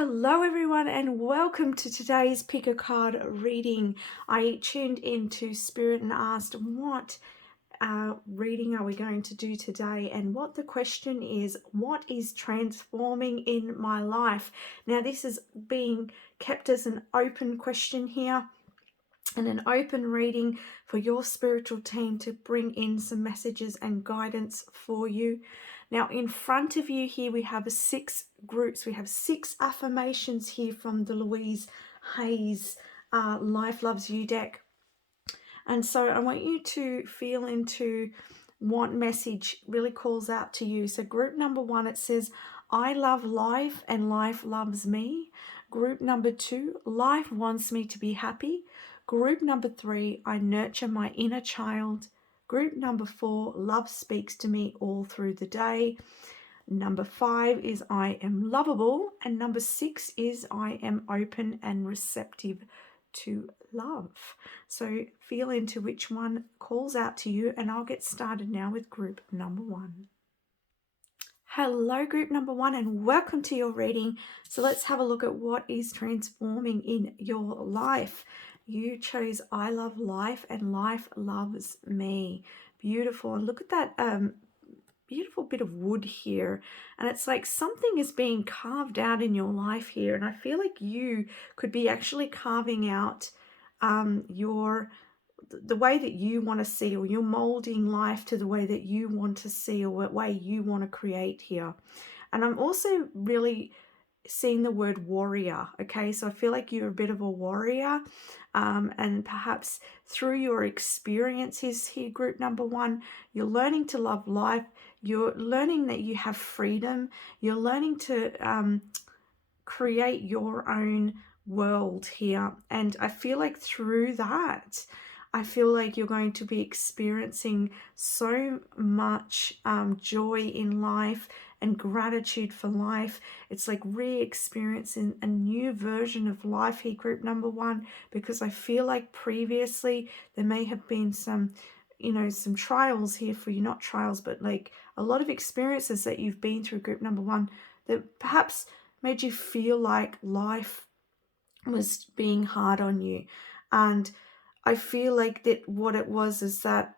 Hello everyone and welcome to today's pick a card reading. I tuned into Spirit and asked what reading are we going to do today, and what the question is, what is transforming in my life? Now this is being kept as an open question here and an open reading for your spiritual team to bring in some messages and guidance for you. Now in front of you here we have 6 groups. We have 6 affirmations here from the Louise Hayes Life Loves You deck. And so I want you to feel into what message really calls out to you. So group number 1, it says, I love life and life loves me. Group number 2, life wants me to be happy. Group number 3, I nurture my inner child. Group number 4, love speaks to me all through the day. Number 5 is I am lovable. And number 6 is I am open and receptive to love. So feel into which one calls out to you, and I'll get started now with group number 1. Hello group number 1 and welcome to your reading. So let's have a look at what is transforming in your life. You chose I love life and life loves me. Beautiful. And look at that beautiful bit of wood here, and it's like something is being carved out in your life here, and I feel like you could be actually carving out the way that you want to see, or you're molding life to the way that you want to see, or what way you want to create here. And I'm also really seeing the word warrior. Okay, so I feel like you're a bit of a warrior, and perhaps through your experiences here, group number 1, you're learning to love life. You're learning that you have freedom. You're learning to create your own world here. And I feel like through that, I feel like you're going to be experiencing so much joy in life and gratitude for life. It's like re-experiencing a new version of life here, group number 1, because I feel like previously there may have been some trials here for you, not trials, but like a lot of experiences that you've been through, group number 1, that perhaps made you feel like life was being hard on you. And I feel like that what it was is that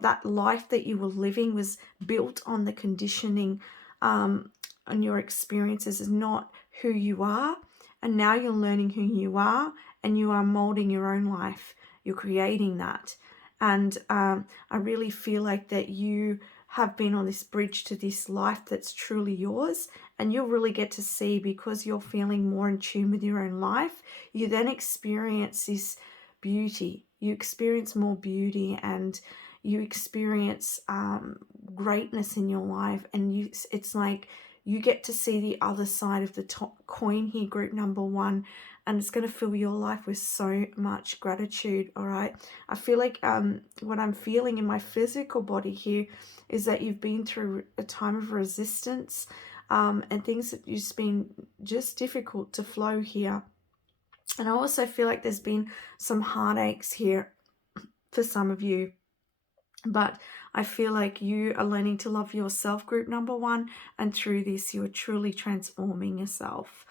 that life that you were living was built on the conditioning on your experiences, is not who you are. And now you're learning who you are, and you are molding your own life. You're creating that. And I really feel like that you have been on this bridge to this life that's truly yours, and you'll really get to see, because you're feeling more in tune with your own life, you then experience this beauty. You experience more beauty, and you experience greatness in your life, and it's like you get to see the other side of the coin here, group number 1, and it's going to fill your life with so much gratitude. All right, I feel like what I'm feeling in my physical body here is that you've been through a time of resistance, and things that just been just difficult to flow here. And I also feel like there's been some heartaches here for some of you, but I feel like you are learning to love yourself, group number 1, and through this you are truly transforming yourself.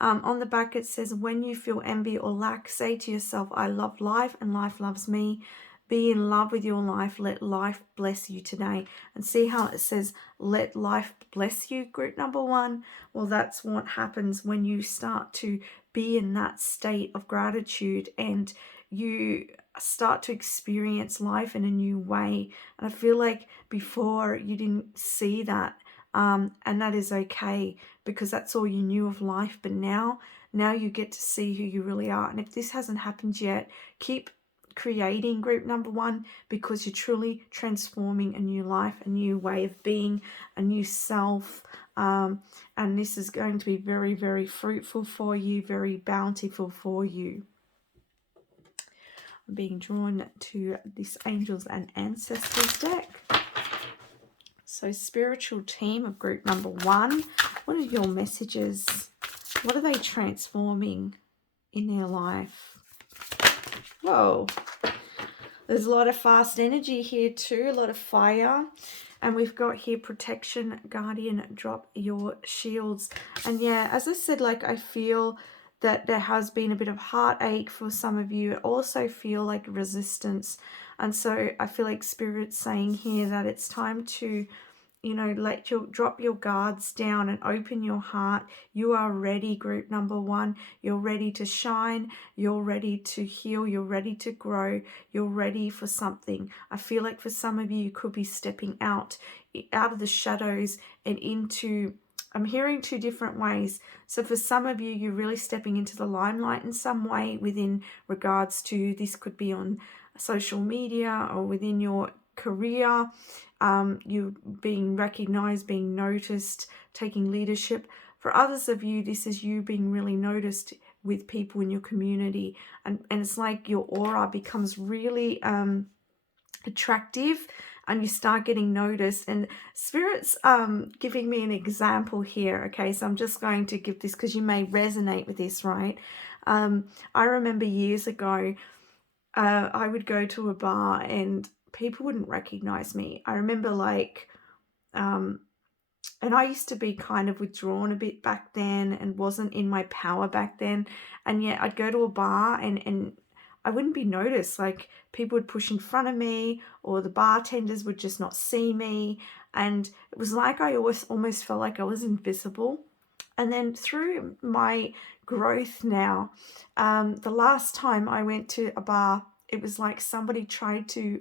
On the back it says, when you feel envy or lack, say to yourself, I love life and life loves me. Be in love with your life. Let life bless you today. And see how it says, let life bless you, group number 1? Well, that's what happens when you start to be in that state of gratitude, and you start to experience life in a new way. And I feel like before you didn't see that, and that is okay, because that's all you knew of life. But now you get to see who you really are. And if this hasn't happened yet, keep creating, group number 1, because you're truly transforming a new life, a new way of being, a new self, and this is going to be very, very fruitful for you, very bountiful for you. I'm being drawn to this Angels and Ancestors deck. So spiritual team of group number 1, what are your messages? What are they transforming in their life? Whoa, there's a lot of fast energy here too, a lot of fire. And we've got here protection, guardian, drop your shields. And yeah, as I said, like I feel that there has been a bit of heartache for some of you. I also feel like resistance. And so I feel like Spirit's saying here that it's time to, you know, drop your guards down and open your heart. You are ready, group number one. You're ready to shine. You're ready to heal. You're ready to grow. You're ready for something. I feel like for some of you, you could be stepping out of the shadows and into, I'm hearing two different ways. So for some of you, you're really stepping into the limelight in some way within regards to, this could be on social media or within your career. You being recognized, being noticed, taking leadership. For others of you, this is you being really noticed with people in your community. And it's like your aura becomes really attractive and you start getting noticed. And Spirit's giving me an example here. Okay, so I'm just going to give this because you may resonate with this, right? I remember years ago, I would go to a bar and people wouldn't recognize me. I remember like, and I used to be kind of withdrawn a bit back then and wasn't in my power back then. And yet I'd go to a bar and I wouldn't be noticed. Like people would push in front of me or the bartenders would just not see me. And it was like I almost felt like I was invisible. And then through my growth now, the last time I went to a bar, it was like somebody tried to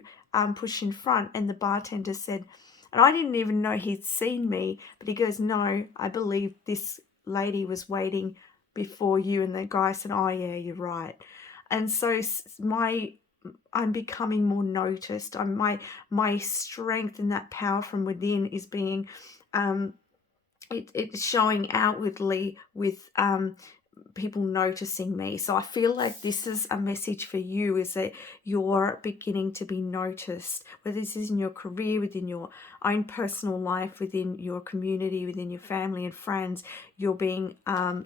push in front and the bartender said, and I didn't even know he'd seen me, but he goes, no, I believe this lady was waiting before you. And the guy said, oh yeah, you're right. And so I'm becoming more noticed. My strength and that power from within is being it's showing outwardly with people noticing me. So I feel like this is a message for you, is that you're beginning to be noticed, whether this is in your career, within your own personal life, within your community, within your family and friends. You're being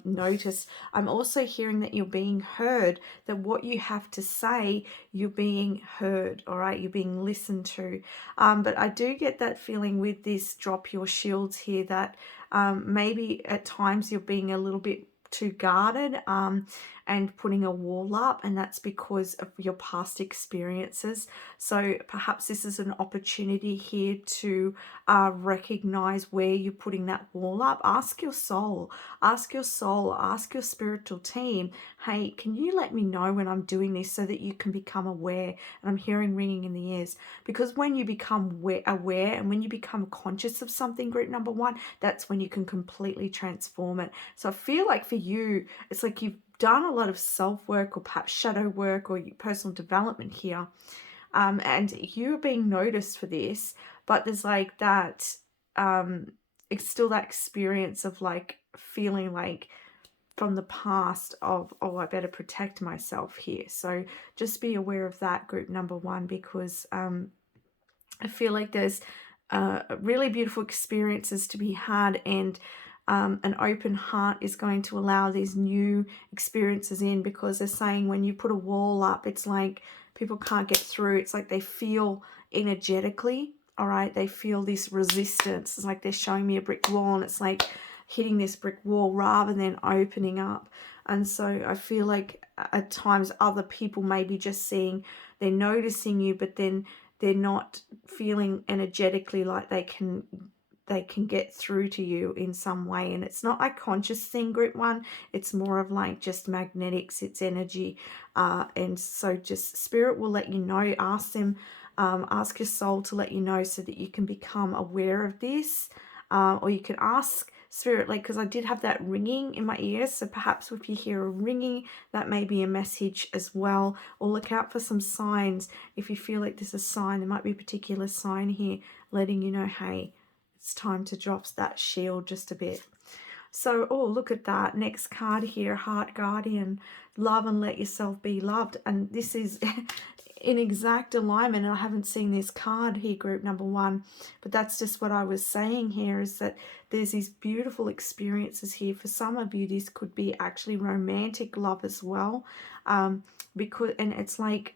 noticed. I'm also hearing that you're being heard, that what you have to say, you're being heard, all right? You're being listened to. But I do get that feeling with this drop your shields here, that maybe at times you're being a little bit too guarded and putting a wall up, and that's because of your past experiences. So perhaps this is an opportunity here to recognize where you're putting that wall up. Ask your soul, ask your spiritual team, hey, can you let me know when I'm doing this so that you can become aware? And I'm hearing ringing in the ears, because when you become aware and when you become conscious of something, group number one, that's when you can completely transform it. So I feel like for you, it's like you've done a lot of self-work or perhaps shadow work or personal development here, and you're being noticed for this, but there's like that it's still that experience of like feeling like from the past of, oh, I better protect myself here. So just be aware of that, group number one, because I feel like there's really beautiful experiences to be had, and an open heart is going to allow these new experiences in, because they're saying when you put a wall up, it's like people can't get through. It's like they feel energetically, all right, they feel this resistance. It's like they're showing me a brick wall and it's like hitting this brick wall rather than opening up. And so I feel like at times other people may be just seeing, they're noticing you, but then they're not feeling energetically like they can get through to you in some way. And it's not a conscious thing, group one, it's more of like just magnetics, it's energy. And so just spirit will let you know. Ask them, ask your soul to let you know so that you can become aware of this. Or you can ask spirit, like, because I did have that ringing in my ears, so perhaps if you hear a ringing, that may be a message as well. Or look out for some signs. If you feel like there's a sign, there might be a particular sign here letting you know, hey, it's time to drop that shield just a bit. So, oh, look at that. Next card here, Heart Guardian. Love and let yourself be loved. And this is in exact alignment. And I haven't seen this card here, group number one. But that's just what I was saying here, is that there's these beautiful experiences here. For some of you, this could be actually romantic love as well. And it's like,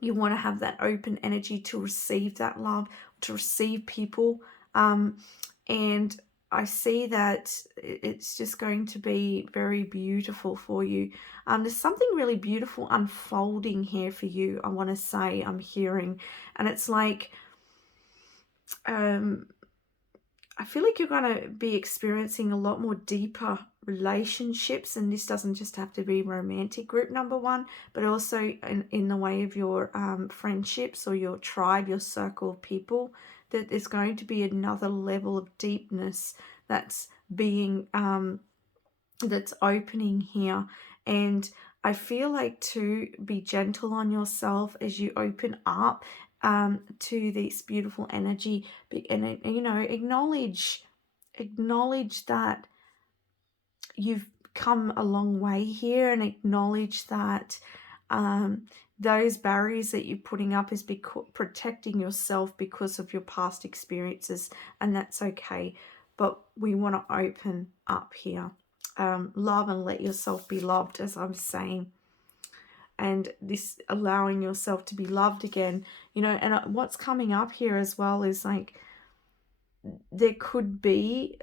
you want to have that open energy to receive that love, to receive people. And I see that it's just going to be very beautiful for you. There's something really beautiful unfolding here for you, I want to say, I'm hearing. And it's like, I feel like you're going to be experiencing a lot more deeper relationships, and this doesn't just have to be romantic, group number one, but also in the way of your friendships or your tribe, your circle of people, that there's going to be another level of deepness that's being that's opening here. And I feel like to be gentle on yourself as you open up to this beautiful energy, and you know, acknowledge that you've come a long way here, and acknowledge that those barriers that you're putting up is protecting yourself because of your past experiences, and that's okay. But we want to open up here. Love and let yourself be loved, as I'm saying. And this allowing yourself to be loved again, you know. And what's coming up here as well is like, there could be,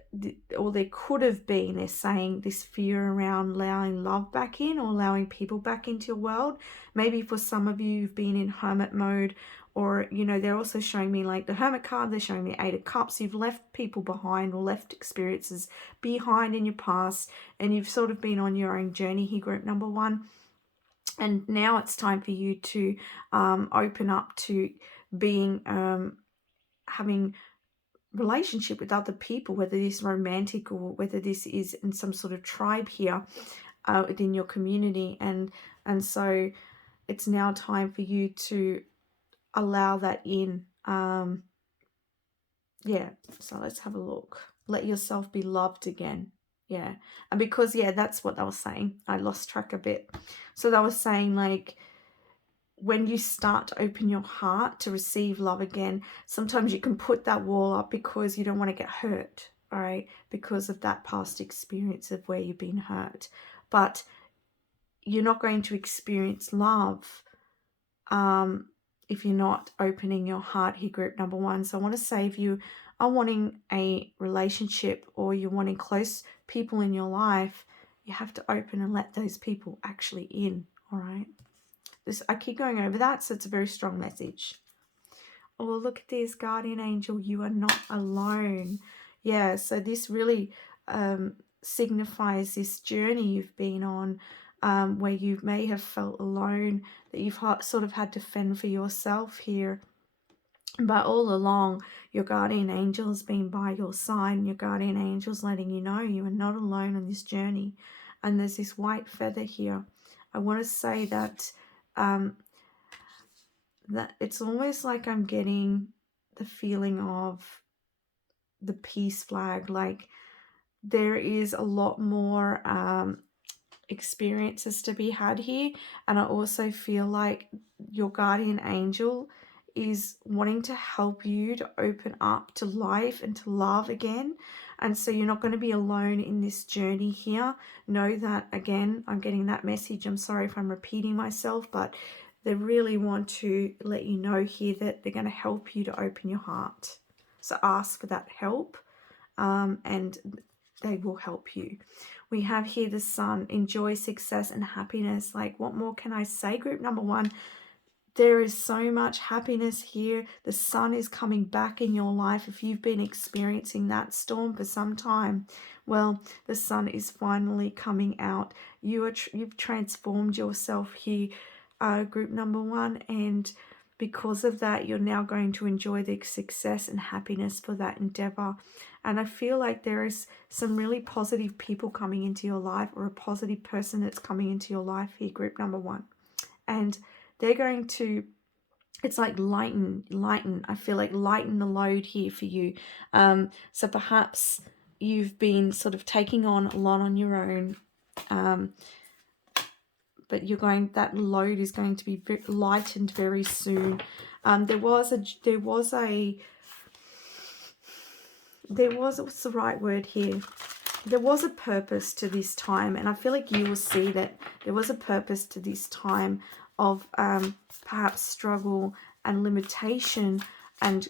or there could have been, they're saying, this fear around allowing love back in, or allowing people back into your world. Maybe for some of you, you've been in hermit mode, or, you know, they're also showing me like the Hermit card, they're showing me 8 of Cups. You've left people behind, or left experiences behind in your past, and you've sort of been on your own journey here, group number one. And now it's time for you to open up to being, having relationship with other people, whether this is romantic or whether this is in some sort of tribe here within your community. And so it's now time for you to allow that in. Yeah, so let's have a look. Let yourself be loved again. Yeah, and because, yeah, that's what they were saying. I lost track a bit. So they were saying, like, when you start to open your heart to receive love again, sometimes you can put that wall up because you don't want to get hurt, all right, because of that past experience of where you've been hurt. But you're not going to experience love if you're not opening your heart here, group number one. So I want to say, if you are wanting a relationship, or you're wanting close people in your life, you have to open and let those people actually in, all right? I keep going over that, so it's a very strong message. Oh, look at this, guardian angel, you are not alone. Yeah, so this really signifies this journey you've been on, where you may have felt alone, that you've sort of had to fend for yourself here. But all along, your guardian angel has been by your side, and your guardian angel's letting you know you are not alone on this journey. And there's this white feather here. I want to say that that it's almost like I'm getting the feeling of the peace flag. Like, there is a lot more experiences to be had here. And I also feel like your guardian angel is wanting to help you to open up to life and to love again. And so you're not going to be alone in this journey here. Know that, again, I'm getting that message. I'm sorry if I'm repeating myself, but they really want to let you know here that they're going to help you to open your heart. So ask for that help, and they will help you. We have here the sun. Enjoy success and happiness. Like, what more can I say, group number one? There is so much happiness here. The sun is coming back in your life. If you've been experiencing that storm for some time, well, the sun is finally coming out. You've transformed yourself here, group number one, and because of that, you're now going to enjoy the success and happiness for that endeavor. And I feel like there is some really positive people coming into your life, or a positive person that's coming into your life here, group number one. And they're going to, it's like lighten, I feel like lighten the load here for you. So perhaps you've been sort of taking on a lot on your own, but that load is going to be lightened very soon. There was what's the right word here? There was a purpose to this time, and I feel like you will see that there was a purpose to this time of perhaps struggle and limitation, and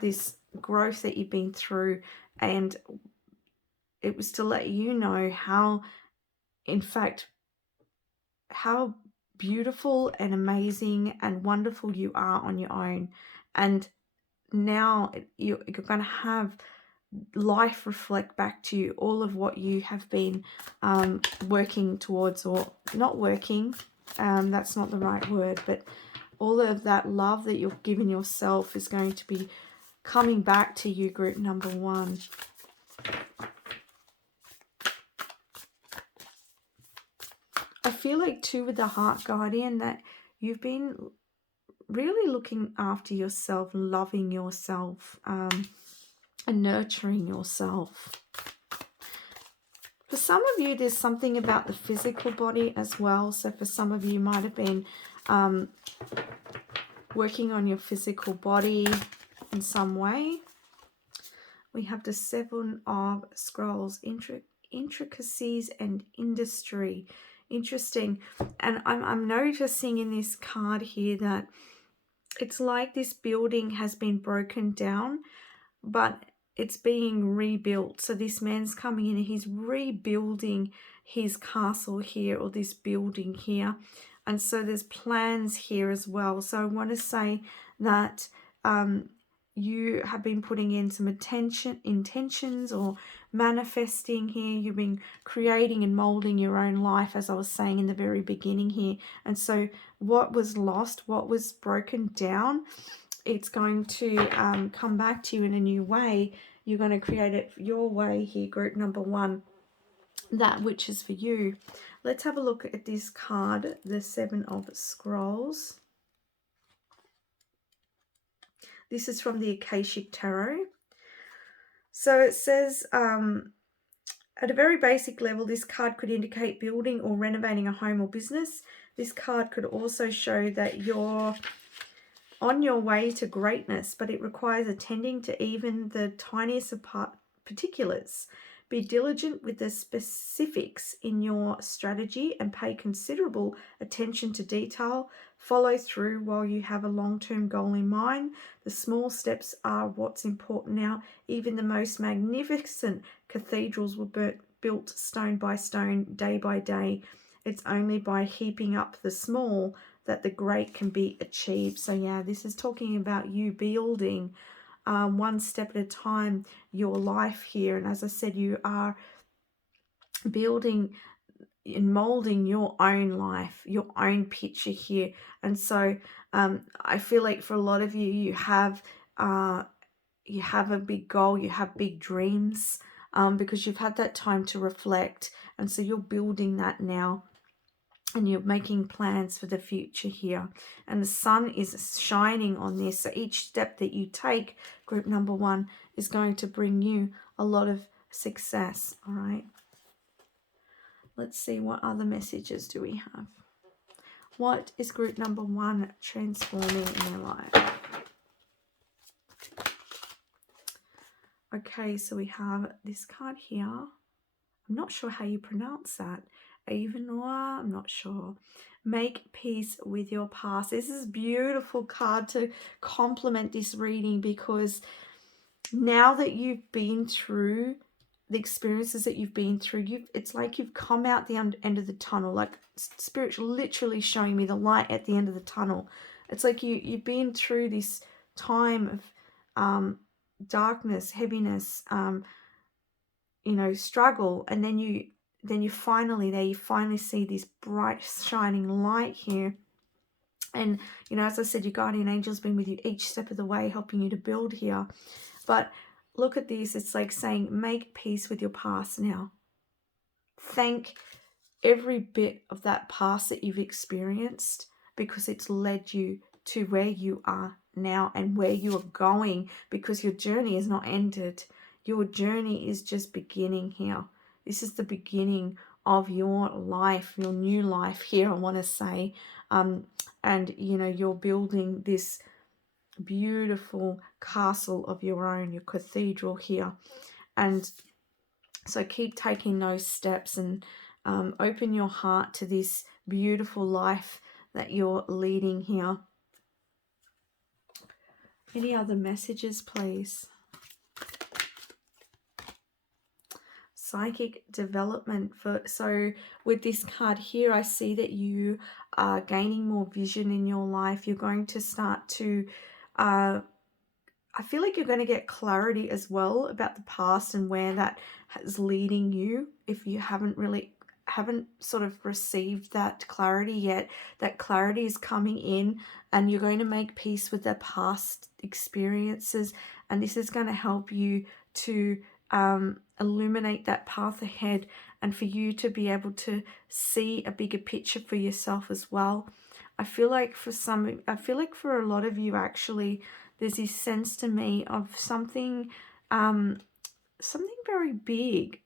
this growth that you've been through. And it was to let you know how, in fact, how beautiful and amazing and wonderful you are on your own. And now you're going to have life reflect back to you all of what you have been working towards, or not working, that's not the right word, but all of that love that you've given yourself is going to be coming back to you, group number one. I feel like too with the Heart Guardian that you've been really looking after yourself, loving yourself, and nurturing yourself. For some of you, there's something about the physical body as well. So for some of you, might have been working on your physical body in some way. We have the Seven of Scrolls, intricacies and industry. Interesting. And I'm noticing in this card here that it's like this building has been broken down, but it's being rebuilt. So this man's coming in and he's rebuilding his castle here, or this building here. And so there's plans here as well. So I want to say that you have been putting in some intentions or manifesting here. You've been creating and molding your own life, as I was saying in the very beginning here. And so what was lost, what was broken down, it's going to come back to you in a new way. You're going to create it your way here, group number one, that which is for you. Let's have a look at this card, the Seven of Scrolls. This is from the Akashic Tarot. So it says, at a very basic level, this card could indicate building or renovating a home or business. This card could also show that you're on your way to greatness, but it requires attending to even the tiniest of particulars. Be diligent with the specifics in your strategy and pay considerable attention to detail. Follow through while you have a long-term goal in mind. The small steps are what's important now. Even the most magnificent cathedrals were built stone by stone, day by day. It's only by heaping up the small that the great can be achieved. So yeah, this is talking about you building one step at a time your life here. And as I said, you are building and molding your own life, your own picture here. And so I feel like for a lot of you, you have a big goal, you have big dreams, because you've had that time to reflect. And so you're building that now. And you're making plans for the future here. And the sun is shining on this. So each step that you take, group number one, is going to bring you a lot of success. All right. Let's see, what other messages do we have? What is group number one transforming in their life? Okay, so we have this card here. I'm not sure how you pronounce that. Avenoir, I'm not sure. Make peace with your past. This is a beautiful card to complement this reading, because now that you've been through the experiences that you've been through, it's like you've come out the end of the tunnel. Like Spirit's literally showing me the light at the end of the tunnel. It's like you've been through this time of darkness, heaviness, struggle, and then you finally see this bright shining light here. And as I said, your guardian angel's been with you each step of the way, helping you to build here. But look at this, it's like saying, make peace with your past now. Thank every bit of that past that you've experienced, because it's led you to where you are now and where you are going, because your journey is not ended. Your journey is just beginning here. This is the beginning of your life, your new life here, I want to say. And, you're building this beautiful castle of your own, your cathedral here. And so keep taking those steps and open your heart to this beautiful life that you're leading here. Any other messages, please? Psychic development. So with this card here, I see that you are gaining more vision in your life. You're going to start to I feel like you're going to get clarity as well about the past and where that is leading you. If you haven't sort of received that clarity yet, that clarity is coming in, and you're going to make peace with the past experiences, and this is going to help you to illuminate that path ahead, and for you to be able to see a bigger picture for yourself as well. I feel like for a lot of you, actually, there's this sense to me of something very big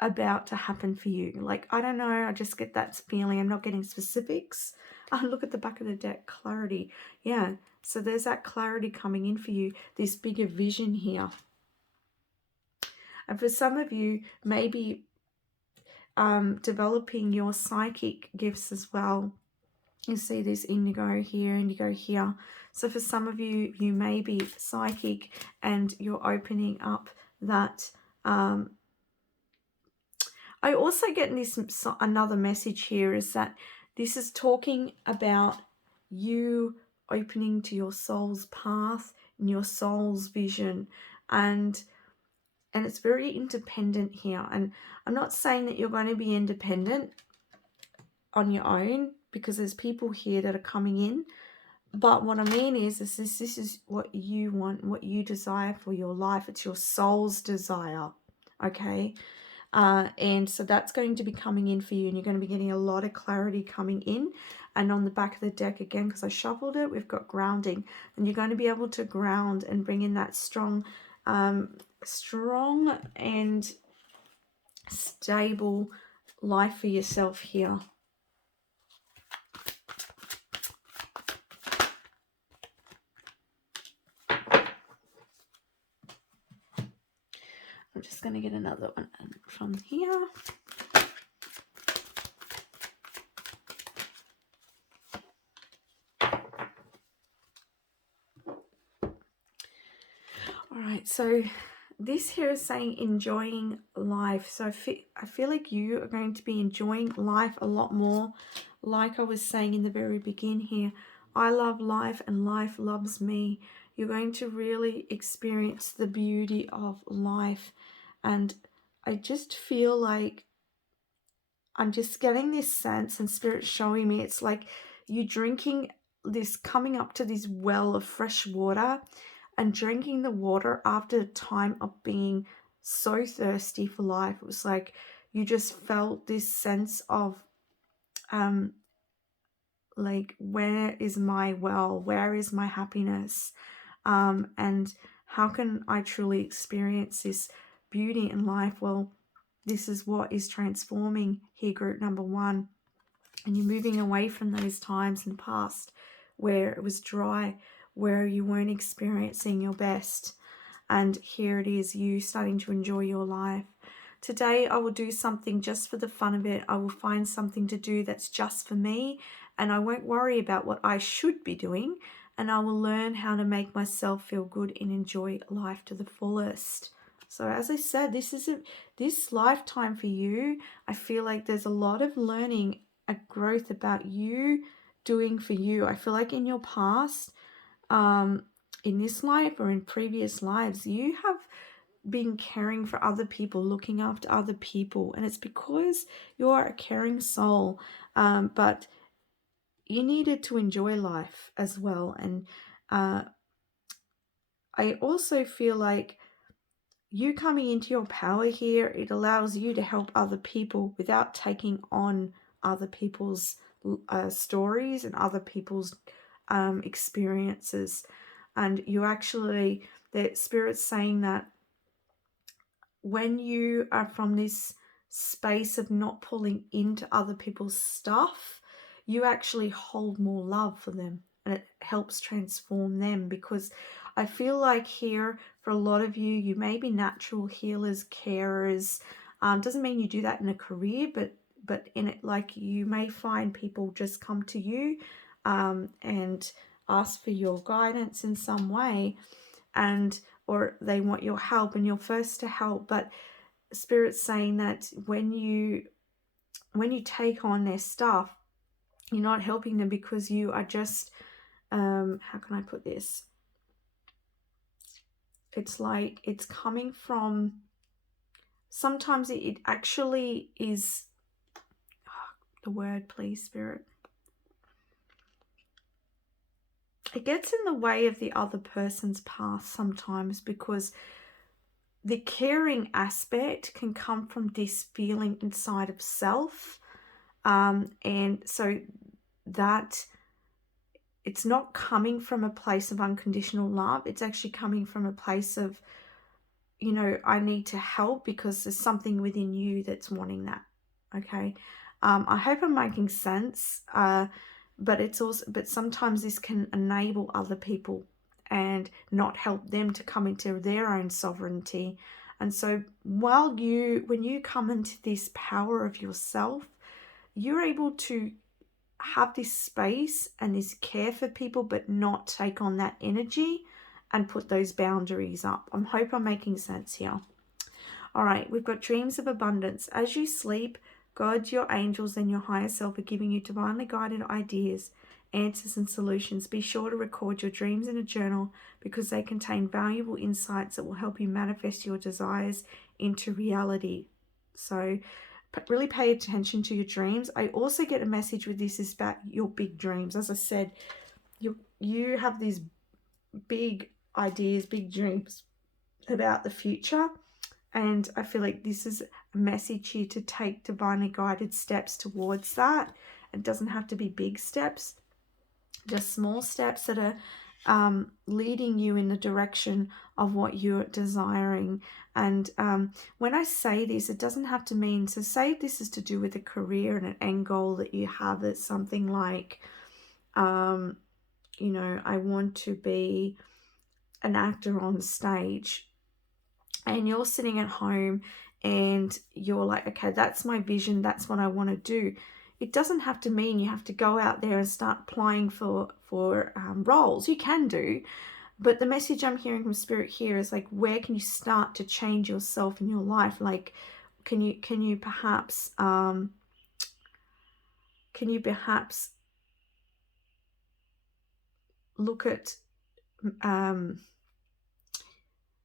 about to happen for you. Like, I don't know, I just get that feeling. I'm not getting specifics. Look at the back of the deck, clarity. Yeah, so there's that clarity coming in for you, this bigger vision here. And for some of you, maybe developing your psychic gifts as well. You see this indigo here. So for some of you, you may be psychic and you're opening up that. I also get another message here is that this is talking about you opening to your soul's path and your soul's vision, and it's very independent here. And I'm not saying that you're going to be independent on your own, because there's people here that are coming in. But what I mean is this is what you want, what you desire for your life. It's your soul's desire, okay? And so that's going to be coming in for you, and you're going to be getting a lot of clarity coming in. And on the back of the deck, again, because I shuffled it, we've got grounding. And you're going to be able to ground and bring in that strong and stable life for yourself here. I'm just going to get another one from here. All right, so this here is saying enjoying life. So I feel like you are going to be enjoying life a lot more. Like I was saying in the very beginning here, I love life and life loves me. You're going to really experience the beauty of life. And I just feel like I'm just getting this sense, and Spirit showing me, it's like you drinking this, coming up to this well of fresh water and drinking the water after a time of being so thirsty for life. It was like you just felt this sense of like, where is my well? Where is my happiness? And how can I truly experience this beauty in life? Well, this is what is transforming here, group number one. And you're moving away from those times in the past where it was dry, where you weren't experiencing your best. And here it is, you starting to enjoy your life. Today I will do something just for the fun of it. I will find something to do that's just for me, and I won't worry about what I should be doing, and I will learn how to make myself feel good and enjoy life to the fullest. So as I said, this lifetime for you, I feel like there's a lot of learning and growth about you doing for you. I feel like in your past, in this life or in previous lives, you have been caring for other people, looking after other people, and it's because you're a caring soul, but you needed to enjoy life as well. And I also feel like you coming into your power here, it allows you to help other people without taking on other people's stories and other people's experiences. And you actually, the Spirit's saying that when you are from this space of not pulling into other people's stuff, you actually hold more love for them, and it helps transform them. Because I feel like here, for a lot of you, you may be natural healers, carers. Doesn't mean you do that in a career, but in it, like, you may find people just come to you, and ask for your guidance in some way, or they want your help, and you're first to help. But Spirit's saying that when you take on their stuff, you're not helping them because you are just, how can I put this? It's like it's coming from, sometimes it actually is, the word please, Spirit. It gets in the way of the other person's path sometimes, because the caring aspect can come from this feeling inside of self. And so that it's not coming from a place of unconditional love. It's actually coming from a place of, you know, I need to help because there's something within you that's wanting that. Okay. I hope I'm making sense. But it's also, but sometimes this can enable other people and not help them to come into their own sovereignty. And so when you come into this power of yourself, you're able to have this space and this care for people, but not take on that energy and put those boundaries up. I hope I'm making sense here. All right, we've got dreams of abundance. As you sleep, God, your angels, and your higher self are giving you divinely guided ideas, answers, and solutions. Be sure to record your dreams in a journal because they contain valuable insights that will help you manifest your desires into reality. So really pay attention to your dreams. I also get a message with this is about your big dreams. As I said, you have these big ideas, big dreams about the future. And I feel like this is a message here to take divinely guided steps towards that. It doesn't have to be big steps, just small steps that are leading you in the direction of what you're desiring. And when I say this, it doesn't have to mean, so say if this is to do with a career and an end goal that you have, that's something like, you know, I want to be an actor on stage. And you're sitting at home and you're like, okay, that's my vision. That's what I want to do. It doesn't have to mean you have to go out there and start applying for roles. You can do. But the message I'm hearing from Spirit here is like, where can you start to change yourself in your life? Like, can you perhaps look at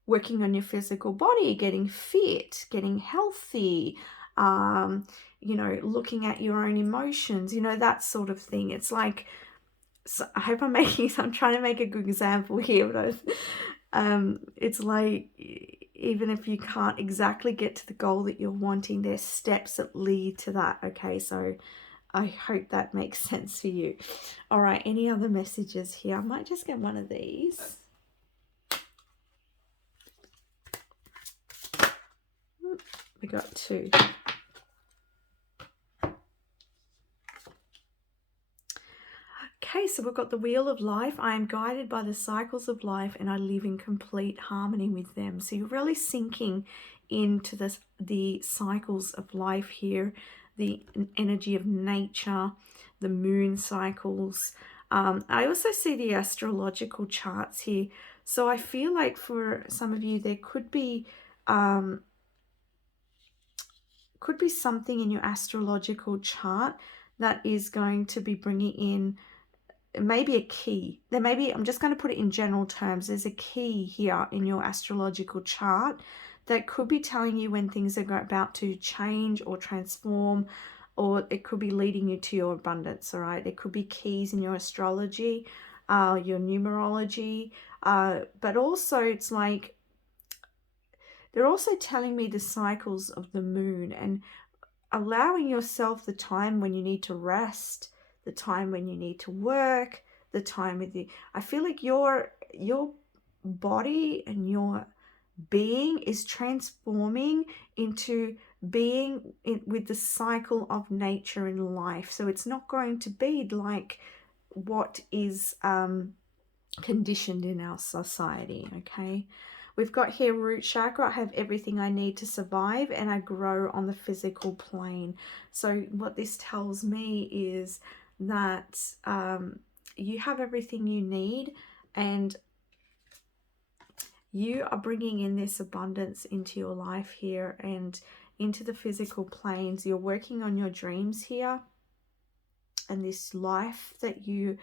working on your physical body, getting fit, getting healthy, you know, looking at your own emotions, you know, that sort of thing. It's like, so I hope I'm trying to make a good example here, but it's like, even if you can't exactly get to the goal that you're wanting, there's steps that lead to that. Okay, so I hope that makes sense for you. All right, any other messages here? I might just get one of these. We got two. Okay, so we've got the Wheel of Life. I am guided by the cycles of life and I live in complete harmony with them. So you're really sinking into the cycles of life here, the energy of nature, the moon cycles. I also see the astrological charts here. So I feel like for some of you, there could be something in your astrological chart that is going to be bringing in maybe a key. There may be, I'm just going to put it in general terms, there's a key here in your astrological chart that could be telling you when things are about to change or transform, or it could be leading you to your abundance. All right, there could be keys in your astrology, your numerology, but also it's like they're also telling me the cycles of the moon and allowing yourself the time when you need to rest, the time when you need to work, the time with you. I feel like your body and your being is transforming into being with the cycle of nature in life. So it's not going to be like what is conditioned in our society. Okay, we've got here root chakra. I have everything I need to survive and I grow on the physical plane. So what this tells me is that you have everything you need, and you are bringing in this abundance into your life here and into the physical planes. You're working on your dreams here and this life that you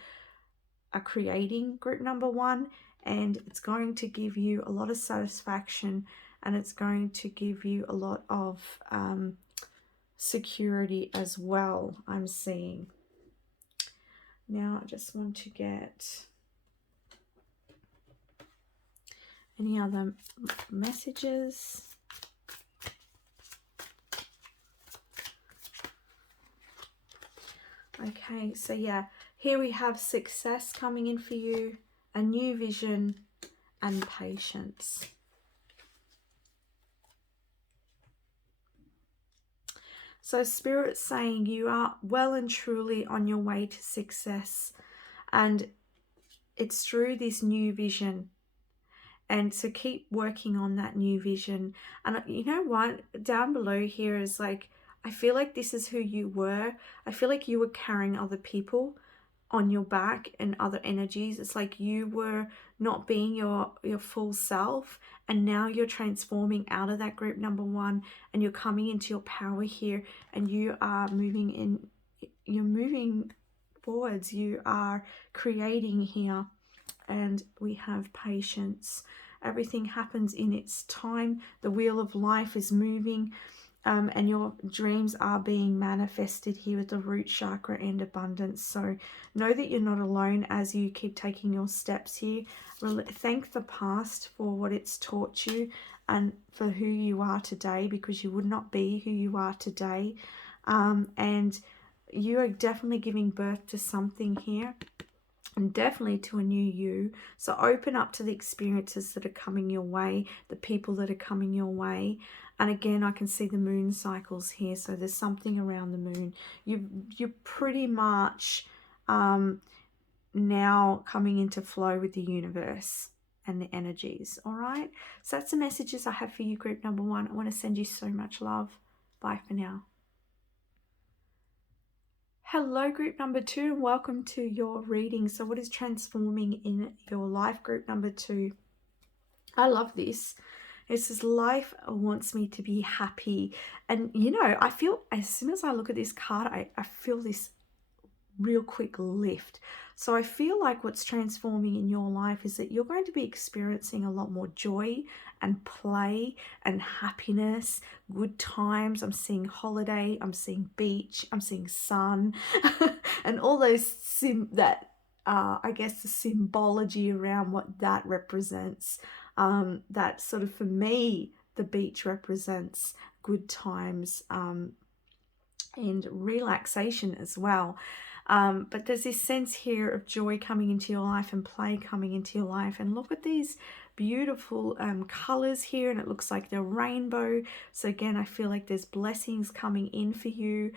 are creating, group number one, and it's going to give you a lot of satisfaction, and it's going to give you a lot of security as well, I'm seeing. Now I just want to get any other messages. Okay, so yeah, here we have success coming in for you, a new vision, and patience. So Spirit's saying you are well and truly on your way to success, and it's through this new vision. And so keep working on that new vision. And you know what? Down below here is like, I feel like this is who you were. I feel like you were carrying other people on your back and other energies. It's like you were not being your full self, and now you're transforming out of that, group number one, and you're coming into your power here, and you are moving in, you're moving forwards, you are creating here. And we have patience. Everything happens in its time. The wheel of life is moving, and your dreams are being manifested here with the root chakra and abundance. So know that you're not alone as you keep taking your steps here. Thank the past for what it's taught you and for who you are today, because you would not be who you are today. And you are definitely giving birth to something here, and definitely to a new you. So open up to the experiences that are coming your way, the people that are coming your way. And again, I can see the moon cycles here, so there's something around the moon. You're pretty much now coming into flow with the universe and the energies. All right, so that's the messages I have for you, group number one. I want to send you so much love. Bye for now. Hello, group number two, and welcome to your reading. So what is transforming in your life, group number two? I love this. It says, life wants me to be happy. And, you know, I feel as soon as I look at this card, I feel this real quick lift. So I feel like what's transforming in your life is that you're going to be experiencing a lot more joy and play and happiness, good times. I'm seeing holiday, I'm seeing beach, I'm seeing sun, and all those I guess the symbology around what that represents. That sort of, for me, the beach represents good times and relaxation as well. But there's this sense here of joy coming into your life and play coming into your life. And look at these beautiful colors here, and it looks like they're rainbow. So again, I feel like there's blessings coming in for you.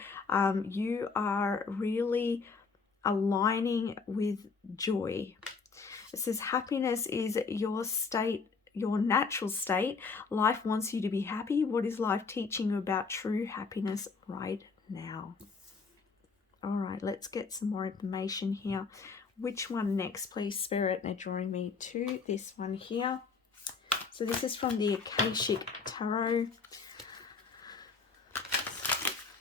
You are really aligning with joy. It says happiness is your state, your natural state. Life wants you to be happy. What is life teaching you about true happiness right now? All right, let's get some more information here. Which one next, please, Spirit? They're drawing me to this one here. So this is from the Akashic Tarot.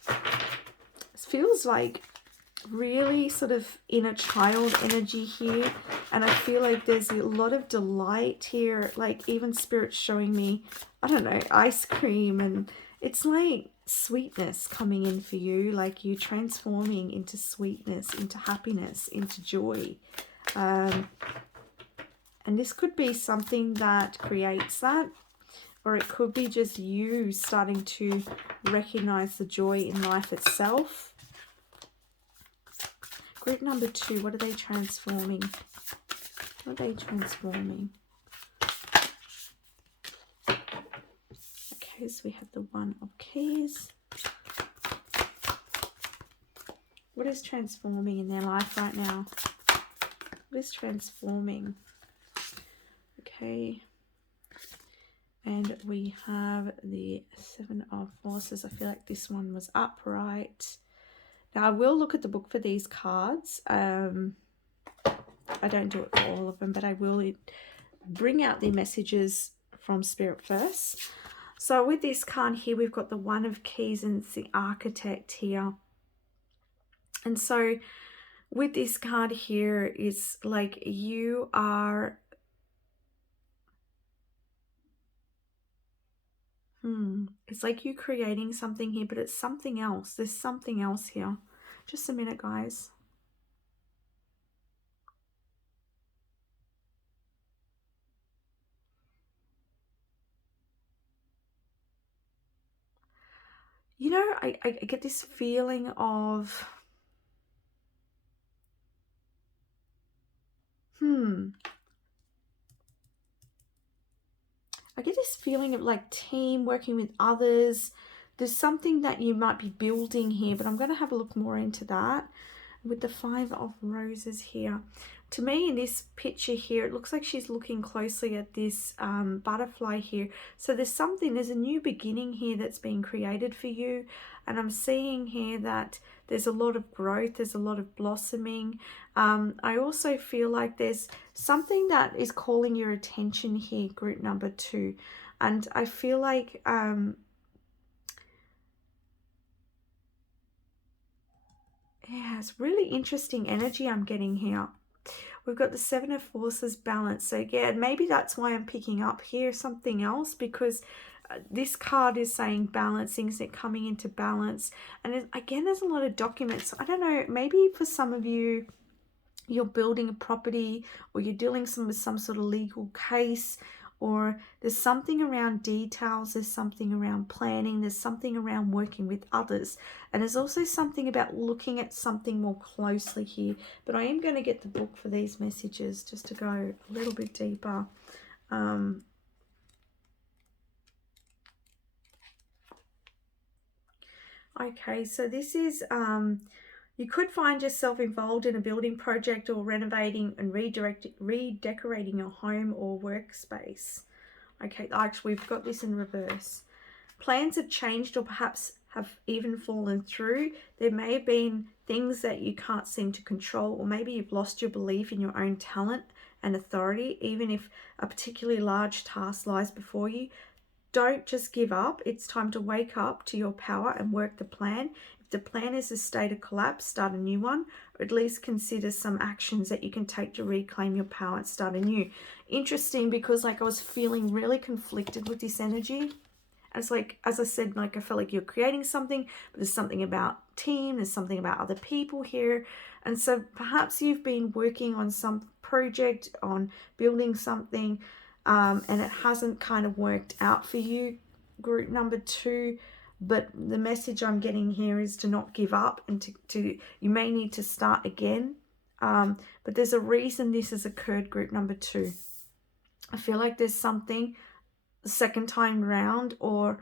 It feels like really sort of inner child energy here, and I feel like there's a lot of delight here. Like even Spirit's showing me, I don't know, ice cream, and it's like sweetness coming in for you, like you're transforming into sweetness, into happiness, into joy. And this could be something that creates that, or it could be just you starting to recognize the joy in life itself. Group number two, what are they transforming? What are they transforming? Okay, so we have the One of Keys. What is transforming in their life right now? What is transforming? Okay. And we have the Seven of Forces. I feel like this one was upright. Now, I will look at the book for these cards. I don't do it for all of them, but I will bring out the messages from Spirit first. So with this card here, we've got the One of Keys and it's the Architect here. And so with this card here, it's like you are... It's like you creating something here, but it's something else. There's something else here. Just a minute, guys. You know, I get this feeling of... I get this feeling of like team, working with others. There's something that you might be building here, but I'm going to have a look more into that. With the Five of Roses here, to me in this picture here, it looks like she's looking closely at this butterfly here. So there's a new beginning here that's being created for you. And I'm seeing here that there's a lot of growth, there's a lot of blossoming. I also feel like there's something that is calling your attention here, group number 2. And I feel like... yeah, it's really interesting energy I'm getting here. We've got the Seven of Forces balance. So yeah, maybe that's why I'm picking up here something else, because this card is saying balancing, is it coming into balance? And again, there's a lot of documents. I don't know, maybe for some of you, you're building a property or you're dealing with some sort of legal case, or there's something around details, there's something around planning, there's something around working with others, and there's also something about looking at something more closely here. But I am going to get the book for these messages just to go a little bit deeper. Okay, so this is... you could find yourself involved in a building project or renovating and redecorating your home or workspace. Okay, actually, we've got this in reverse. Plans have changed or perhaps have even fallen through. There may have been things that you can't seem to control, or maybe you've lost your belief in your own talent and authority, even if a particularly large task lies before you. Don't just give up. It's time to wake up to your power and work the plan. If the plan is a state of collapse, start a new one, or at least consider some actions that you can take to reclaim your power and start anew. Interesting, because like I was feeling really conflicted with this energy. And it's like, as I said, like I felt like you're creating something, but there's something about team, there's something about other people here. And so perhaps you've been working on some project, on building something, and it hasn't kind of worked out for you, group number 2. But the message I'm getting here is to not give up, and to you may need to start again. But there's a reason this has occurred, group number 2. I feel like there's something the second time round, or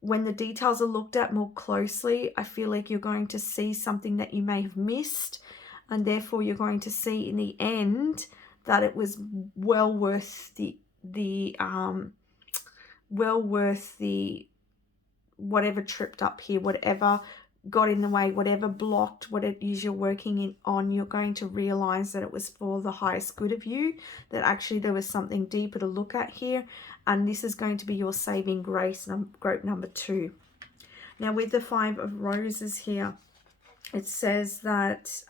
when the details are looked at more closely, I feel like you're going to see something that you may have missed, and therefore you're going to see in the end that it was well worth the whatever tripped up here, whatever got in the way, whatever blocked what it is you're working on. You're going to realize that it was for the highest good of you, that actually there was something deeper to look at here, and this is going to be your saving grace, group number 2. Now with the Five of Roses here, it says that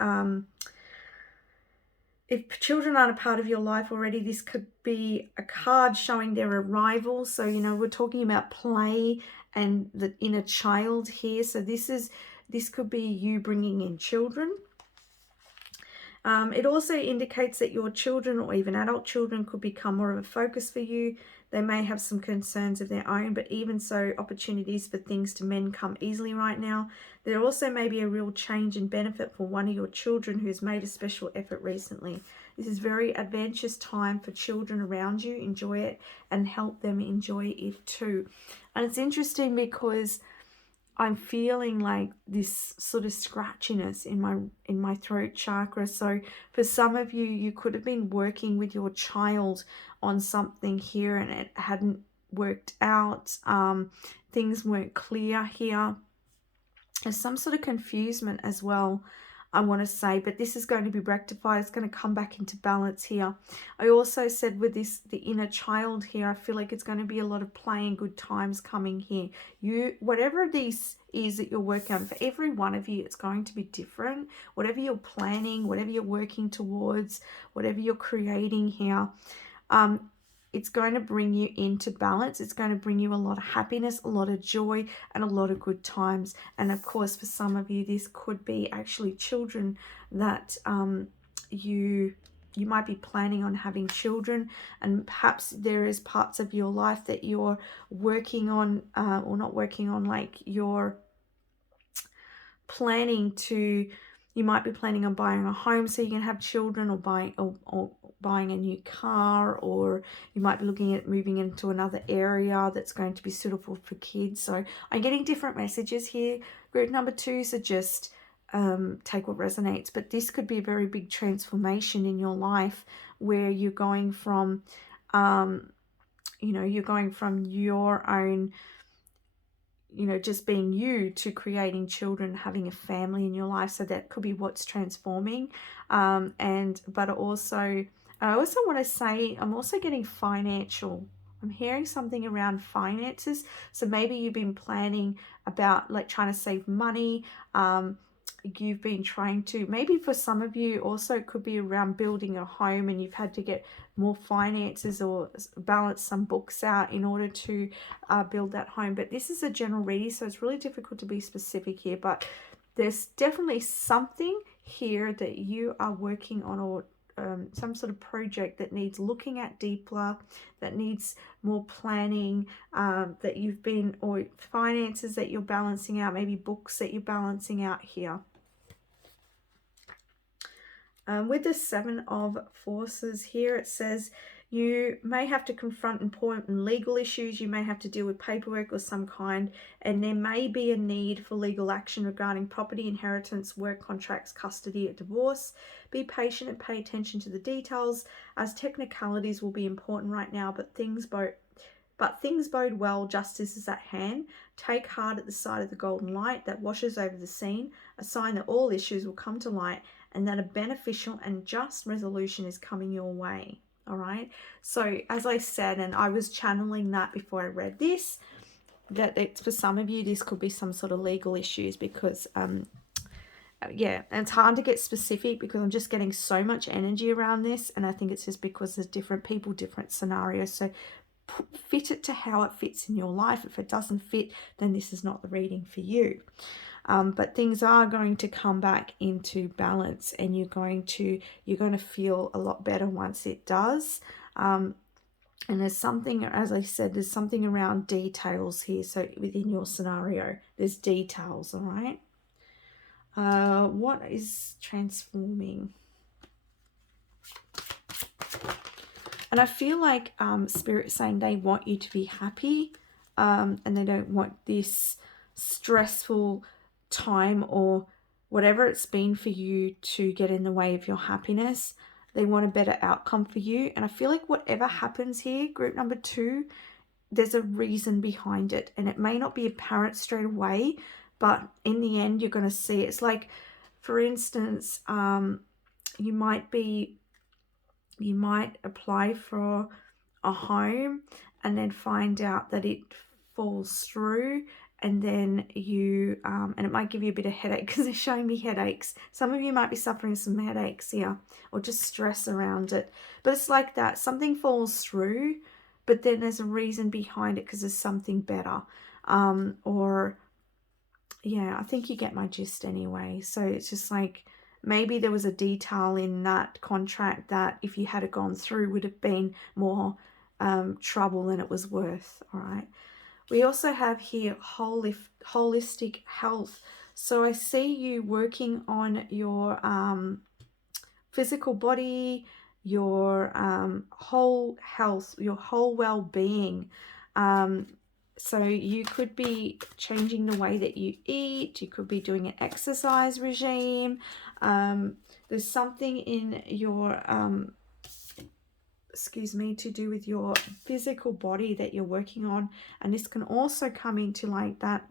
if children aren't a part of your life already, this could be a card showing their arrival. So, you know, we're talking about play and the inner child here. So this could be you bringing in children. It also indicates that your children, or even adult children, could become more of a focus for you. They may have some concerns of their own, but even so, opportunities for things to mend come easily right now. There also may be a real change and benefit for one of your children who's made a special effort recently. This is very advantageous time for children around you. Enjoy it and help them enjoy it too. And it's interesting because I'm feeling like this sort of scratchiness in my throat chakra. So for some of you, you could have been working with your child on something here and it hadn't worked out. Things weren't clear here. There's some sort of confusion as well. I want to say, but this is going to be rectified. It's going to come back into balance here. I also said with this, the inner child here, I feel like it's going to be a lot of playing, good times coming here. Whatever this is that you're working on, for every one of you, it's going to be different. Whatever you're planning, whatever you're working towards, whatever you're creating here, it's going to bring you into balance. It's going to bring you a lot of happiness, a lot of joy, and a lot of good times. And of course, for some of you, this could be actually children that you might be planning on having children, and perhaps there is parts of your life that you're working on, or not working on, like you're planning to, you might be planning on buying a home so you can have children, or buying a new car, or you might be looking at moving into another area that's going to be suitable for kids. So I'm getting different messages here. Group number 2, so just take what resonates, but this could be a very big transformation in your life where you're going from you're going from your own, just being you, to creating children, having a family in your life. So that could be what's transforming. But also, I also want to say, I'm also getting financial. I'm hearing something around finances. So maybe you've been planning about like trying to save money. You've been trying to, maybe for some of you also it could be around building a home, and you've had to get more finances or balance some books out in order to build that home. But this is a general reading, so it's really difficult to be specific here, but there's definitely something here that you are working on, or some sort of project that needs looking at deeper, that needs more planning, that you've been, or finances that you're balancing out, maybe books that you're balancing out here. With the 7 of Forces here, it says you may have to confront important legal issues. You may have to deal with paperwork of some kind, and there may be a need for legal action regarding property, inheritance, work contracts, custody, or divorce. Be patient and pay attention to the details, as technicalities will be important right now, but things bode well. Justice is at hand. Take heart at the sight of the golden light that washes over the scene, a sign that all issues will come to light, and that a beneficial and just resolution is coming your way. All right. So as I said, and I was channeling that before I read this, that it's, for some of you, this could be some sort of legal issues, because yeah, and it's hard to get specific because I'm just getting so much energy around this, and I think it's just because there's different people, different scenarios. So fit it to how it fits in your life. If it doesn't fit, then this is not the reading for you. But things are going to come back into balance, and you're going to feel a lot better once it does. And there's something, as I said, there's something around details here. So within your scenario, there's details. All right. What is transforming? And I feel like Spirit saying they want you to be happy, and they don't want this stressful time or whatever it's been for you to get in the way of your happiness. They want a better outcome for you. And I feel like whatever happens here, group number 2, there's a reason behind it. And it may not be apparent straight away, but in the end, you're going to see it. It's like, for instance, you might apply for a home and then find out that it falls through, and then you and it might give you a bit of headache, because they're showing me headaches. Some of you might be suffering some headaches here, or just stress around it. But it's like that, something falls through, but then there's a reason behind it, because there's something better. Or yeah, I think you get my gist anyway. So it's just like, maybe there was a detail in that contract that if you had gone through would have been more trouble than it was worth. All right. We also have here holistic health. So I see you working on your physical body, your whole health, your whole well-being. So you could be changing the way that you eat. You could be doing an exercise regime. There's something in your to do with your physical body that you're working on, and this can also come into like that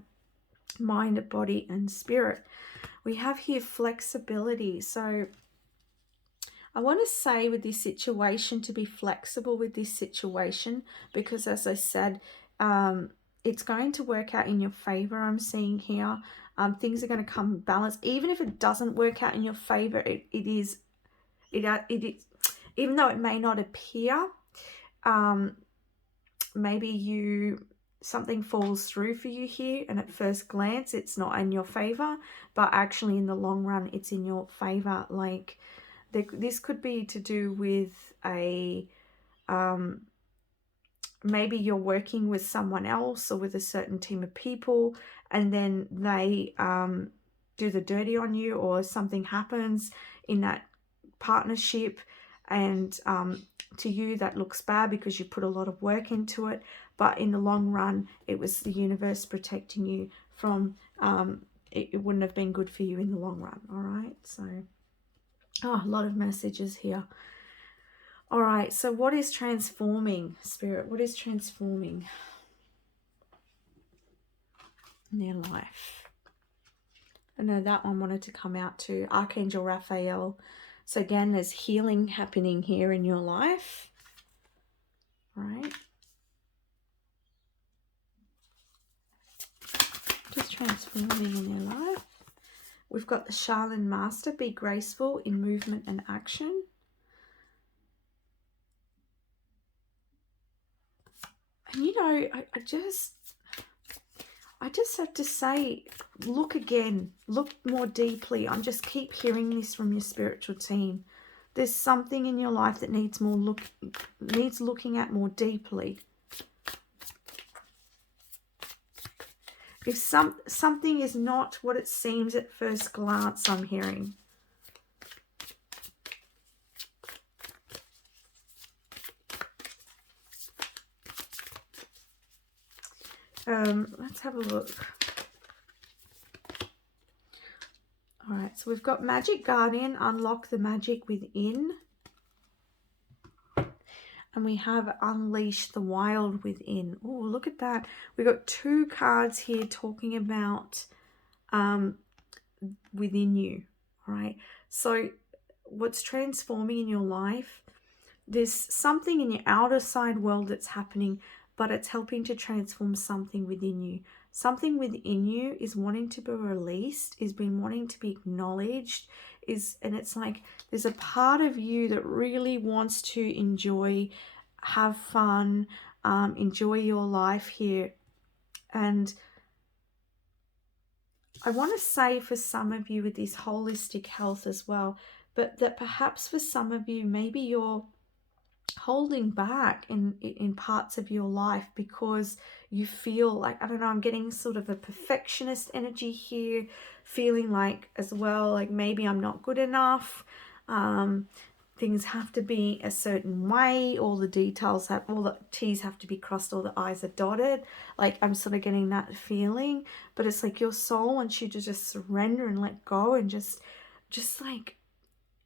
mind, body, and spirit. We have here flexibility. So I want to say with this situation to be flexible with this situation, because as I said, it's going to work out in your favor. I'm seeing here things are going to come balanced. Even if it doesn't work out in your favor, it is, even though it may not appear, maybe something falls through for you here, and at first glance it's not in your favor, but actually in the long run it's in your favor. Like this could be to do with a maybe you're working with someone else or with a certain team of people, and then they do the dirty on you, or something happens in that partnership, and to you that looks bad because you put a lot of work into it, but in the long run it was the universe protecting you from it wouldn't have been good for you in the long run. All right, so a lot of messages here. All right, so what is transforming, Spirit? What is transforming in their life? I know that one wanted to come out to Archangel Raphael. So again, there's healing happening here in your life. All right. Just transforming in their life. We've got the Shaolin Master, be graceful in movement and action. And you know, I just have to say, look again, look more deeply. I'm just keep hearing this from your spiritual team. There's something in your life that needs looking at more deeply. If something is not what it seems at first glance, I'm hearing. Let's have a look. All right, so we've got Magic Guardian, unlock the magic within. And we have Unleash the Wild Within. Oh, look at that. We've got two cards here talking about within you. All right, so what's transforming in your life, there's something in your outer side world that's happening, but it's helping to transform something within you. Something within you is wanting to be released, is been wanting to be acknowledged, and it's like there's a part of you that really wants to enjoy, have fun, enjoy your life here. And I want to say for some of you with this holistic health as well, but that perhaps for some of you, maybe you're holding back in parts of your life because you feel like, I don't know, I'm getting sort of a perfectionist energy here, feeling like as well, like maybe I'm not good enough. Things have to be a certain way, all the T's have to be crossed, all the I's are dotted. Like I'm sort of getting that feeling, but it's like your soul wants you to just surrender and let go and just like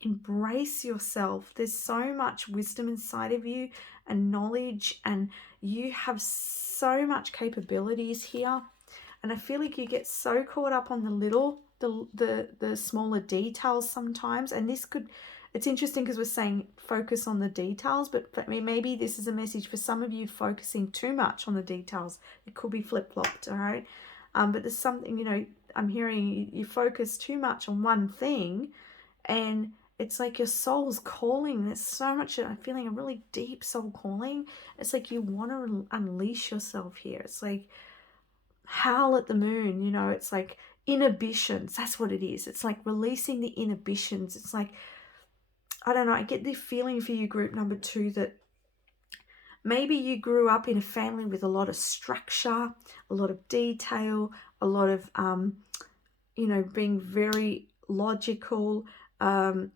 embrace yourself. There's so much wisdom inside of you and knowledge, and you have so much capabilities here. And I feel like you get so caught up on the smaller details sometimes. And it's interesting because we're saying focus on the details, but maybe this is a message for some of you focusing too much on the details. It could be flip-flopped, all right? But there's something, you know, I'm hearing you focus too much on one thing, and it's like your soul's calling. There's so much, I'm feeling a really deep soul calling. It's like you want to unleash yourself here. It's like howl at the moon, you know, it's like inhibitions. That's what it is. It's like releasing the inhibitions. It's like, I don't know, I get the feeling for you, group number 2, that maybe you grew up in a family with a lot of structure, a lot of detail, a lot of, you know, being very logical, and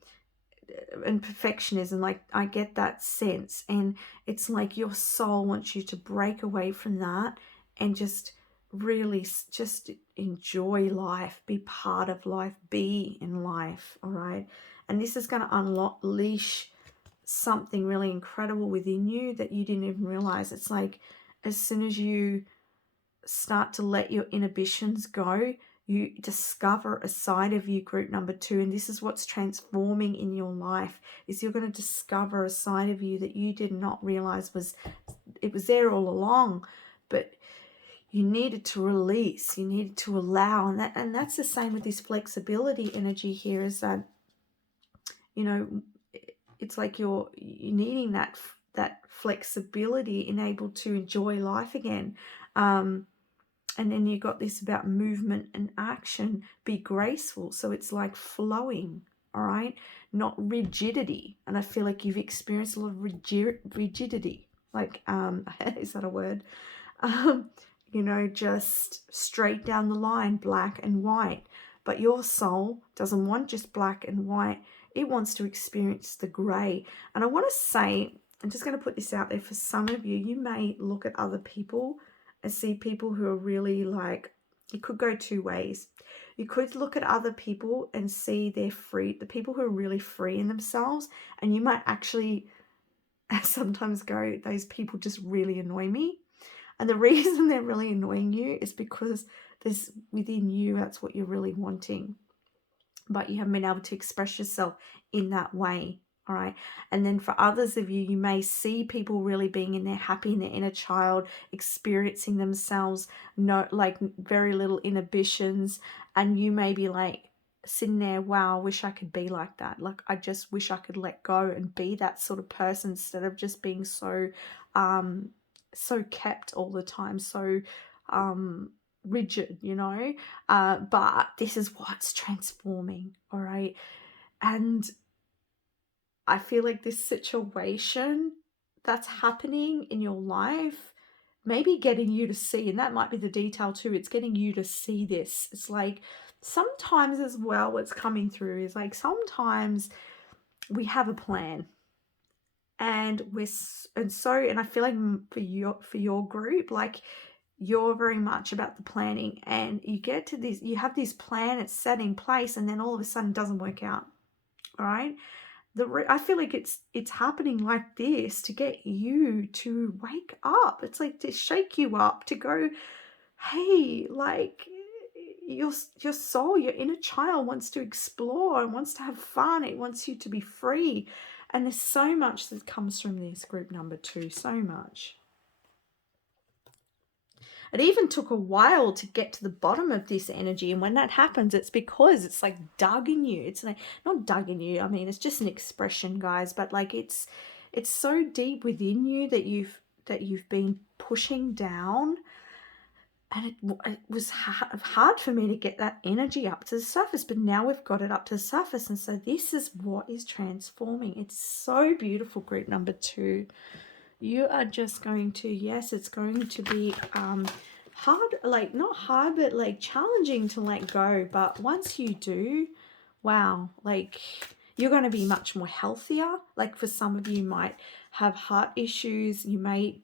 perfectionism. Like I get that sense, and it's like your soul wants you to break away from that and just really just enjoy life, be part of life, be in life. All right, and this is going to unleash something really incredible within you that you didn't even realize. It's like as soon as you start to let your inhibitions go, You discover a side of you, group number 2, and this is what's transforming in your life, is you're going to discover a side of you that you did not realize was there all along, but you needed to release, you needed to allow. And that's the same with this flexibility energy here, is that, you know, it's like you're needing that flexibility and able to enjoy life again. And then you got this about movement and action, be graceful. So it's like flowing, all right? Not rigidity. And I feel like you've experienced a lot of rigidity. Like, is that a word? You know, just straight down the line, black and white. But your soul doesn't want just black and white. It wants to experience the grey. And I want to say, I'm just going to put this out there for some of you, you may look at other people and see people who are really like, it could go two ways. You could look at other people and see they're free, the people who are really free in themselves, and you might actually sometimes go, those people just really annoy me. And the reason they're really annoying you is because there's within you, that's what you're really wanting, but you haven't been able to express yourself in that way. All right. And then for others of you, you may see people really being in their happy, in their inner child, experiencing themselves, no, like very little inhibitions. And you may be like sitting there, wow, I wish I could be like that. Like, I just wish I could let go and be that sort of person instead of just being so, so kept all the time, so, rigid, you know. But this is what's transforming, all right? And I feel like this situation that's happening in your life, maybe getting you to see, and that might be the detail too, it's getting you to see this. It's like sometimes as well, what's coming through is like sometimes we have a plan, and I feel like for your group, like, you're very much about the planning, and you get to this, you have this plan, it's set in place, and then all of a sudden it doesn't work out. All right. I feel like it's happening like this to get you to wake up. It's like to shake you up, to go, hey, like, your soul, your inner child wants to explore and wants to have fun. It wants you to be free. And there's so much that comes from this, group number 2, so much. It even took a while to get to the bottom of this energy. And when that happens, it's because it's like dug in you. It's like, not dug in you, I mean, it's just an expression, guys, but like it's so deep within you that you've been pushing down. And it was hard for me to get that energy up to the surface, but now we've got it up to the surface. And so this is what is transforming. It's so beautiful, group number 2. You are just going to, yes, it's going to be hard, like not hard, but like challenging to let go. But once you do, wow, like you're going to be much more healthier. Like for some of you might have heart issues. You may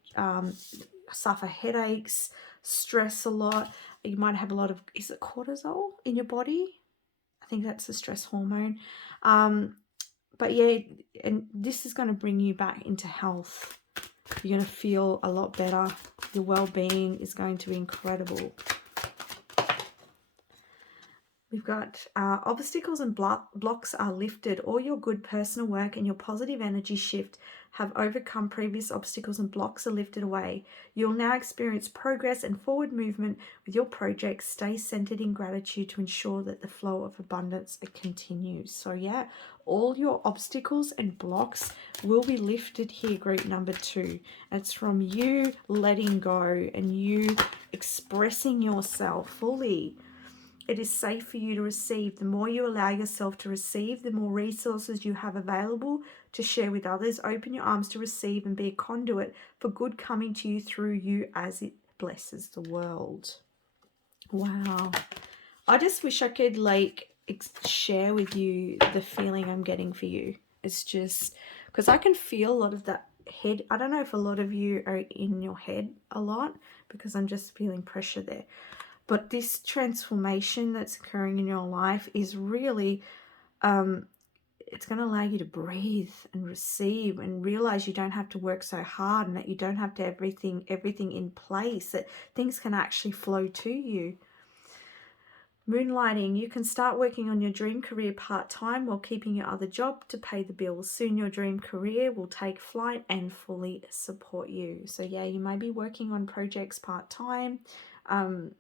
suffer headaches, stress a lot. You might have a lot of, is it cortisol in your body? I think that's the stress hormone. But yeah, and this is going to bring you back into health. You're going to feel a lot better. Your well-being is going to be incredible. We've got obstacles and blocks are lifted. All your good personal work and your positive energy shift have overcome previous obstacles, and blocks are lifted away. You'll now experience progress and forward movement with your projects. Stay centered in gratitude to ensure that the flow of abundance continues. So yeah, all your obstacles and blocks will be lifted here, group number 2. It's from you letting go and you expressing yourself fully. It is safe for you to receive. The more you allow yourself to receive, the more resources you have available to share with others. Open your arms to receive and be a conduit for good coming to you through you as it blesses the world. Wow. I just wish I could like share with you the feeling I'm getting for you. It's just because I can feel a lot of that head. I don't know if a lot of you are in your head a lot, because I'm just feeling pressure there. But this transformation that's occurring in your life is really, it's going to allow you to breathe and receive and realize you don't have to work so hard, and that you don't have to have everything in place, that things can actually flow to you. Moonlighting, you can start working on your dream career part-time while keeping your other job to pay the bills. Soon your dream career will take flight and fully support you. So yeah, you may be working on projects part-time. You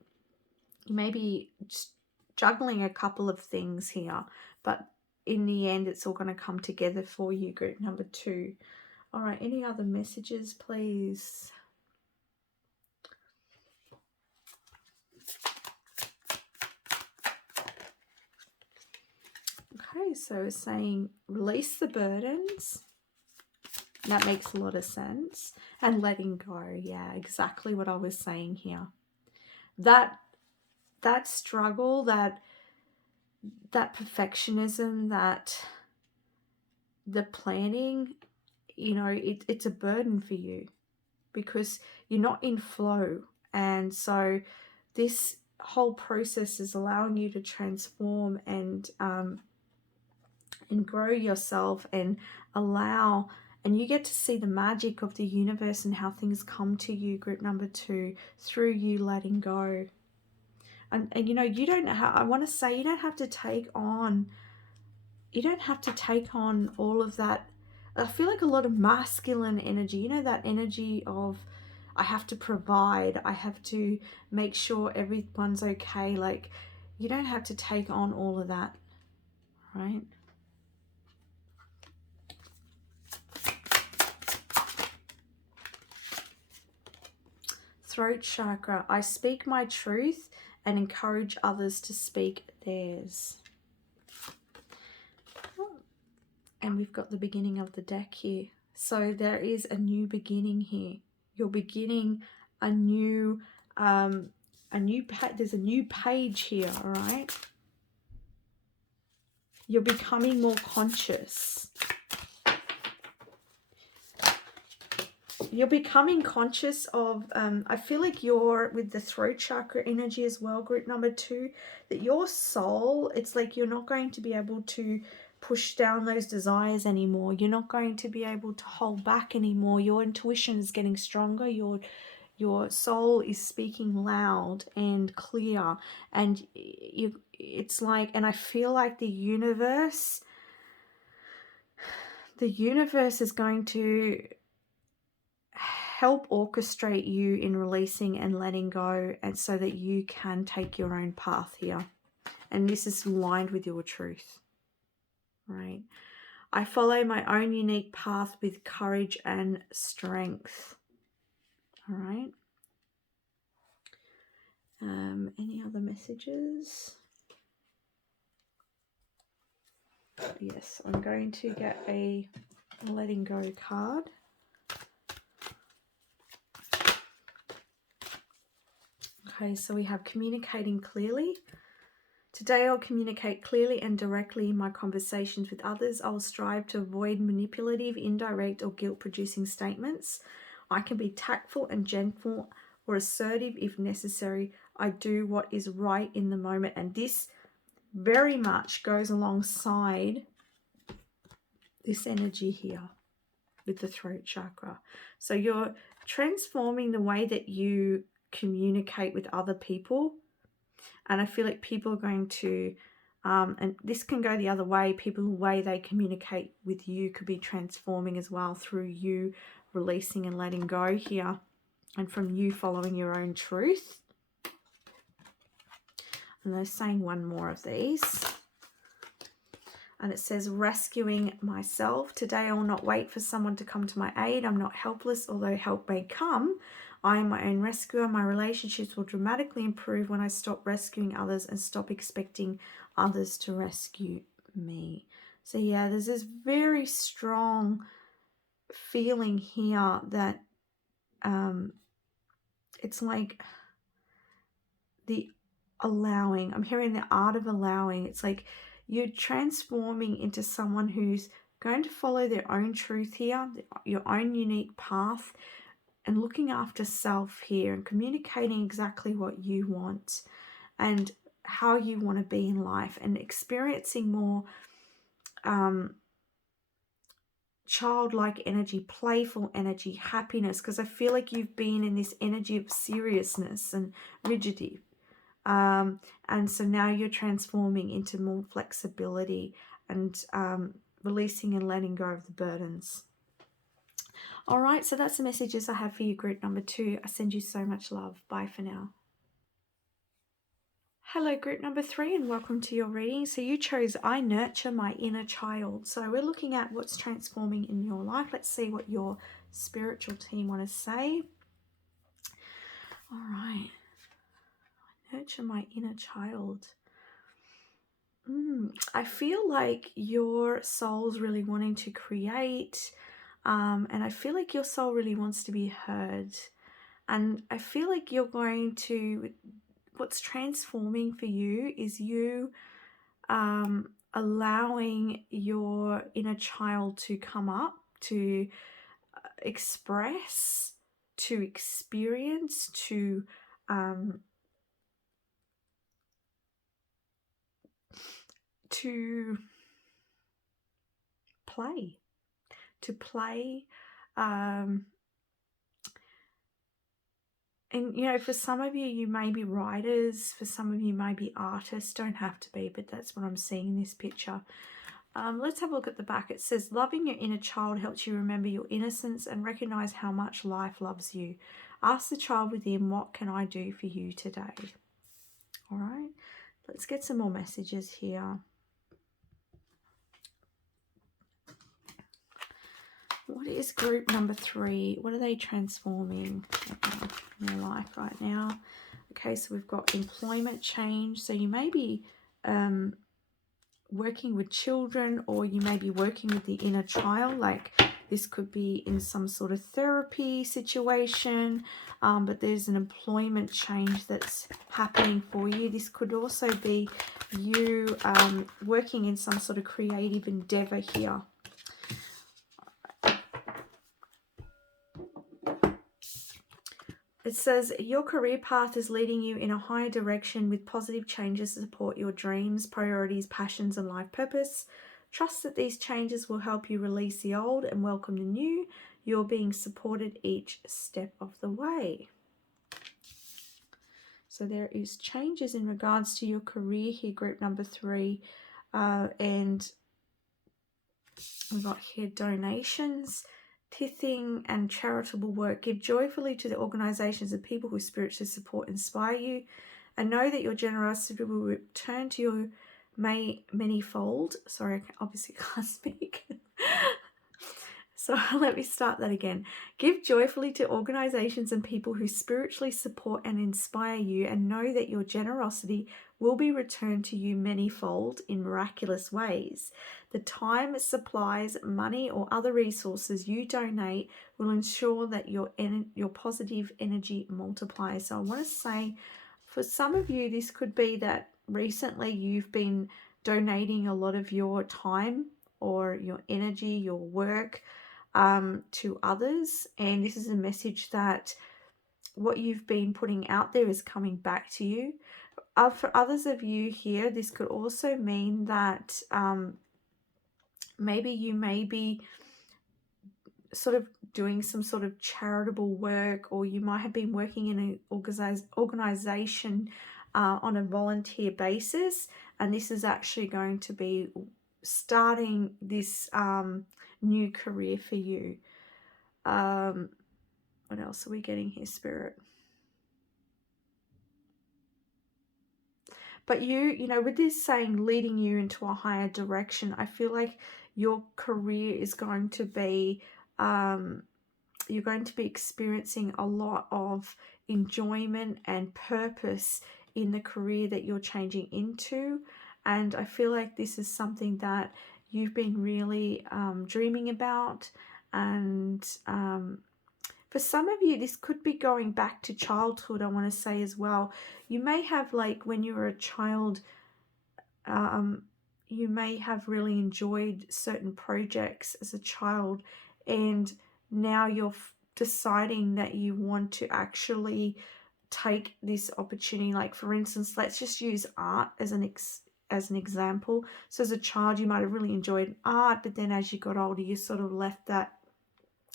may be just juggling a couple of things here, but in the end, it's all going to come together for you, group number 2. All right, any other messages, please? Okay, so it's saying release the burdens. That makes a lot of sense. And letting go. Yeah, exactly what I was saying here. That struggle, that perfectionism, that the planning, you know, it's a burden for you because you're not in flow. And so this whole process is allowing you to transform and grow yourself and allow, and you get to see the magic of the universe and how things come to you, group number 2, through you letting go. And you know, you don't have, I want to say, you don't have to take on all of that. I feel like a lot of masculine energy, you know, that energy of I have to provide, I have to make sure everyone's okay. Like, you don't have to take on all of that, right? Throat chakra, I speak my truth and encourage others to speak theirs. And we've got the beginning of the deck here. So there is a new beginning here. You're beginning a new, there's a new page here, all right? You're becoming more conscious. You're becoming conscious of, I feel like you're with the throat chakra energy as well, group number 2, that your soul, it's like you're not going to be able to push down those desires anymore. You're not going to be able to hold back anymore. Your intuition is getting stronger. Your soul is speaking loud and clear. And it's like, and I feel like the universe is going to help orchestrate you in releasing and letting go, and so that you can take your own path here. And this is aligned with your truth, right? I follow my own unique path with courage and strength. All right. Any other messages? Yes, I'm going to get a letting go card. Okay, so we have communicating clearly. Today I'll communicate clearly and directly in my conversations with others. I will strive to avoid manipulative, indirect, or guilt-producing statements. I can be tactful and gentle or assertive if necessary. I do what is right in the moment. And this very much goes alongside this energy here with the throat chakra. So you're transforming the way that you communicate with other people. And I feel like people are going to, and this can go the other way, people, the way they communicate with you could be transforming as well through you releasing and letting go here, and from you following your own truth. And they're saying one more of these. And it says, rescuing myself. Today I will not wait for someone to come to my aid. I'm not helpless, although help may come. I am my own rescuer. My relationships will dramatically improve when I stop rescuing others and stop expecting others to rescue me. So yeah, there's this very strong feeling here that it's like the allowing. I'm hearing the art of allowing. It's like you're transforming into someone who's going to follow their own truth here, your own unique path, and looking after self here and communicating exactly what you want and how you want to be in life, and experiencing more childlike energy, playful energy, happiness, because I feel like you've been in this energy of seriousness and rigidity. And so now you're transforming into more flexibility and releasing and letting go of the burdens. All right, so that's the messages I have for you, group number 2. I send you so much love. Bye for now. Hello, group number 3, and welcome to your reading. So you chose I Nurture My Inner Child. So we're looking at what's transforming in your life. Let's see what your spiritual team want to say. All right. I nurture my inner child. I feel like your soul's really wanting to create, and I feel like your soul really wants to be heard. And I feel like you're going to, what's transforming for you is you allowing your inner child to come up, to express, to experience, to play, and you know, for some of you, you may be writers, for some of you may be artists, don't have to be, but that's what I'm seeing in this picture. Let's have a look at the back. It says, loving your inner child helps you remember your innocence and recognize how much life loves you. Ask the child within, what can I do for you today? All right, let's get some more messages here. What is group number 3? What are they transforming in their life right now? Okay, so we've got employment change. So you may be working with children, or you may be working with the inner child. Like this could be in some sort of therapy situation, but there's an employment change that's happening for you. This could also be you working in some sort of creative endeavor here. It says, your career path is leading you in a higher direction with positive changes to support your dreams, priorities, passions, and life purpose. Trust that these changes will help you release the old and welcome the new. You're being supported each step of the way. So there is changes in regards to your career here, group number 3. And we've got here donations, tithing, and charitable work. Give joyfully to the organizations and people who spiritually support, inspire you, and know that your generosity will return to you manyfold. Sorry, I obviously can't speak. So let me start that again. Give joyfully to organizations and people who spiritually support and inspire you, and know that your generosity will be returned to you manyfold in miraculous ways. The time, supplies, money, or other resources you donate will ensure that your positive energy multiplies. So I want to say, for some of you, this could be that recently you've been donating a lot of your time or your energy, your work, to others, and this is a message that what you've been putting out there is coming back to you. For others of you here, this could also mean that maybe you may be sort of doing some sort of charitable work, or you might have been working in an organization on a volunteer basis, and this is actually going to be starting this new career for you. What else are we getting here, Spirit? But you know, with this saying leading you into a higher direction, I feel like your career is going to be, you're going to be experiencing a lot of enjoyment and purpose in the career that you're changing into. And I feel like this is something that you've been really dreaming about. And for some of you, this could be going back to childhood, I want to say as well. You may have, like, when you were a child, you may have really enjoyed certain projects as a child, and now you're deciding that you want to actually take this opportunity. Like, for instance, let's just use art as an example. So as a child, you might have really enjoyed art, but then as you got older, you sort of left that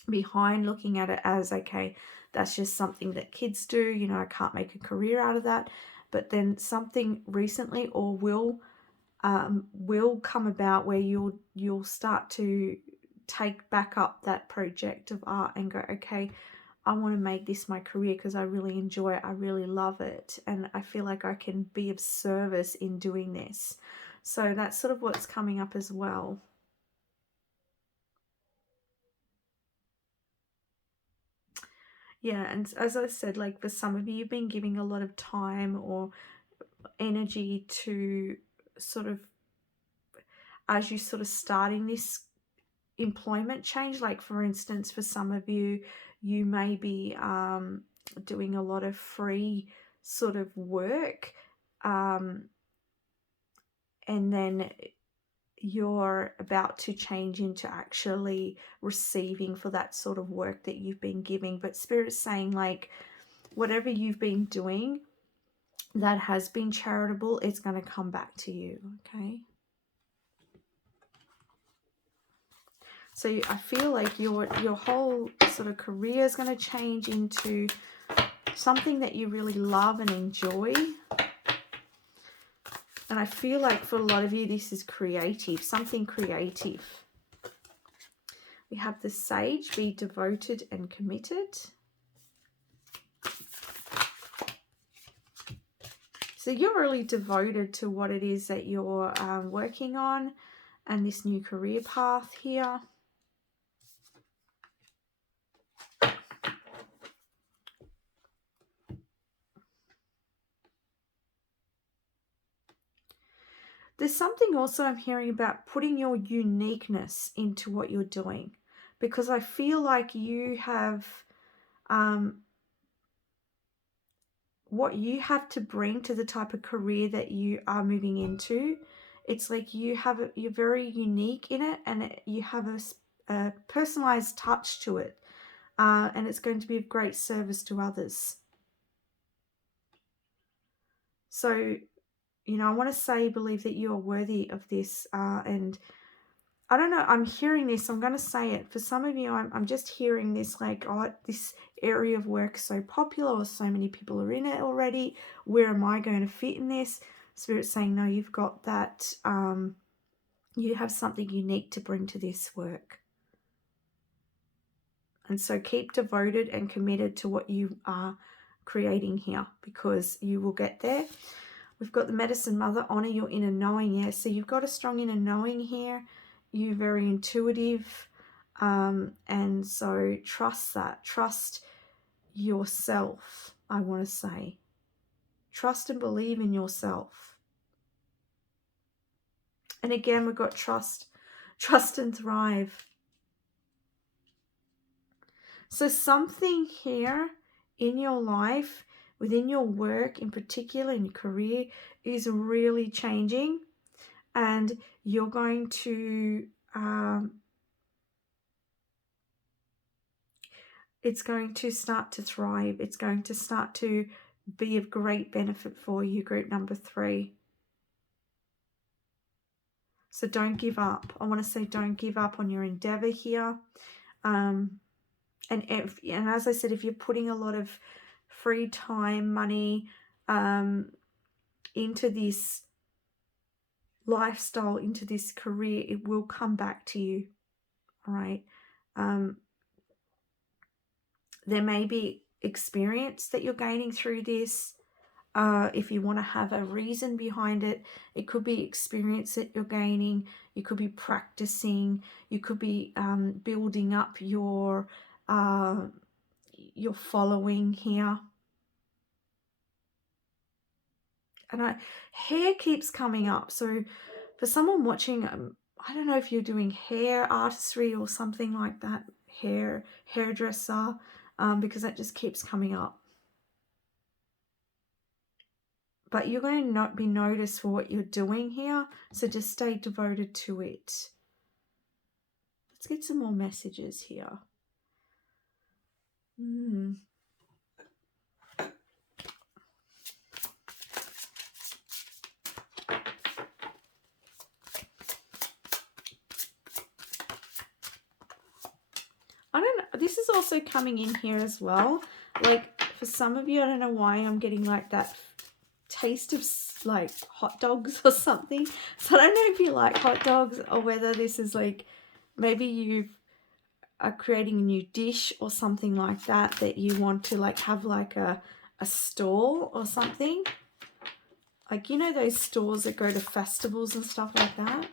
behind, looking at it as, okay, that's just something that kids do, you know, I can't make a career out of that. but then something recently or will come about where you'll start to take back up that project of art and go, okay, I want to make this my career because I really enjoy it, I really love it, and I feel like I can be of service in doing this. So that's sort of what's coming up as well. Yeah, and as I said, like for some of you, you've been giving a lot of time or energy to sort of, as you sort of starting this employment change, like for instance, for some of you, you may be doing a lot of free sort of work, and then you're about to change into actually receiving for that sort of work that you've been giving. But Spirit's saying, like, whatever you've been doing that has been charitable, it's going to come back to you, okay? So I feel like your whole sort of career is going to change into something that you really love and enjoy. And I feel like for a lot of you, this is creative, something creative. We have the Sage, be devoted and committed. So you're really devoted to what it is that you're working on and this new career path here. There's something also I'm hearing about putting your uniqueness into what you're doing, because I feel like you have what you have to bring to the type of career that you are moving into. It's like you're very unique in it, and you have a personalized touch to it, and it's going to be of great service to others. So, you know, I want to believe that you are worthy of this, and I don't know, I'm hearing this, I'm going to say it. For some of you, I'm just hearing this like, oh, this area of work is so popular, or so many people are in it already. Where am I going to fit in this? Spirit's saying, no, you've got that. You have something unique to bring to this work. And so keep devoted and committed to what you are creating here, because you will get there. We've got the Medicine Mother, honor your inner knowing. Yeah, so you've got a strong inner knowing here. You're very intuitive, and so trust that. Trust yourself, I want to say. Trust and believe in yourself. And again, we've got trust and thrive. So something here in your life, within your work in particular, in your career, is really changing, and you're going to it's going to start to thrive. It's going to start to be of great benefit for you, group number 3. So don't give up. I want to say don't give up on your endeavor here. And as I said, if you're putting a lot of free time, money into this lifestyle, into this career, it will come back to you. All right. There may be experience that you're gaining through this. If you want to have a reason behind it, it could be experience that you're gaining. You could be practicing. You could be building up your following here. And hair keeps coming up. So for someone watching, I don't know if you're doing hair artistry or something like that, hairdresser, because that just keeps coming up. But you're going to not be noticed for what you're doing here, so just stay devoted to it. Let's get some more messages here. I don't know. This is also coming in here as well. Like for some of you, I don't know why I'm getting like that taste of like hot dogs or something. So I don't know if you like hot dogs, or whether this is like, maybe you are creating a new dish or something like that, that you want to like have like a stall or something. Like, you know, those stores that go to festivals and stuff like that.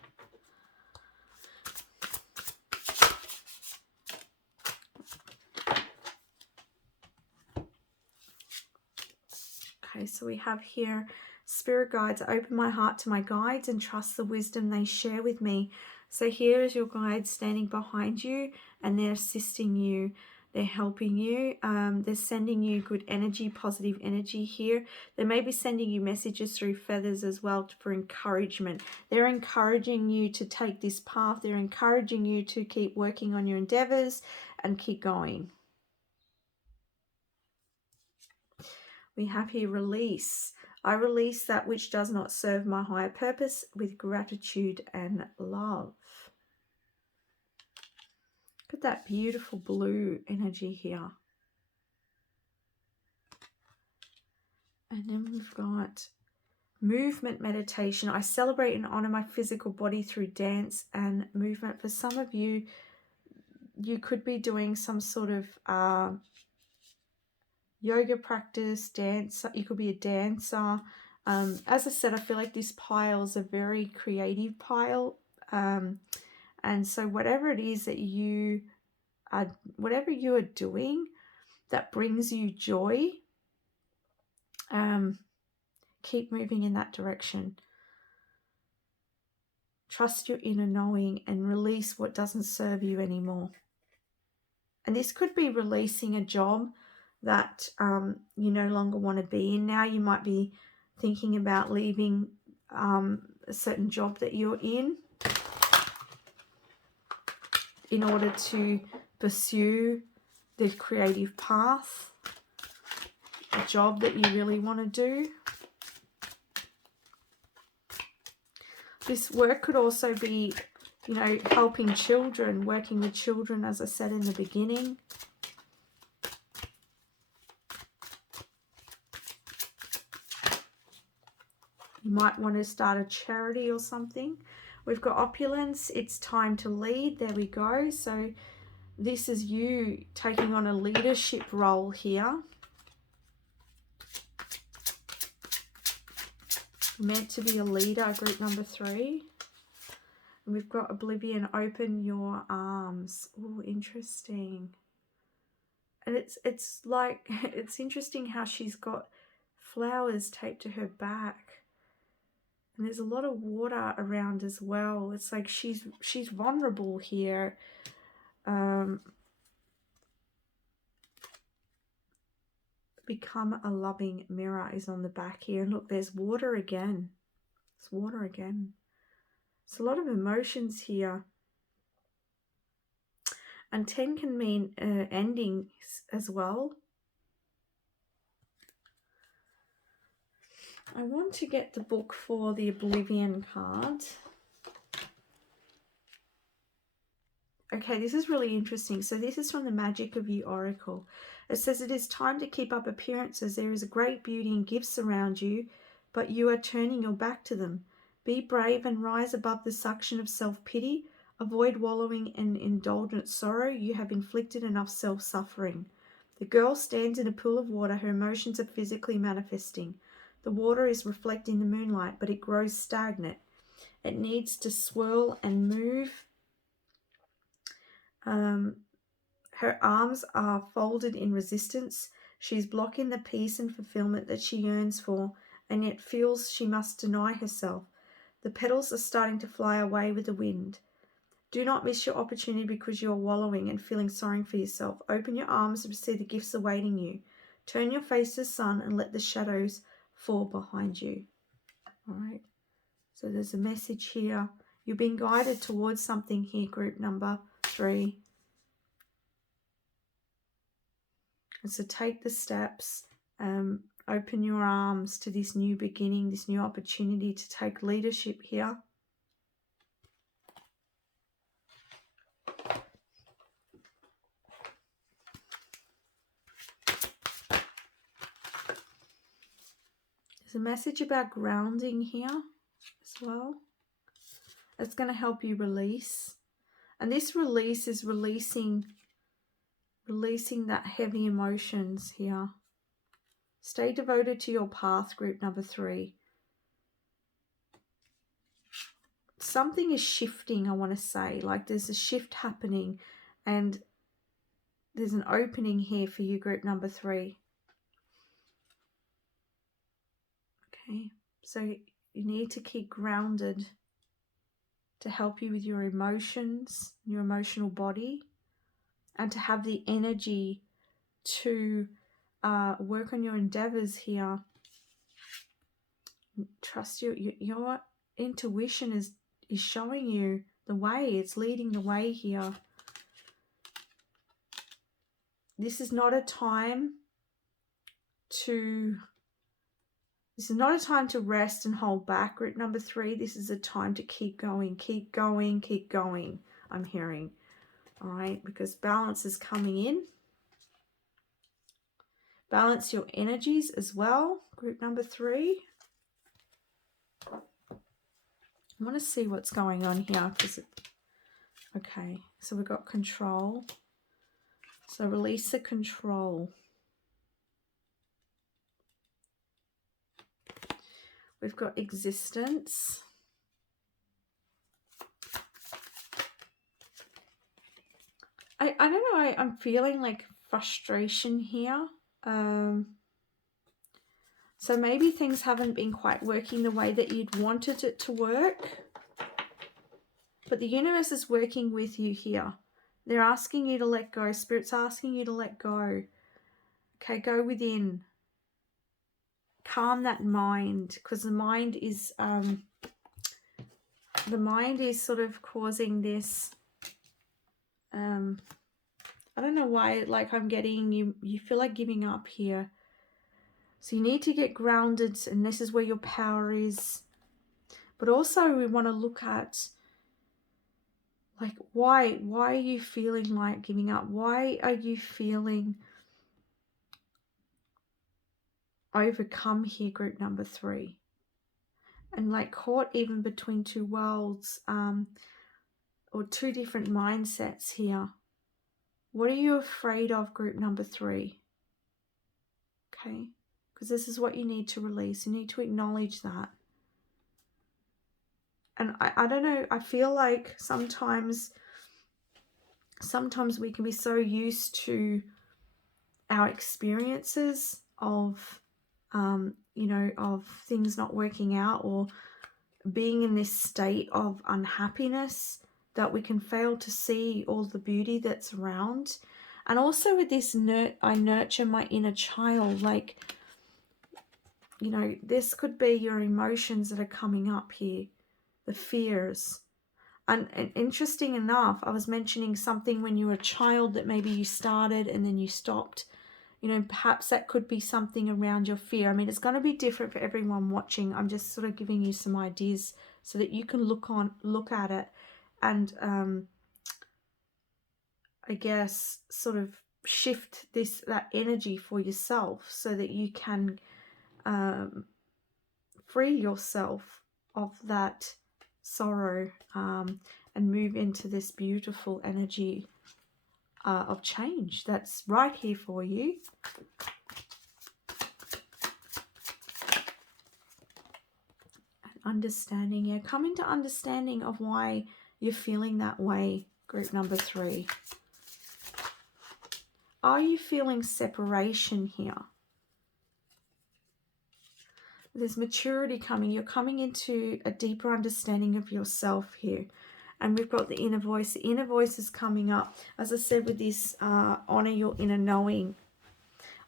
Okay, so we have here, Spirit guides, open my heart to my guides and trust the wisdom they share with me. So here is your guides standing behind you, and they're assisting you. They're helping you. They're sending you good energy, positive energy here. They may be sending you messages through feathers as well for encouragement. They're encouraging you to take this path. They're encouraging you to keep working on your endeavors and keep going. We have here release. I release that which does not serve my higher purpose with gratitude and love. Look at that beautiful blue energy here. And then we've got movement meditation. I celebrate and honor my physical body through dance and movement. For some of you, you could be doing some sort of yoga practice, dance. You could be a dancer. As I said, I feel like this pile is a very creative pile. And so whatever it is that you are, whatever you are doing that brings you joy, keep moving in that direction. Trust your inner knowing and release what doesn't serve you anymore. And this could be releasing a job that you no longer want to be in. Now you might be thinking about leaving a certain job that you're in order to pursue the creative path, a job that you really want to do. This work could also be, you know, helping children, working with children, as I said in the beginning. You might want to start a charity or something. We've got opulence. It's time to lead. There we go. So this is you taking on a leadership role here. Meant to be a leader, group number 3. And we've got oblivion, open your arms. Oh, interesting. And it's like, it's interesting how she's got flowers taped to her back. And there's a lot of water around as well. It's like she's vulnerable here. Become a loving mirror is on the back here. And look, there's water again. It's water again. It's a lot of emotions here. And 10 can mean endings as well. I want to get the book for the Oblivion card. Okay, this is really interesting. So this is from the Magic of You Oracle. It says, it is time to keep up appearances. There is a great beauty and gifts around you, but you are turning your back to them. Be brave and rise above the suction of self-pity. Avoid wallowing in indulgent sorrow. You have inflicted enough self-suffering. The girl stands in a pool of water. Her emotions are physically manifesting. The water is reflecting the moonlight, but it grows stagnant. It needs to swirl and move. Her arms are folded in resistance. She's blocking the peace and fulfillment that she yearns for, and yet feels she must deny herself. The petals are starting to fly away with the wind. Do not miss your opportunity because you are wallowing and feeling sorry for yourself. Open your arms to see the gifts awaiting you. Turn your face to the sun and let the shadows fall behind you. All right. So there's a message here. You're being guided towards something here, group number 3. And so take the steps. Open your arms to this new beginning, this new opportunity to take leadership here. There's a message about grounding here as well. It's going to help you release. And this release is releasing that heavy emotions here. Stay devoted to your path, group number 3. Something is shifting, I want to say. Like there's a shift happening and there's an opening here for you, group number 3. Okay, so you need to keep grounded to help you with your emotions, your emotional body, and to have the energy to work on your endeavors here. Trust your intuition is showing you the way. It's leading the way here. This is not a time to rest and hold back, group number 3. This is a time to keep going, keep going, keep going, I'm hearing. All right, because balance is coming in. Balance your energies as well, group number 3. I want to see what's going on here. Okay, so we've got control. So release the control. We've got existence. I don't know, I'm feeling like frustration here. So maybe things haven't been quite working the way that you'd wanted it to work. But the universe is working with you here. They're asking you to let go. Spirit's asking you to let go. Okay, go within. Calm that mind, because the mind is sort of causing this. I don't know why, like I'm getting you feel like giving up here. So you need to get grounded, and this is where your power is. But also we want to look at, like, why are you feeling like giving up? Why are you feeling overcome here, group number 3? And like caught even between two worlds, or two different mindsets here. What are you afraid of, group number 3? Okay, because this is what you need to release. You need to acknowledge that. And I don't know, I feel like sometimes we can be so used to our experiences of, of things not working out or being in this state of unhappiness that we can fail to see all the beauty that's around. And also with this, I nurture my inner child. Like, this could be your emotions that are coming up here, the fears. And interesting enough, I was mentioning something when you were a child that maybe you started and then you stopped. Perhaps that could be something around your fear. I mean, it's going to be different for everyone watching. I'm just sort of giving you some ideas so that you can look at it and I guess sort of shift that energy for yourself so that you can free yourself of that sorrow and move into this beautiful energy of change that's right here for you. Understanding, yeah, coming to understanding of why you're feeling that way, group number 3. Are you feeling separation here? There's maturity coming. You're coming into a deeper understanding of yourself here. And we've got the inner voice. The inner voice is coming up. As I said with this, honor your inner knowing.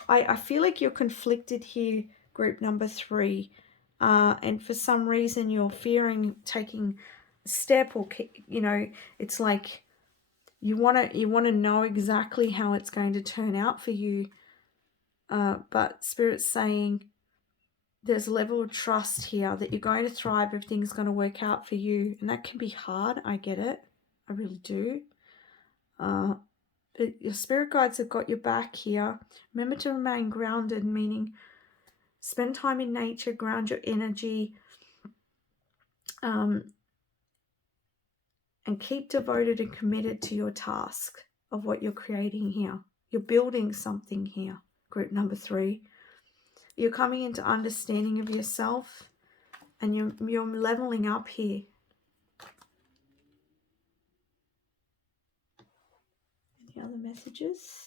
I feel like you're conflicted here, group number 3. And for some reason you're fearing taking a step, or it's like you want to know exactly how it's going to turn out for you, but Spirit's saying there's a level of trust here that you're going to thrive, everything's going to work out for you. And that can be hard. I get it, I really do. But your spirit guides have got your back here. Remember to remain grounded, meaning Spend time in nature, ground your energy, and keep devoted and committed to your task of what you're creating here. You're building something here, group number 3. You're coming into understanding of yourself, and you're leveling up here. Any other messages?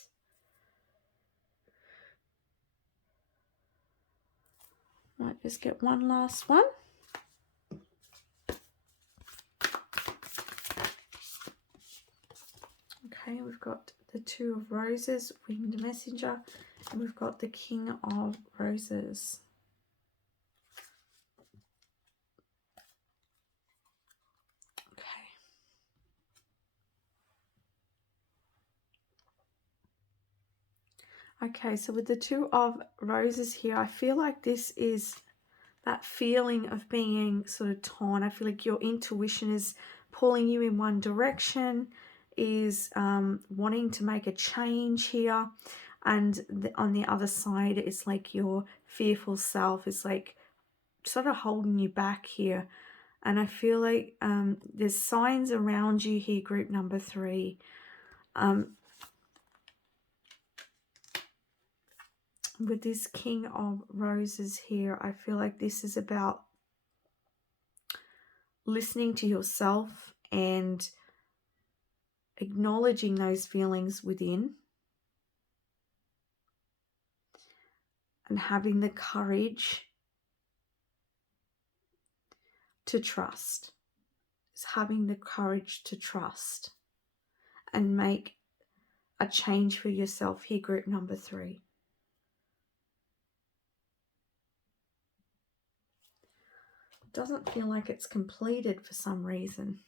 Might just get one last one. Okay, we've got the 2 of Roses, Winged Messenger, and we've got the King of Roses. Okay, so with the 2 of Roses here, I feel like this is that feeling of being sort of torn. I feel like your intuition is pulling you in one direction, is wanting to make a change here. And on the other side, it's like your fearful self is like sort of holding you back here. And I feel like there's signs around you here, group number 3. With this King of Roses here, I feel like this is about listening to yourself and acknowledging those feelings within and having the courage to trust. It's having the courage to trust and make a change for yourself here, group number 3. Doesn't feel like it's completed for some reason.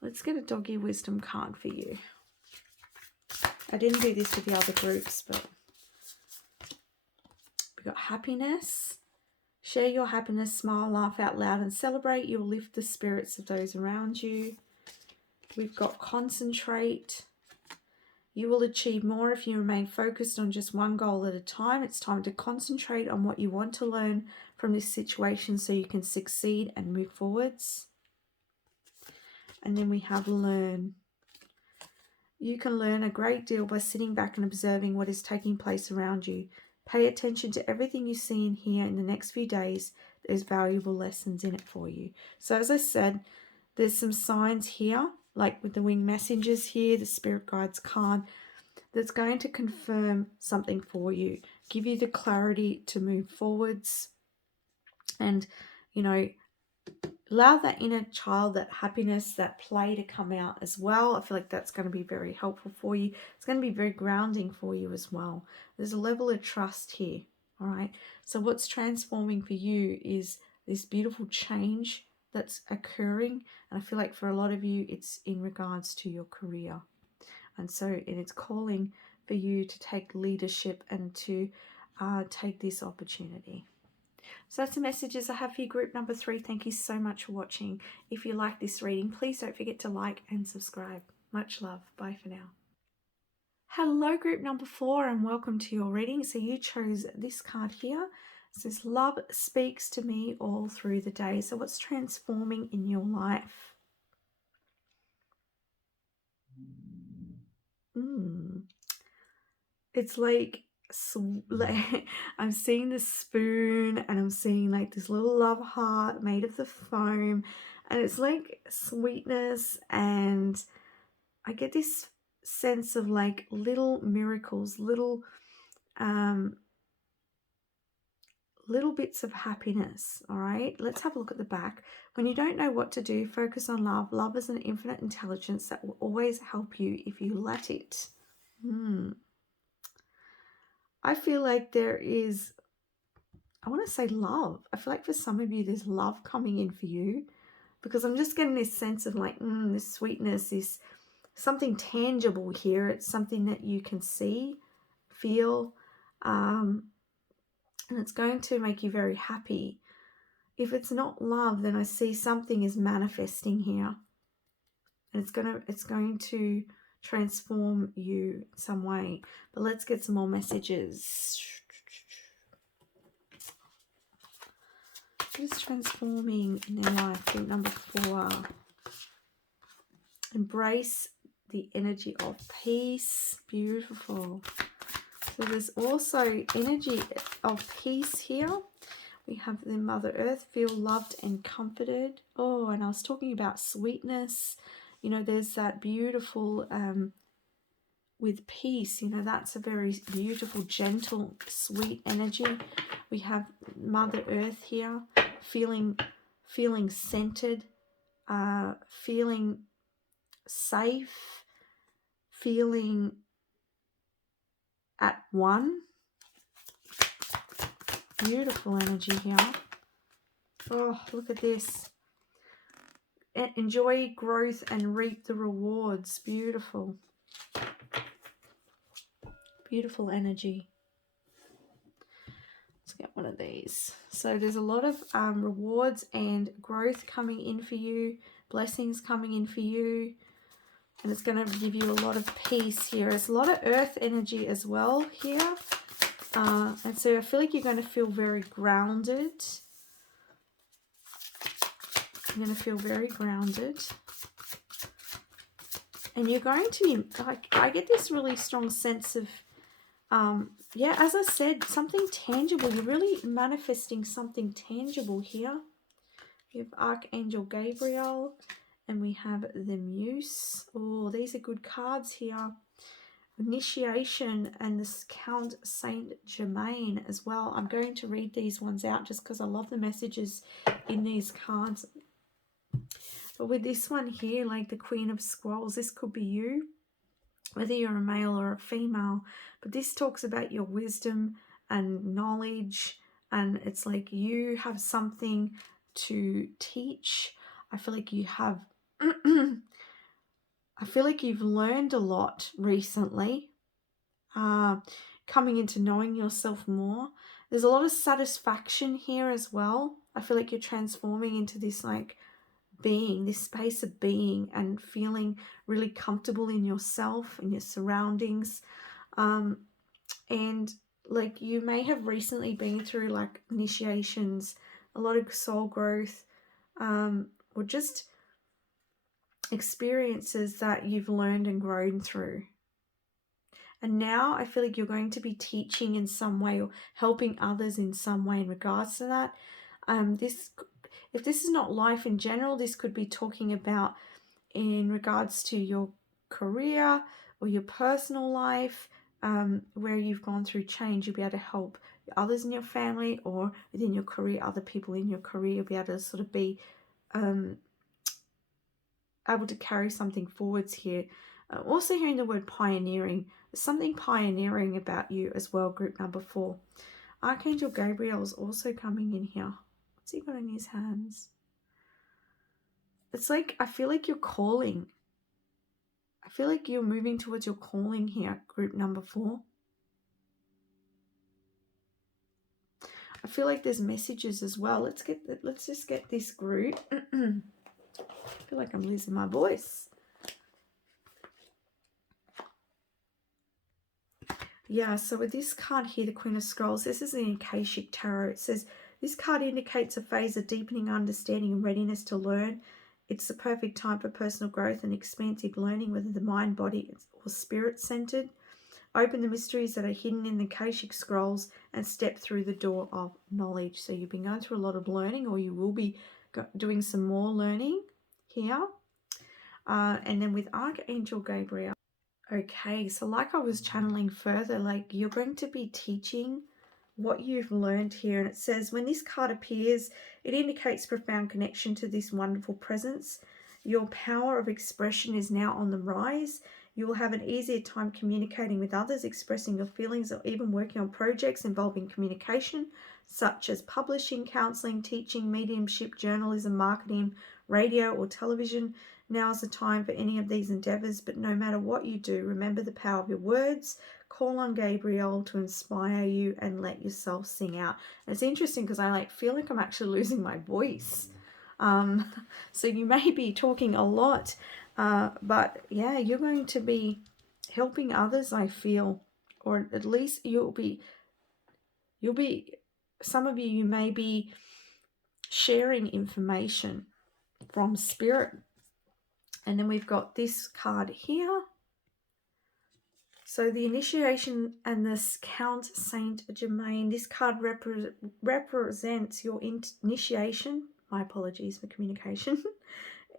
Let's get a doggy wisdom card for you. I didn't do this with the other groups, but we've got happiness. Share your happiness, smile, laugh out loud, and celebrate. You'll lift the spirits of those around you. We've got concentrate. You will achieve more if you remain focused on just one goal at a time. It's time to concentrate on what you want to learn from this situation so you can succeed and move forwards. And then we have learn. You can learn a great deal by sitting back and observing what is taking place around you. Pay attention to everything you see and hear in the next few days. There's valuable lessons in it for you. So as I said, there's some signs here, like with the winged messengers here, the spirit guides card, that's going to confirm something for you, give you the clarity to move forwards, and, you know, allow that inner child, that happiness, that play to come out as well. I feel like that's going to be very helpful for you. It's going to be very grounding for you as well. There's a level of trust here, all right? So what's transforming for you is this beautiful change that's occurring. And I feel like for a lot of you, it's in regards to your career. And so it's calling for you to take leadership and to take this opportunity. So that's the messages I have for you, group number 3. Thank you so much for watching. If you like this reading, please don't forget to like and subscribe. Much love. Bye for now. Hello, group number 4, and welcome to your reading. So you chose this card here. It says, love speaks to me all through the day. So what's transforming in your life? It's like I'm seeing the spoon, and I'm seeing like this little love heart made of the foam, and it's like sweetness, and I get this sense of like little miracles, little bits of happiness. All right, let's have a look at the back. When you don't know what to do, focus on love. Love is an infinite intelligence that will always help you if you let it. I feel like there is, I want to say love. I feel like for some of you, there's love coming in for you, because I'm just getting this sense of like, this sweetness, this something tangible here. It's something that you can see, feel, and it's going to make you very happy. If it's not love, then I see something is manifesting here, and it's going to transform you some way. But let's get some more messages. What is transforming in their life? Group number 4. Embrace the energy of peace. Beautiful. So there's also energy of peace here. We have the Mother Earth, feel loved and comforted. Oh, and I was talking about sweetness. You know, there's that beautiful, with peace, you know, that's a very beautiful, gentle, sweet energy. We have Mother Earth here, feeling centered, feeling safe, feeling at one. Beautiful energy here. Oh, look at this. Enjoy growth and reap the rewards. Beautiful. Beautiful energy. Let's get one of these. So there's a lot of rewards and growth coming in for you. Blessings coming in for you. And it's going to give you a lot of peace here. There's a lot of earth energy as well here. And so I feel like you're going to feel very grounded. You're going to feel very grounded. And you're going to be, like, I get this really strong sense of, yeah, as I said, something tangible. You're really manifesting something tangible here. We have Archangel Gabriel and we have the Muse. Oh, these are good cards here. Initiation and this Count Saint Germain as well. I'm going to read these ones out just because I love the messages in these cards. But with this one here, like the Queen of Scrolls, this could be you, whether you're a male or a female. But this talks about your wisdom and knowledge. And it's like you have something to teach. I feel like you have... I feel like you've learned a lot recently. Coming into knowing yourself more. There's a lot of satisfaction here as well. I feel like you're transforming into this like being, this space of being and feeling really comfortable in yourself and your surroundings. And like you may have recently been through like initiations, a lot of soul growth, or just experiences that you've learned and grown through. And now I feel like you're going to be teaching in some way or helping others in some way in regards to that. If this is not life in general, this could be talking about in regards to your career or your personal life, where you've gone through change. You'll be able to help others in your family or within your career, other people in your career. You'll be able to sort of be able to carry something forwards here. Also hearing the word pioneering. There's something pioneering about you as well, group number 4. Archangel Gabriel is also coming in here. What's he got in his hands? It's like, I feel like you're calling. I feel like you're moving towards your calling here, group number 4. I feel like there's messages as well. Let's just get this group. I feel like I'm losing my voice. Yeah, so with this card here, the Queen of Scrolls, this is the Akashic Tarot. It says, this card indicates a phase of deepening understanding and readiness to learn. It's the perfect time for personal growth and expansive learning, whether the mind, body, or spirit-centered. Open the mysteries that are hidden in the Akashic Scrolls and step through the door of knowledge. So you've been going through a lot of learning, or you will be doing some more learning here. And then with Archangel Gabriel. Okay, so like I was channeling further, like you're going to be teaching what you've learned here. And it says, when this card appears, it indicates profound connection to this wonderful presence. Your power of expression is now on the rise. You will have an easier time communicating with others, expressing your feelings, or even working on projects involving communication, such as publishing, counseling, teaching, mediumship, journalism, marketing, radio, or television. Now is the time for any of these endeavors, but no matter what you do, remember the power of your words. Call on Gabriel to inspire you and let yourself sing out. And it's interesting because I feel like I'm actually losing my voice. So you may be talking a lot, but yeah, you're going to be helping others, I feel, or at least you'll be, some of you may be sharing information from spirit. And then we've got this card here. So the initiation and this Count Saint Germain, this card represents your initiation. My apologies for communication.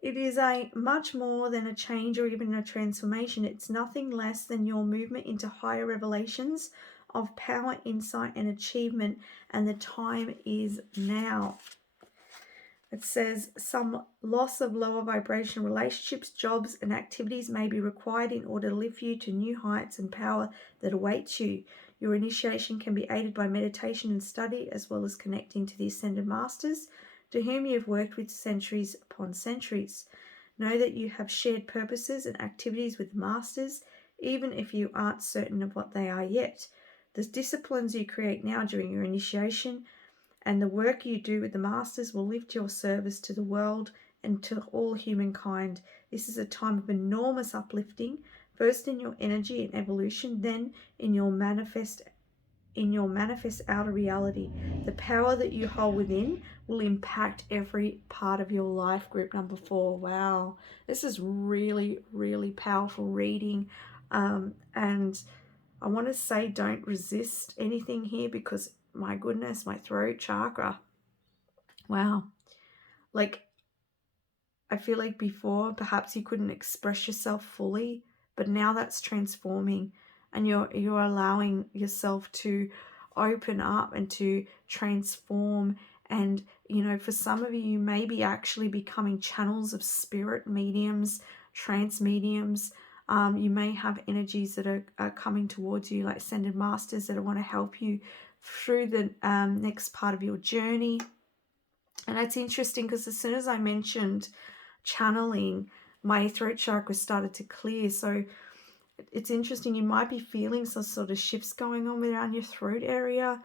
It is a much more than a change or even a transformation. It's nothing less than your movement into higher revelations of power, insight, and achievement. And the time is now. It says some loss of lower vibration relationships, jobs, and activities may be required in order to lift you to new heights and power that awaits you. Your initiation can be aided by meditation and study, as well as connecting to the Ascended Masters, to whom you have worked with centuries upon centuries. Know that you have shared purposes and activities with the Masters, even if you aren't certain of what they are yet. The disciplines you create now during your initiation and the work you do with the Masters will lift your service to the world and to all humankind. This is a time of enormous uplifting, first in your energy and evolution, then in your manifest outer reality. The power that you hold within will impact every part of your life. Group number 4. Wow, this is really, really powerful reading. And I want to say don't resist anything here, because my goodness, my throat chakra. Wow. Like, I feel like before perhaps you couldn't express yourself fully, but now that's transforming, and you're allowing yourself to open up and to transform. And for some of you, you may be actually becoming channels of spirit, mediums, trance mediums. You may have energies that are coming towards you, like Ascended Masters, that want to help you through the next part of your journey. And it's interesting because as soon as I mentioned channeling, my throat chakra started to clear. So it's interesting, you might be feeling some sort of shifts going on around your throat area.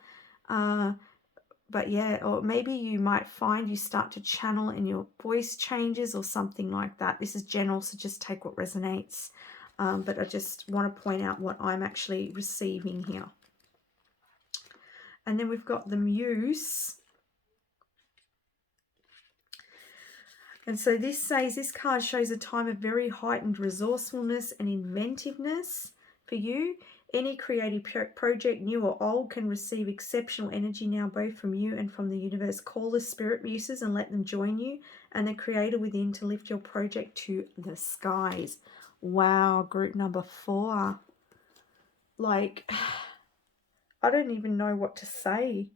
But yeah, or maybe you might find you start to channel and your voice changes or something like that. This is general, so just take what resonates. But I just want to point out what I'm actually receiving here. And then we've got the Muse. And so this card shows a time of very heightened resourcefulness and inventiveness for you. Any creative project, new or old, can receive exceptional energy now, both from you and from the universe. Call the spirit muses and let them join you and the creator within to lift your project to the skies. Wow, group number 4. Like, I don't even know what to say.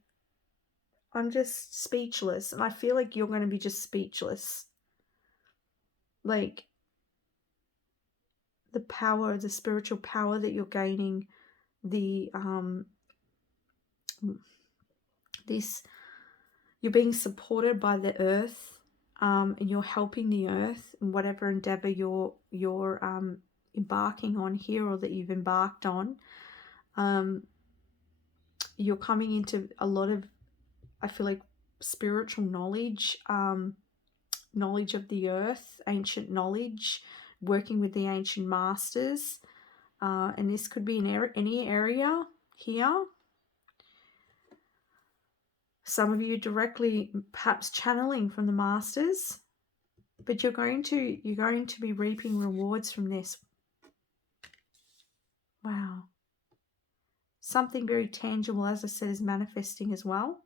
I'm just speechless, and I feel like you're going to be just speechless. Like, the power, the spiritual power that you're gaining, the you're being supported by the earth, and you're helping the earth in whatever endeavor you're embarking on here, or that you've embarked on. You're coming into a lot of, I feel like, spiritual knowledge, knowledge of the earth, ancient knowledge, working with the ancient masters. And this could be in any area here. Some of you directly perhaps channeling from the masters, but you're going to be reaping rewards from this. Wow. Something very tangible, as I said, is manifesting as well.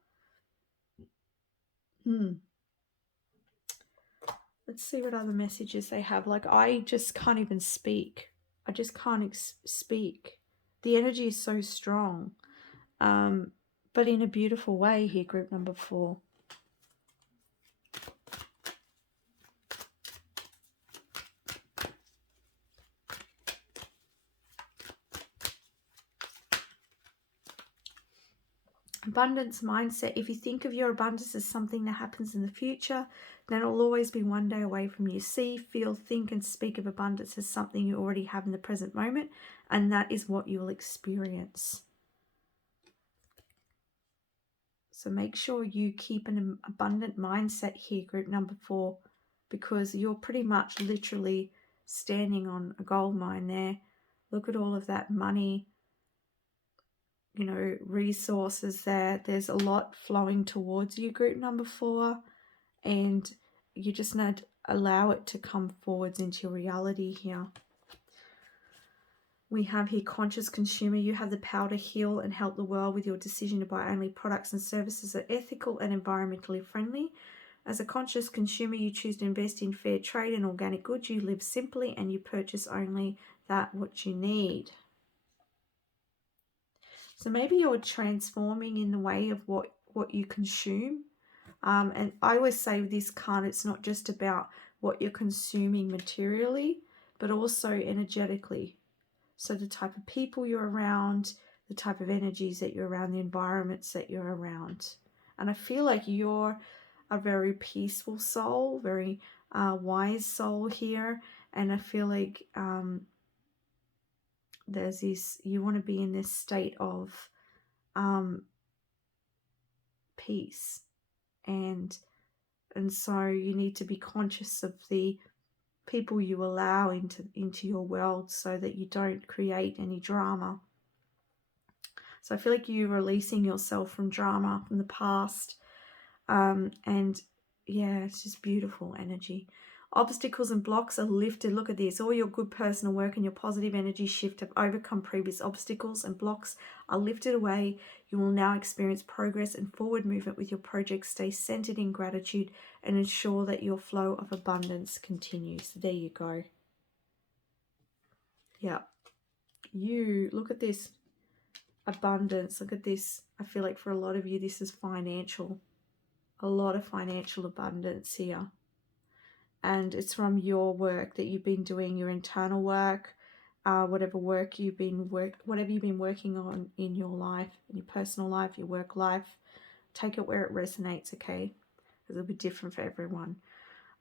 Let's see what other messages they have. Like, I just can't even speak. I just can't speak. The energy is so strong, but in a beautiful way here, group number 4. Abundance mindset. If you think of your abundance as something that happens in the future, then it will always be one day away from you. See, feel, think, and speak of abundance as something you already have in the present moment, and that is what you will experience. So make sure you keep an abundant mindset here, group number 4, because you're pretty much literally standing on a gold mine there. Look at all of that money, resources there. There's a lot flowing towards you, group number 4. and you just need to allow it to come forwards into your reality here. We have here conscious consumer. You have the power to heal and help the world with your decision to buy only products and services that are ethical and environmentally friendly. As a conscious consumer, you choose to invest in fair trade and organic goods. You live simply and you purchase only that what you need. So maybe you're transforming in the way of what you consume. And I always say with this card, it's not just about what you're consuming materially, but also energetically. So the type of people you're around, the type of energies that you're around, the environments that you're around. And I feel like you're a very peaceful soul, very wise soul here. And I feel like there's this, you want to be in this state of peace. And so you need to be conscious of the people you allow into your world so that you don't create any drama. So I feel like you're releasing yourself from drama from the past. And yeah, it's just beautiful energy. Obstacles and blocks are lifted. Look at this. All your good personal work and your positive energy shift have overcome previous obstacles and blocks are lifted away. You will now experience progress and forward movement with your project. Stay centered in gratitude and ensure that your flow of abundance continues. There you go. Yeah. You look at this abundance. Look at this. I feel like for a lot of you, this is financial. A lot of financial abundance here. And it's from your work that you've been doing, your internal work, whatever you've been working on in your life, in your personal life, your work life. Take it where it resonates, okay? Because it'll be different for everyone.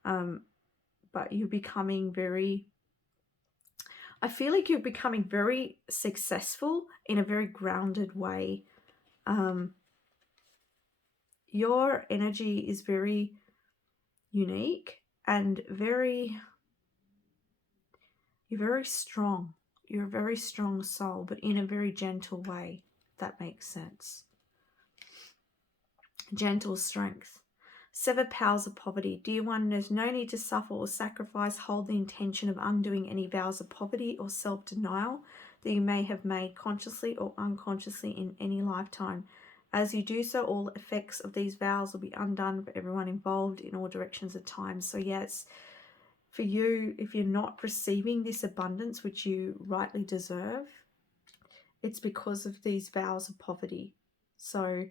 But you're becoming I feel like you're becoming very successful in a very grounded way. Your energy is very unique and you're very strong. You're a very strong soul, but in a very gentle way, if that makes sense. Gentle strength. Sever powers of poverty. Dear one, there's no need to suffer or sacrifice. Hold the intention of undoing any vows of poverty or self-denial that you may have made consciously or unconsciously in any lifetime. As you do so, all effects of these vows will be undone for everyone involved in all directions of time. So yes, for you, if you're not receiving this abundance, which you rightly deserve, it's because of these vows of poverty. So,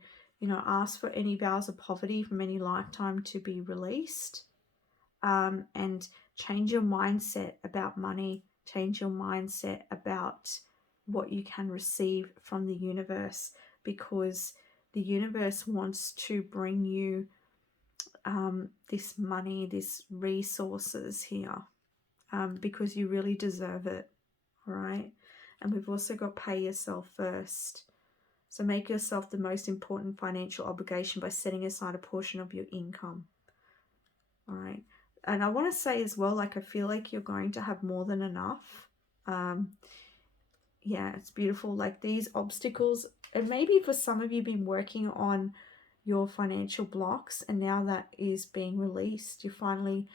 ask for any vows of poverty from any lifetime to be released, and change your mindset about money, change your mindset about what you can receive from the universe, because the universe wants to bring you this money, this resources here, because you really deserve it, all right? And we've also got pay yourself first. So make yourself the most important financial obligation by setting aside a portion of your income. All right. And I want to say as well, I feel like you're going to have more than enough. Yeah, it's beautiful. Like these obstacles, and maybe for some of you been working on your financial blocks, and now that is being released. You're finally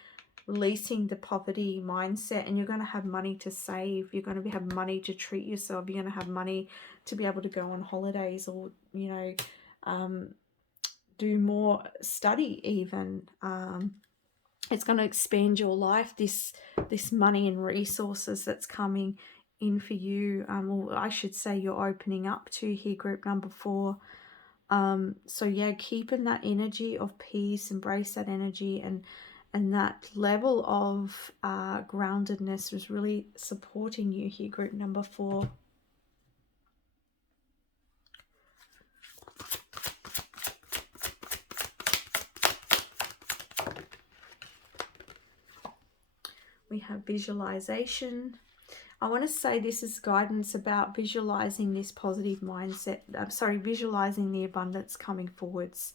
releasing the poverty mindset, and you're going to have money to save. You're going to have money to treat yourself. You're going to have money to be able to go on holidays, or do more study even. It's going to expand your life, this money and resources that's coming in for you. Or I should say you're opening up to here, group number 4. So yeah, keeping that energy of peace, embrace that energy, and that level of groundedness is really supporting you here, group number 4. We have visualization. I want to say this is guidance about visualizing this positive mindset. Visualizing the abundance coming forwards.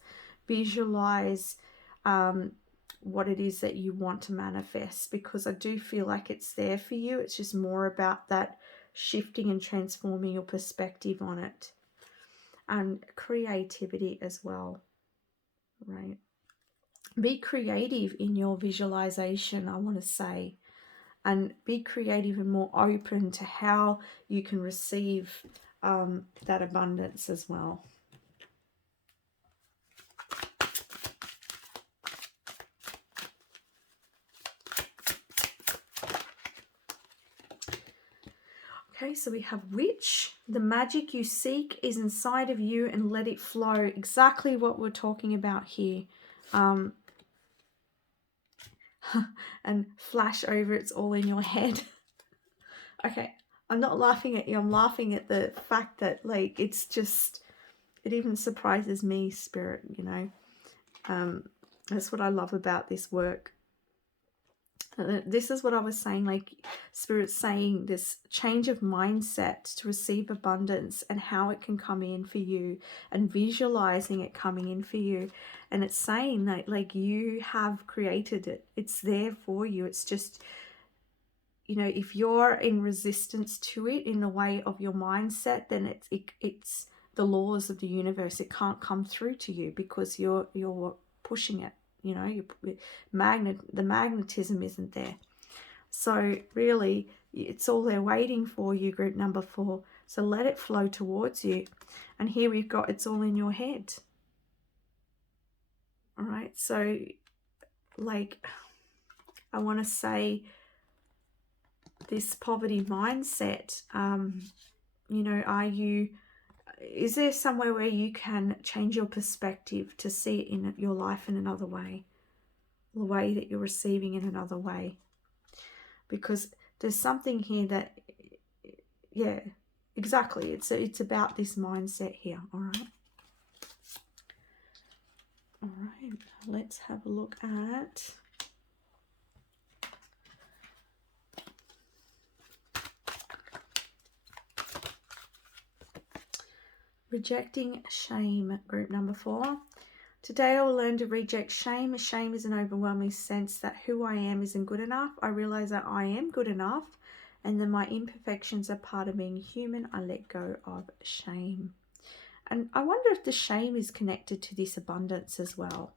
Visualize what it is that you want to manifest, because I do feel like it's there for you. It's just more about that shifting and transforming your perspective on it, and creativity as well, right? Be creative in your visualization, I want to say, and be creative and more open to how you can receive that abundance as well. Okay, so we have Witch. The magic you seek is inside of you and let it flow. Exactly what we're talking about here. And flash over, it's all in your head. Okay, I'm not laughing at you. I'm laughing at the fact that, like, it's just, it even surprises me, Spirit, you know. That's what I love about this work. This is what I was saying, like Spirit's saying this change of mindset to receive abundance and how it can come in for you, and visualizing it coming in for you. And it's saying that, like, you have created it. It's there for you. It's just, you know, if you're in resistance to it in the way of your mindset, then it's the laws of the universe. It can't come through to you because you're pushing it. You know, the magnetism isn't there. So really, it's all there waiting for you, group number 4. So let it flow towards you. And here we've got, it's all in your head. All right. So, like, I want to say, this poverty mindset, you know, is there somewhere where you can change your perspective to see it in your life in another way? The way that you're receiving in another way? Because there's something here that, yeah, exactly. It's about this mindset here. All right. All right. Let's have a look at rejecting shame, group number 4. Today I will learn to reject shame. Shame is an overwhelming sense that who I am isn't good enough. I realize that I am good enough and that my imperfections are part of being human. I let go of shame. And I wonder if the shame is connected to this abundance as well.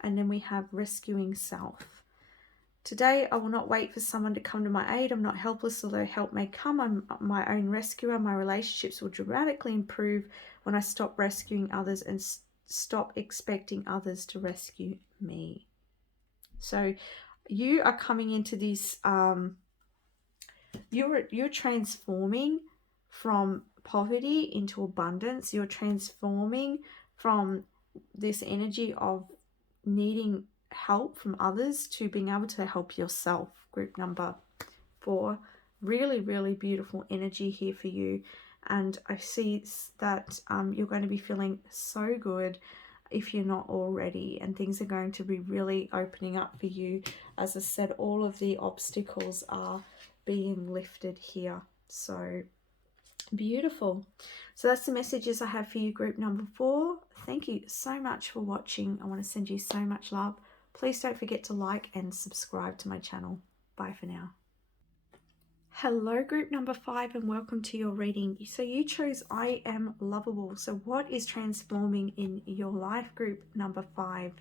And then we have rescuing self. Today, I will not wait for someone to come to my aid. I'm not helpless, although help may come. I'm my own rescuer. My relationships will dramatically improve when I stop rescuing others and stop expecting others to rescue me. So you are coming into this, you're transforming from poverty into abundance. You're transforming from this energy of needing help from others to being able to help yourself, group number 4. Really, really beautiful energy here for you. And I see that you're going to be feeling so good if you're not already, and things are going to be really opening up for you. As I said, all of the obstacles are being lifted here. So beautiful. So that's the messages I have for you, group number 4. Thank you so much for watching. I want to send you so much love. Please don't forget to like and subscribe to my channel. Bye for now. Hello, group number 5, and welcome to your reading. So you chose I am lovable. So what is transforming in your life, group number 5?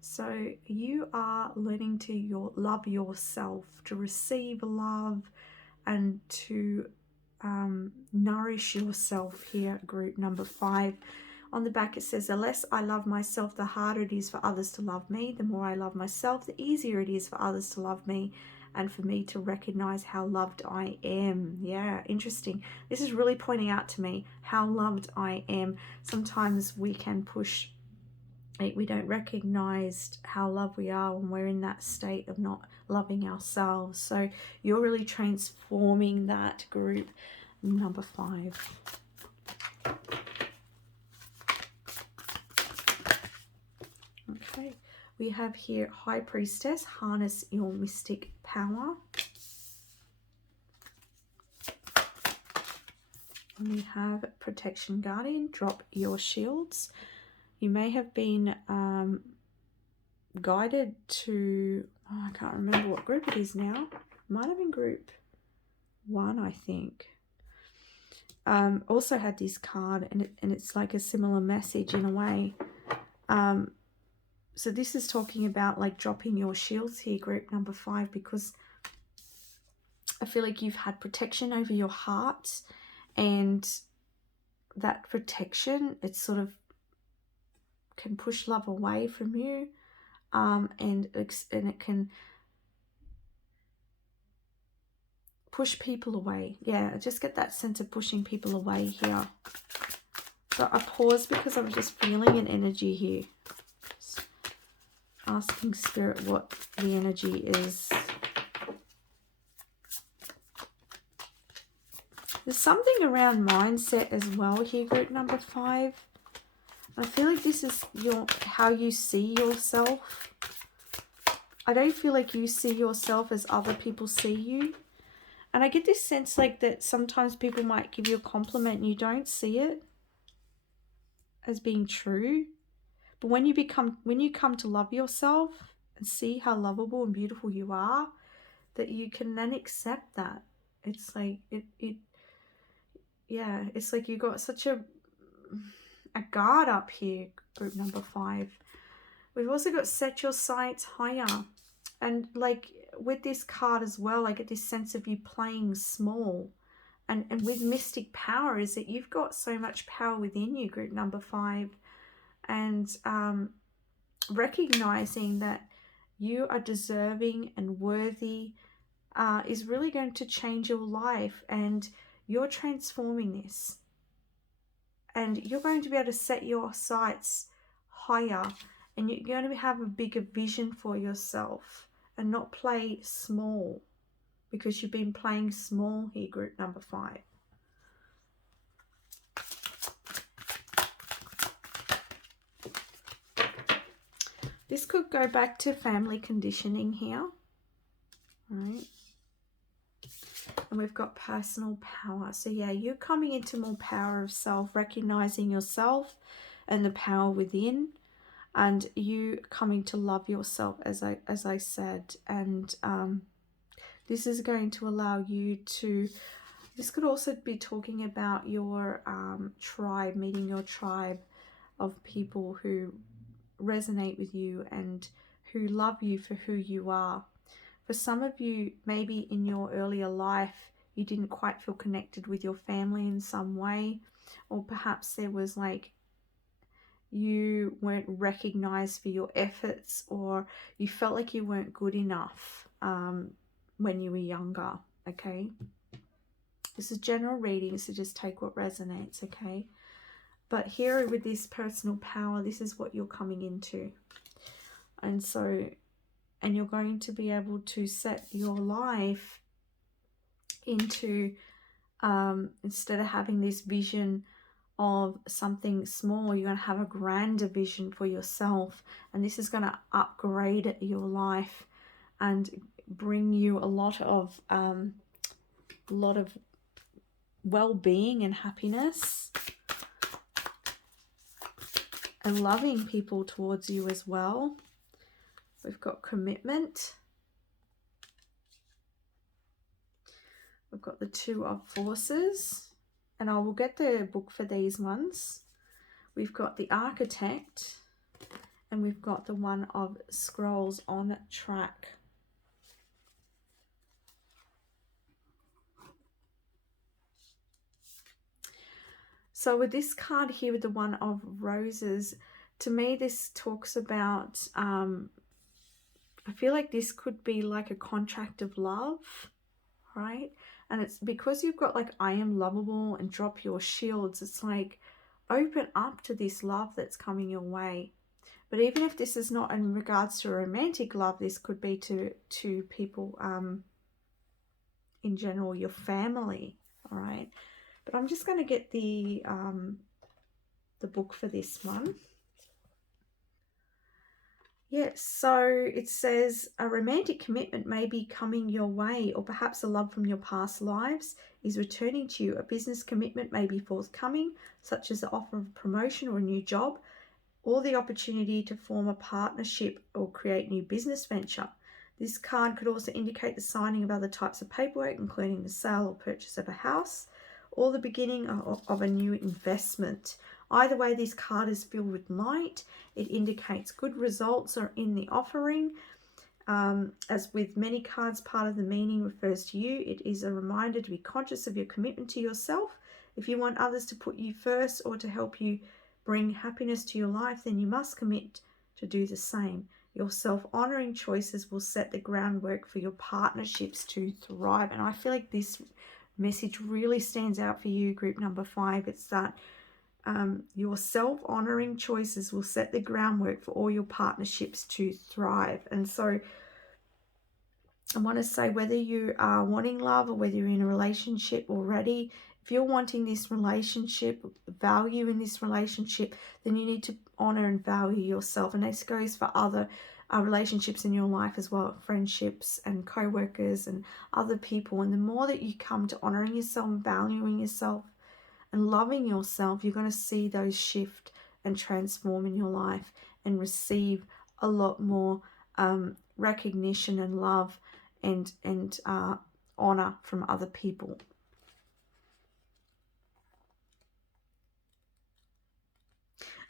So you are learning to love yourself, to receive love, and to nourish yourself here, group number 5. On the back it says, the less I love myself, the harder it is for others to love me. The more I love myself, the easier it is for others to love me and for me to recognize how loved I am. Yeah, interesting. This is really pointing out to me how loved I am. Sometimes we can push, we don't recognize how loved we are when we're in that state of not loving ourselves. So you're really transforming that, group number 5. Okay, we have here High Priestess, harness your mystic power. And we have Protection Guardian, drop your shields. You may have been guided to, I can't remember what group it is now. Might have been group 1, I think. Also had this card, and it's like a similar message in a way. So this is talking about like dropping your shields here, group number 5, because I feel like you've had protection over your heart, and that protection, it sort of can push love away from you, and it can push people away. Yeah, I just get that sense of pushing people away here. So I paused because I was just feeling an energy here. Just asking Spirit what the energy is. There's something around mindset as well here, group number 5. I feel like this is how you see yourself. I don't feel like you see yourself as other people see you. And I get this sense like that sometimes people might give you a compliment and you don't see it as being true. But when you come to love yourself and see how lovable and beautiful you are, that you can then accept that. It's like it's like you got such a guard up here, group number 5. We've also got set your sights higher. And like with this card as well, I get this sense of you playing small. And with mystic power is that you've got so much power within you, group number 5. And recognizing that you are deserving and worthy is really going to change your life. And you're transforming this. And you're going to be able to set your sights higher. And you're going to have a bigger vision for yourself. And not play small, because you've been playing small here, group number 5. This could go back to family conditioning here, right? And we've got personal power. So yeah, you're coming into more power of self, recognizing yourself and the power within. And you coming to love yourself, as I said, and this is going to allow you to. This could also be talking about your tribe, meeting your tribe of people who resonate with you and who love you for who you are. For some of you, maybe in your earlier life, you didn't quite feel connected with your family in some way, or perhaps there was like you weren't recognized for your efforts, or you felt like you weren't good enough when you were younger, okay? This is general reading, so just take what resonates, okay? But here with this personal power, this is what you're coming into. And so, and you're going to be able to set your life into, instead of having this vision of something small, you're going to have a grander vision for yourself, and this is going to upgrade your life and bring you a lot of well-being and happiness, and loving people towards you as well. We've got commitment. We've got the 2 of Forces. And I will get the book for these ones. We've got the Architect, and we've got the 1 of Scrolls on Track. So with this card here with the 1 of Roses, to me this talks about, I feel like this could be like a contract of love, right? And it's because you've got like I am lovable and drop your shields. It's like open up to this love that's coming your way. But even if this is not in regards to romantic love, this could be to people in general, your family, all right? But I'm just going to get the book for this one. Yes, so it says a romantic commitment may be coming your way, or perhaps a love from your past lives is returning to you. A business commitment may be forthcoming, such as the offer of promotion or a new job, or the opportunity to form a partnership or create new business venture. This card could also indicate the signing of other types of paperwork, including the sale or purchase of a house, or the beginning of a new investment. Either way, this card is filled with light. It indicates good results are in the offering. As with many cards, part of the meaning refers to you. It is a reminder to be conscious of your commitment to yourself. If you want others to put you first or to help you bring happiness to your life, then you must commit to do the same. Your self-honoring choices will set the groundwork for your partnerships to thrive. And I feel like this message really stands out for you, group number 5. It's that your self-honoring choices will set the groundwork for all your partnerships to thrive. And so I want to say, whether you are wanting love or whether you're in a relationship already, if you're wanting this relationship, value in this relationship, then you need to honor and value yourself. And this goes for other relationships in your life as well, friendships and co-workers and other people. And the more that you come to honoring yourself and valuing yourself and loving yourself, you're going to see those shift and transform in your life and receive a lot more recognition and love and honor from other people.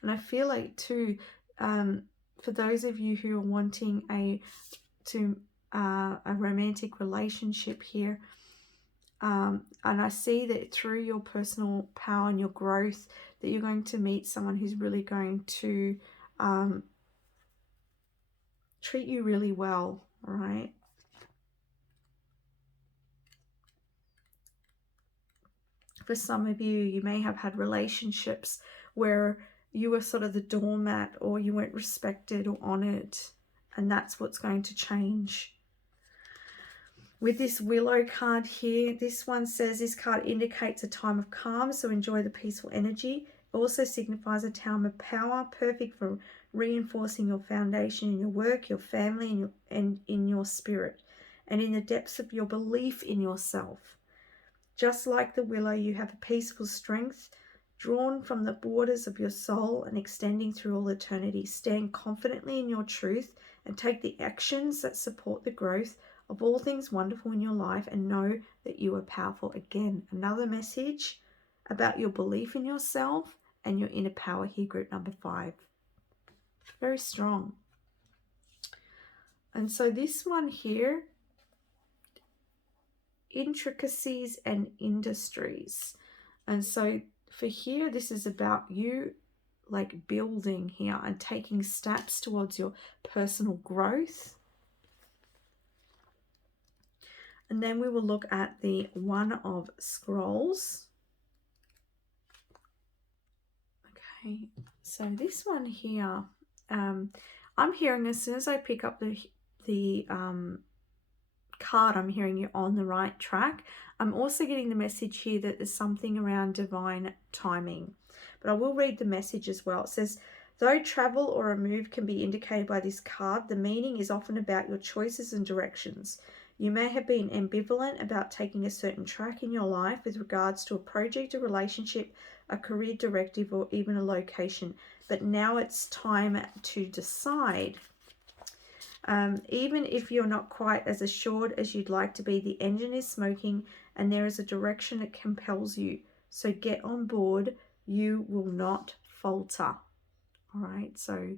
And I feel like too, for those of you who are wanting a romantic relationship here, and I see that through your personal power and your growth, that you're going to meet someone who's really going to treat you really well, all right? For some of you, you may have had relationships where you were sort of the doormat, or you weren't respected or honored, and that's what's going to change. With this Willow card here, this one says this card indicates a time of calm, so enjoy the peaceful energy. It also signifies a time of power, perfect for reinforcing your foundation in your work, your family, and in your spirit, and in the depths of your belief in yourself. Just like the willow, you have a peaceful strength drawn from the borders of your soul and extending through all eternity. Stand confidently in your truth and take the actions that support the growth of all things wonderful in your life, and know that you are powerful. Again, another message about your belief in yourself and your inner power here, group number 5. Very strong. And so this one here, intricacies and industries. And so for here, this is about you like building here and taking steps towards your personal growth. And then we will look at the One of Scrolls. Okay, so this one here, I'm hearing, as soon as I pick up the card, I'm hearing you're on the right track. I'm also getting the message here that there's something around divine timing, but I will read the message as well. It says, though travel or a move can be indicated by this card, the meaning is often about your choices and directions. You may have been ambivalent about taking a certain track in your life with regards to a project, a relationship, a career directive, or even a location, but now it's time to decide. Even if you're not quite as assured as you'd like to be, the engine is smoking and there is a direction that compels you. So get on board. You will not falter. All right. So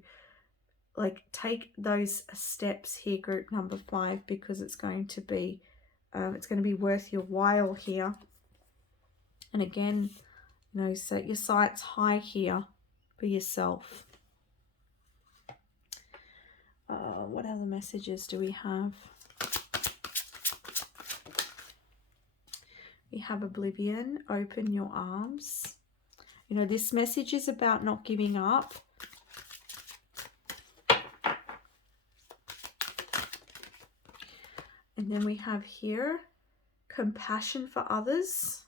like take those steps here, group number 5, because it's going to be worth your while here. And again, you know, set your sights high here for yourself. What other messages do we have? We have Oblivion, open your arms. You know, this message is about not giving up. And then we have here, compassion for others.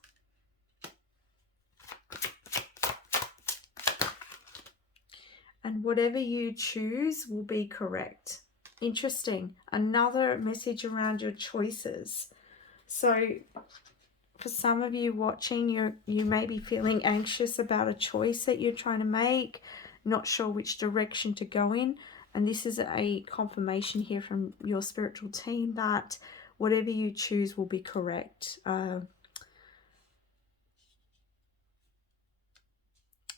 And whatever you choose will be correct. Interesting. Another message around your choices. So for some of you watching, you may be feeling anxious about a choice that you're trying to make, not sure which direction to go in. And this is a confirmation here from your spiritual team that whatever you choose will be correct.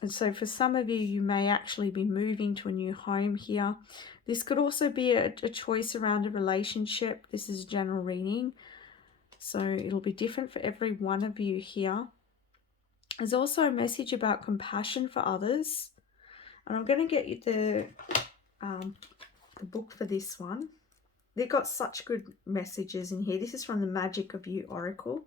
And so for some of you, you may actually be moving to a new home here. This could also be a choice around a relationship. This is a general reading, so it'll be different for every one of you here. There's also a message about compassion for others. And I'm going to get you the book for this one. They've got such good messages in here. This is from the Magic of You Oracle.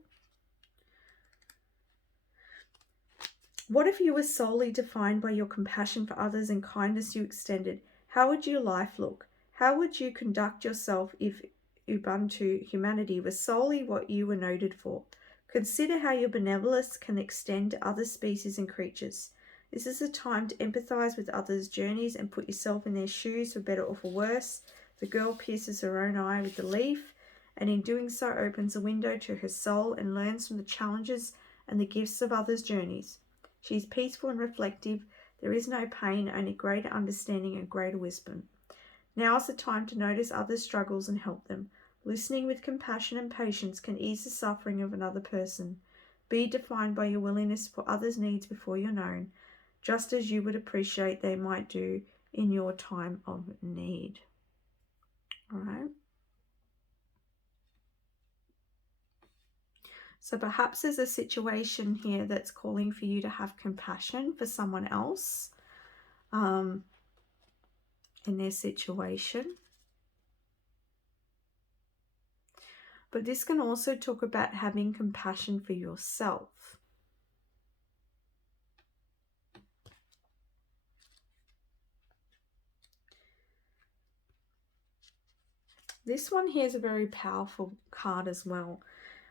What if you were solely defined by your compassion for others and kindness you extended? How would your life look? How would you conduct yourself if Ubuntu humanity was solely what you were noted for? Consider how your benevolence can extend to other species and creatures. This is a time to empathize with others' journeys and put yourself in their shoes, for better or for worse. The girl pierces her own eye with the leaf, and in doing so opens a window to her soul and learns from the challenges and the gifts of others' journeys. She is peaceful and reflective. There is no pain, only greater understanding and greater wisdom. Now is the time to notice others' struggles and help them. Listening with compassion and patience can ease the suffering of another person. Be defined by your willingness for others' needs before you're known, just as you would appreciate they might do in your time of need. All right. So perhaps there's a situation here that's calling for you to have compassion for someone else in their situation. But this can also talk about having compassion for yourself. This one here is a very powerful card as well.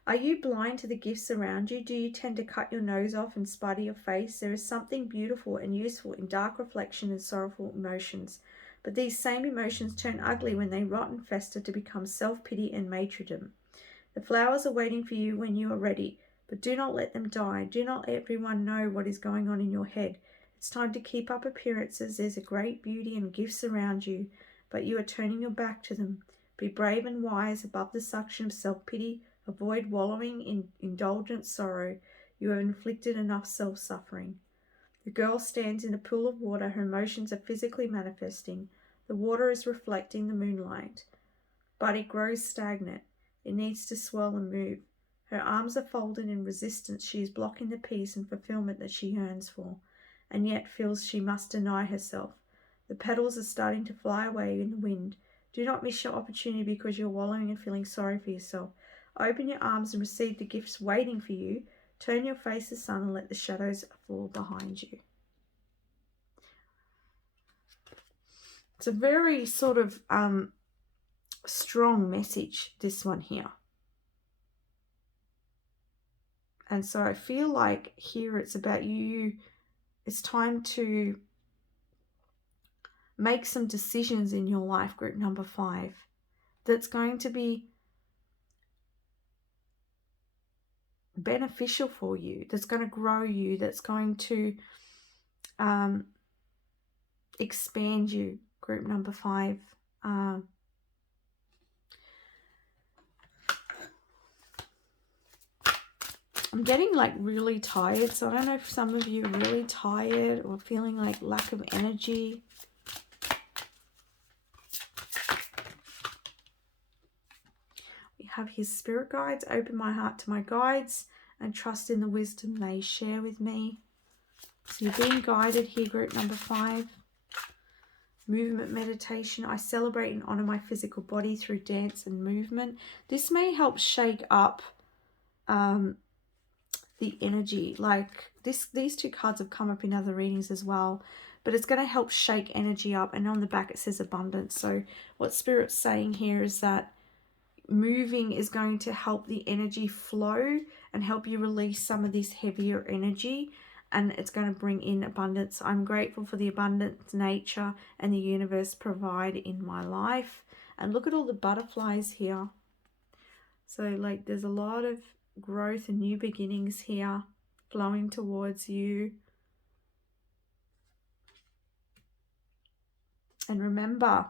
Are you blind to the gifts around you? Do you tend to cut your nose off in spite of your face? There is something beautiful and useful in dark reflection and sorrowful emotions. But these same emotions turn ugly when they rot and fester to become self-pity and martyrdom. The flowers are waiting for you when you are ready, but do not let them die. Do not let everyone know what is going on in your head. It's time to keep up appearances. There's a great beauty and gifts around you, but you are turning your back to them. Be brave and wise above the suction of self-pity. Avoid wallowing in indulgent sorrow. You have inflicted enough self-suffering. The girl stands in a pool of water. Her emotions are physically manifesting. The water is reflecting the moonlight, but it grows stagnant. It needs to swell and move. Her arms are folded in resistance. She is blocking the peace and fulfillment that she yearns for, and yet feels she must deny herself. The petals are starting to fly away in the wind. Do not miss your opportunity because you're wallowing and feeling sorry for yourself. Open your arms and receive the gifts waiting for you. Turn your face to the sun and let the shadows fall behind you. It's a very sort of strong message, this one here. And so I feel like here it's about you. It's time to make some decisions in your life, group number 5, that's going to be beneficial for you, that's going to grow you, that's going to expand you, group number 5. I'm getting like really tired, so I don't know if some of you are really tired or feeling like lack of energy. We have his spirit guides. Open my heart to my guides and trust in the wisdom they share with me. So you're being guided here, group number 5. Movement meditation. I celebrate and honor my physical body through dance and movement. This may help shake up the energy. Like these 2 cards have come up in other readings as well, but it's going to help shake energy up. And on the back it says abundance. So what Spirit's saying here is that moving is going to help the energy flow and help you release some of this heavier energy, and it's going to bring in abundance. I'm grateful for the abundant nature and the universe provide in my life. And look at all the butterflies here. So like there's a lot of growth and new beginnings here flowing towards you. And remember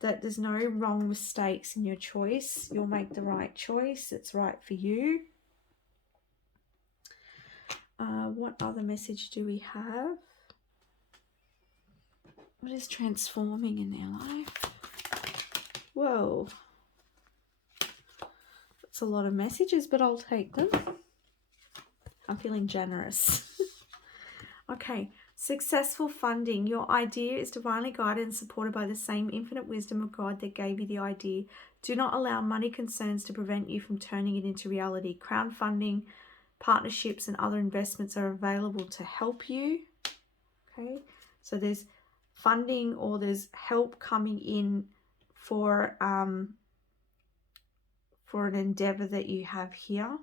that there's no wrong mistakes in your choice. You'll make the right choice. It's right for you. What other message do we have? What is transforming in their life? Whoa. That's a lot of messages, but I'll take them. I'm feeling generous. Okay. Successful funding. Your idea is divinely guided and supported by the same infinite wisdom of God that gave you the idea. Do not allow money concerns to prevent you from turning it into reality. Crowdfunding, partnerships, and other investments are available to help you. Okay. So there's funding or there's help coming in for an endeavor that you have here.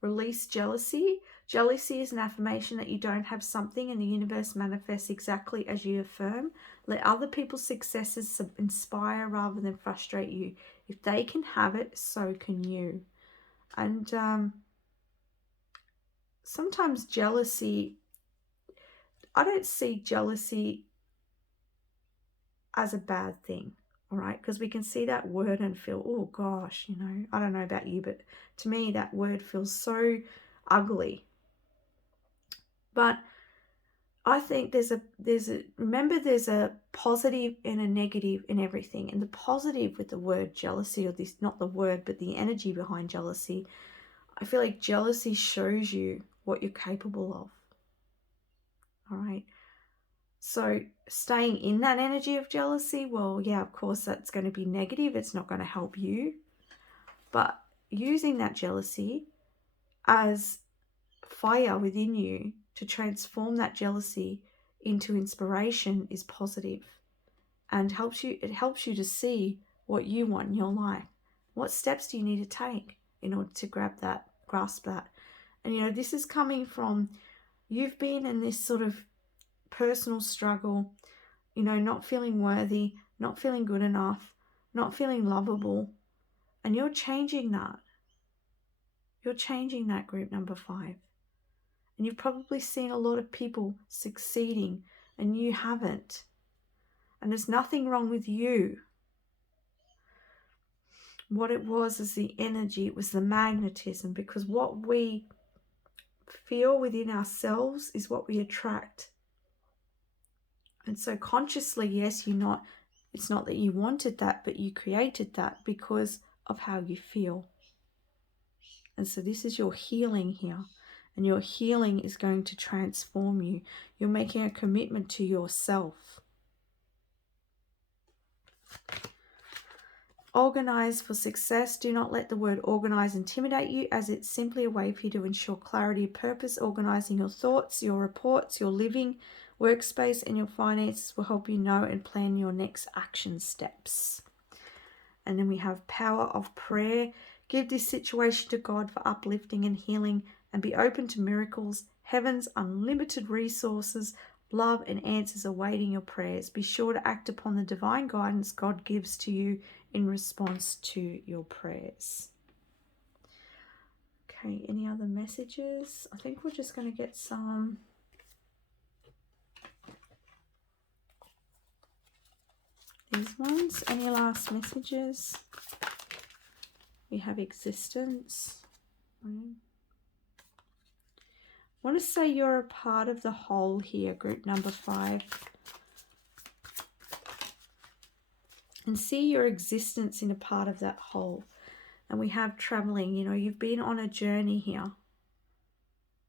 Release jealousy. Jealousy is an affirmation that you don't have something and the universe manifests exactly as you affirm. Let other people's successes inspire rather than frustrate you. If they can have it, so can you. And sometimes jealousy, I don't see jealousy as a bad thing, all right? Because we can see that word and feel, oh gosh, you know, I don't know about you, but to me that word feels so ugly. But I think there's a remember there's a positive and a negative in everything. And the positive with the word jealousy, or this, not the word, but the energy behind jealousy, I feel like jealousy shows you what you're capable of. All right. So staying in that energy of jealousy, well, yeah, of course, that's going to be negative. It's not going to help you. But using that jealousy as fire within you to transform that jealousy into inspiration is positive, and it helps you to see what you want in your life. What steps do you need to take in order to grasp that? And you know, this is coming from, you've been in this sort of personal struggle, you know, not feeling worthy, not feeling good enough, not feeling lovable, and you're changing that. You're changing that, group number 5. And you've probably seen a lot of people succeeding and you haven't. And there's nothing wrong with you. What it was is the energy, it was the magnetism, because what we feel within ourselves is what we attract. And so consciously, yes, it's not that you wanted that, but you created that because of how you feel. And so this is your healing here. And your healing is going to transform you. You're making a commitment to yourself. Organize for success. Do not let the word organize intimidate you, as it's simply a way for you to ensure clarity of purpose. Organizing your thoughts, your reports, your living workspace, and your finances will help you know and plan your next action steps. And then we have power of prayer. Give this situation to God for uplifting and healing, and be open to miracles, heaven's unlimited resources, love and answers awaiting your prayers. Be sure to act upon the divine guidance God gives to you in response to your prayers. Okay, any other messages? I think we're just going to get some. These ones. Any last messages? We have existence. I want to say you're a part of the whole here, group number 5. And see your existence in a part of that whole. And we have traveling. You know, you've been on a journey here.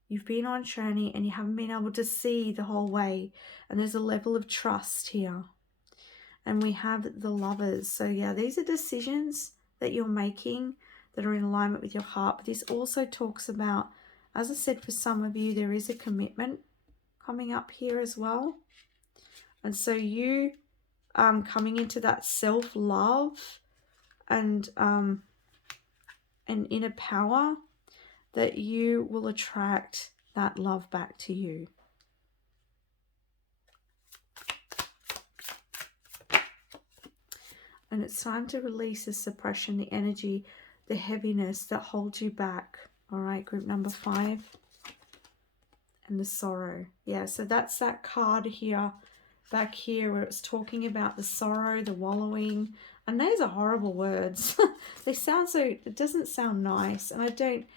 You've been on a journey and you haven't been able to see the whole way. And there's a level of trust here. And we have the Lovers. So yeah, these are decisions that you're making that are in alignment with your heart. But this also talks about, as I said, for some of you, there is a commitment coming up here as well. And so you coming into that self-love and inner power, that you will attract that love back to you. And it's time to release the suppression, the energy, the heaviness that holds you back. All right, group number 5. And the sorrow. Yeah, so that's that card here, back here, where it's talking about the sorrow, the wallowing. And those are horrible words. They sound so, it doesn't sound nice. And I don't,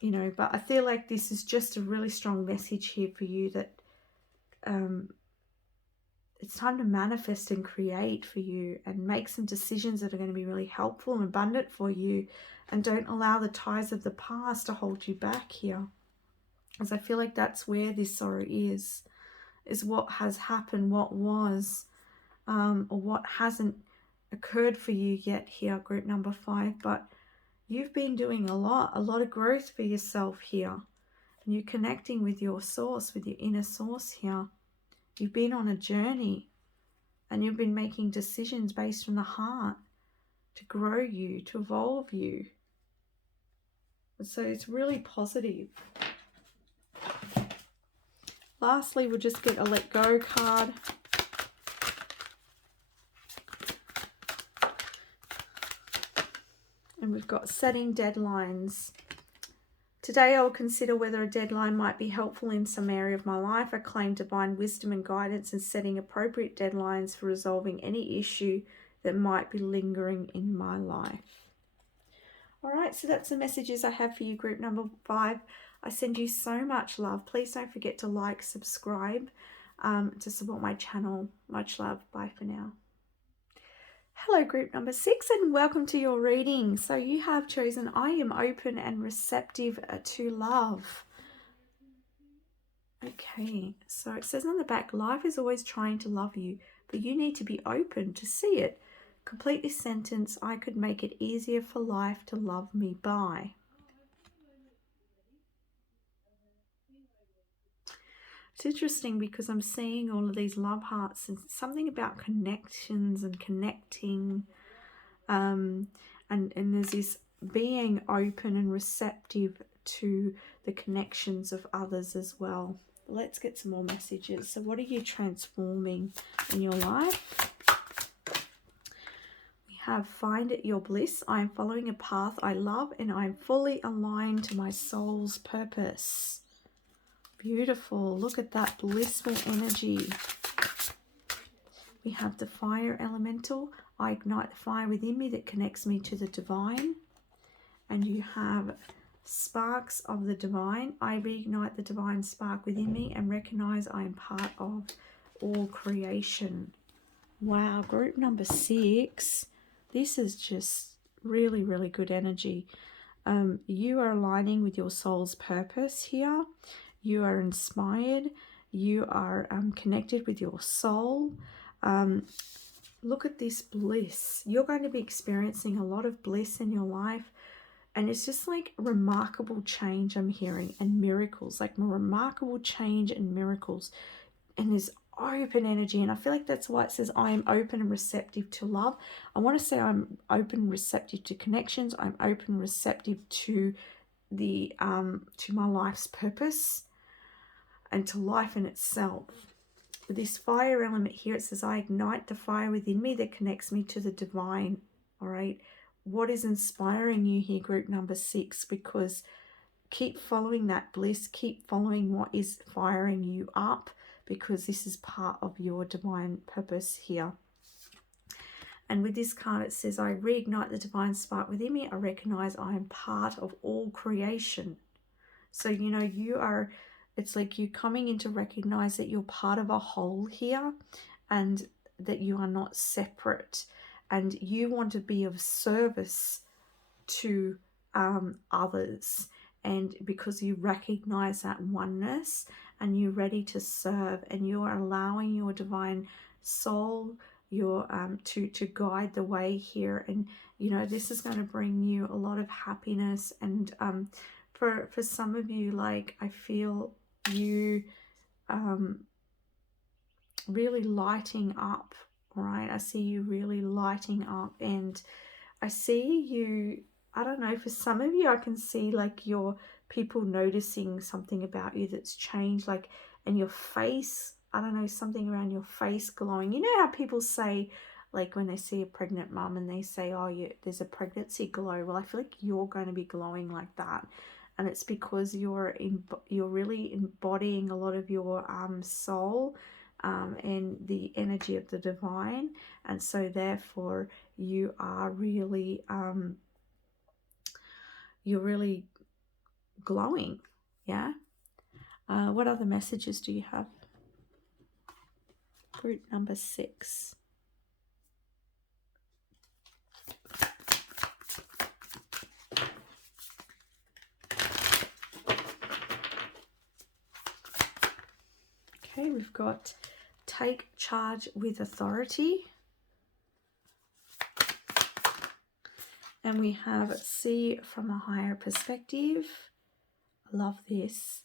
you know, but I feel like this is just a really strong message here for you that it's time to manifest and create for you and make some decisions that are going to be really helpful and abundant for you, and don't allow the ties of the past to hold you back here. As I feel like that's where this sorrow is what has happened, what was, or what hasn't occurred for you yet here, group number 5. But you've been doing a lot of growth for yourself here. And you're connecting with your source, with your inner source here. You've been on a journey and you've been making decisions based on the heart to grow you, to evolve you. And so it's really positive. Lastly, we'll just get a let go card. And we've got setting deadlines. Today I will consider whether a deadline might be helpful in some area of my life. I claim divine wisdom and guidance in setting appropriate deadlines for resolving any issue that might be lingering in my life. All right, so that's the messages I have for you, group number 5. I send you so much love. Please don't forget to like, subscribe to support my channel. Much love. Bye for now. Hello, group number 6, and welcome to your reading. So you have chosen I am open and receptive to love. Okay, so it says on the back, life is always trying to love you, but you need to be open to see it. Complete this sentence, I could make it easier for life to love me by. It's interesting because I'm seeing all of these love hearts and something about connections and connecting. And there's this being open and receptive to the connections of others as well. Let's get some more messages. So what are you transforming in your life? We have find it your bliss. I am following a path I love and I am fully aligned to my soul's purpose. Beautiful. Look at that blissful energy. We have the fire elemental. I ignite the fire within me that connects me to the divine. And you have sparks of the divine. I reignite the divine spark within me and recognize I am part of all creation. Wow, group number 6. This is just really, really good energy. You are aligning with your soul's purpose here. You are inspired. You are connected with your soul. Look at this bliss. You're going to be experiencing a lot of bliss in your life. And it's just like remarkable change I'm hearing, and miracles, like remarkable change and miracles. And there's open energy. And I feel like that's why it says I am open and receptive to love. I want to say I'm open and receptive to connections. I'm open and receptive to the to my life's purpose and to life in itself. This fire element here, it says I ignite the fire within me that connects me to the divine. All right, what is inspiring you here, group number 6? Because keep following that bliss, keep following what is firing you up, because this is part of your divine purpose here. And with this card, it says I reignite the divine spark within me. I recognize I am part of all creation. So you know, you are, it's like you coming in to recognize that you're part of a whole here, and that you are not separate, and you want to be of service to others. And because you recognize that oneness and you're ready to serve, and you are allowing your divine soul your to guide the way here. And you know, this is going to bring you a lot of happiness. And for some of you, like, I feel you really lighting up, right? I see you really lighting up, and I see you, I don't know, for some of you I can see like your people noticing something about you that's changed, like, and your face, I don't know, something around your face glowing. You know how people say, like when they see a pregnant mum and they say, oh, there's a pregnancy glow. Well, I feel like you're going to be glowing like that. And it's because you're really embodying a lot of your soul and the energy of the divine. And so therefore you are really, you're really glowing. Yeah. What other messages do you have? Group number 6. Okay, we've got take charge with authority. And we have see from a higher perspective. I love this.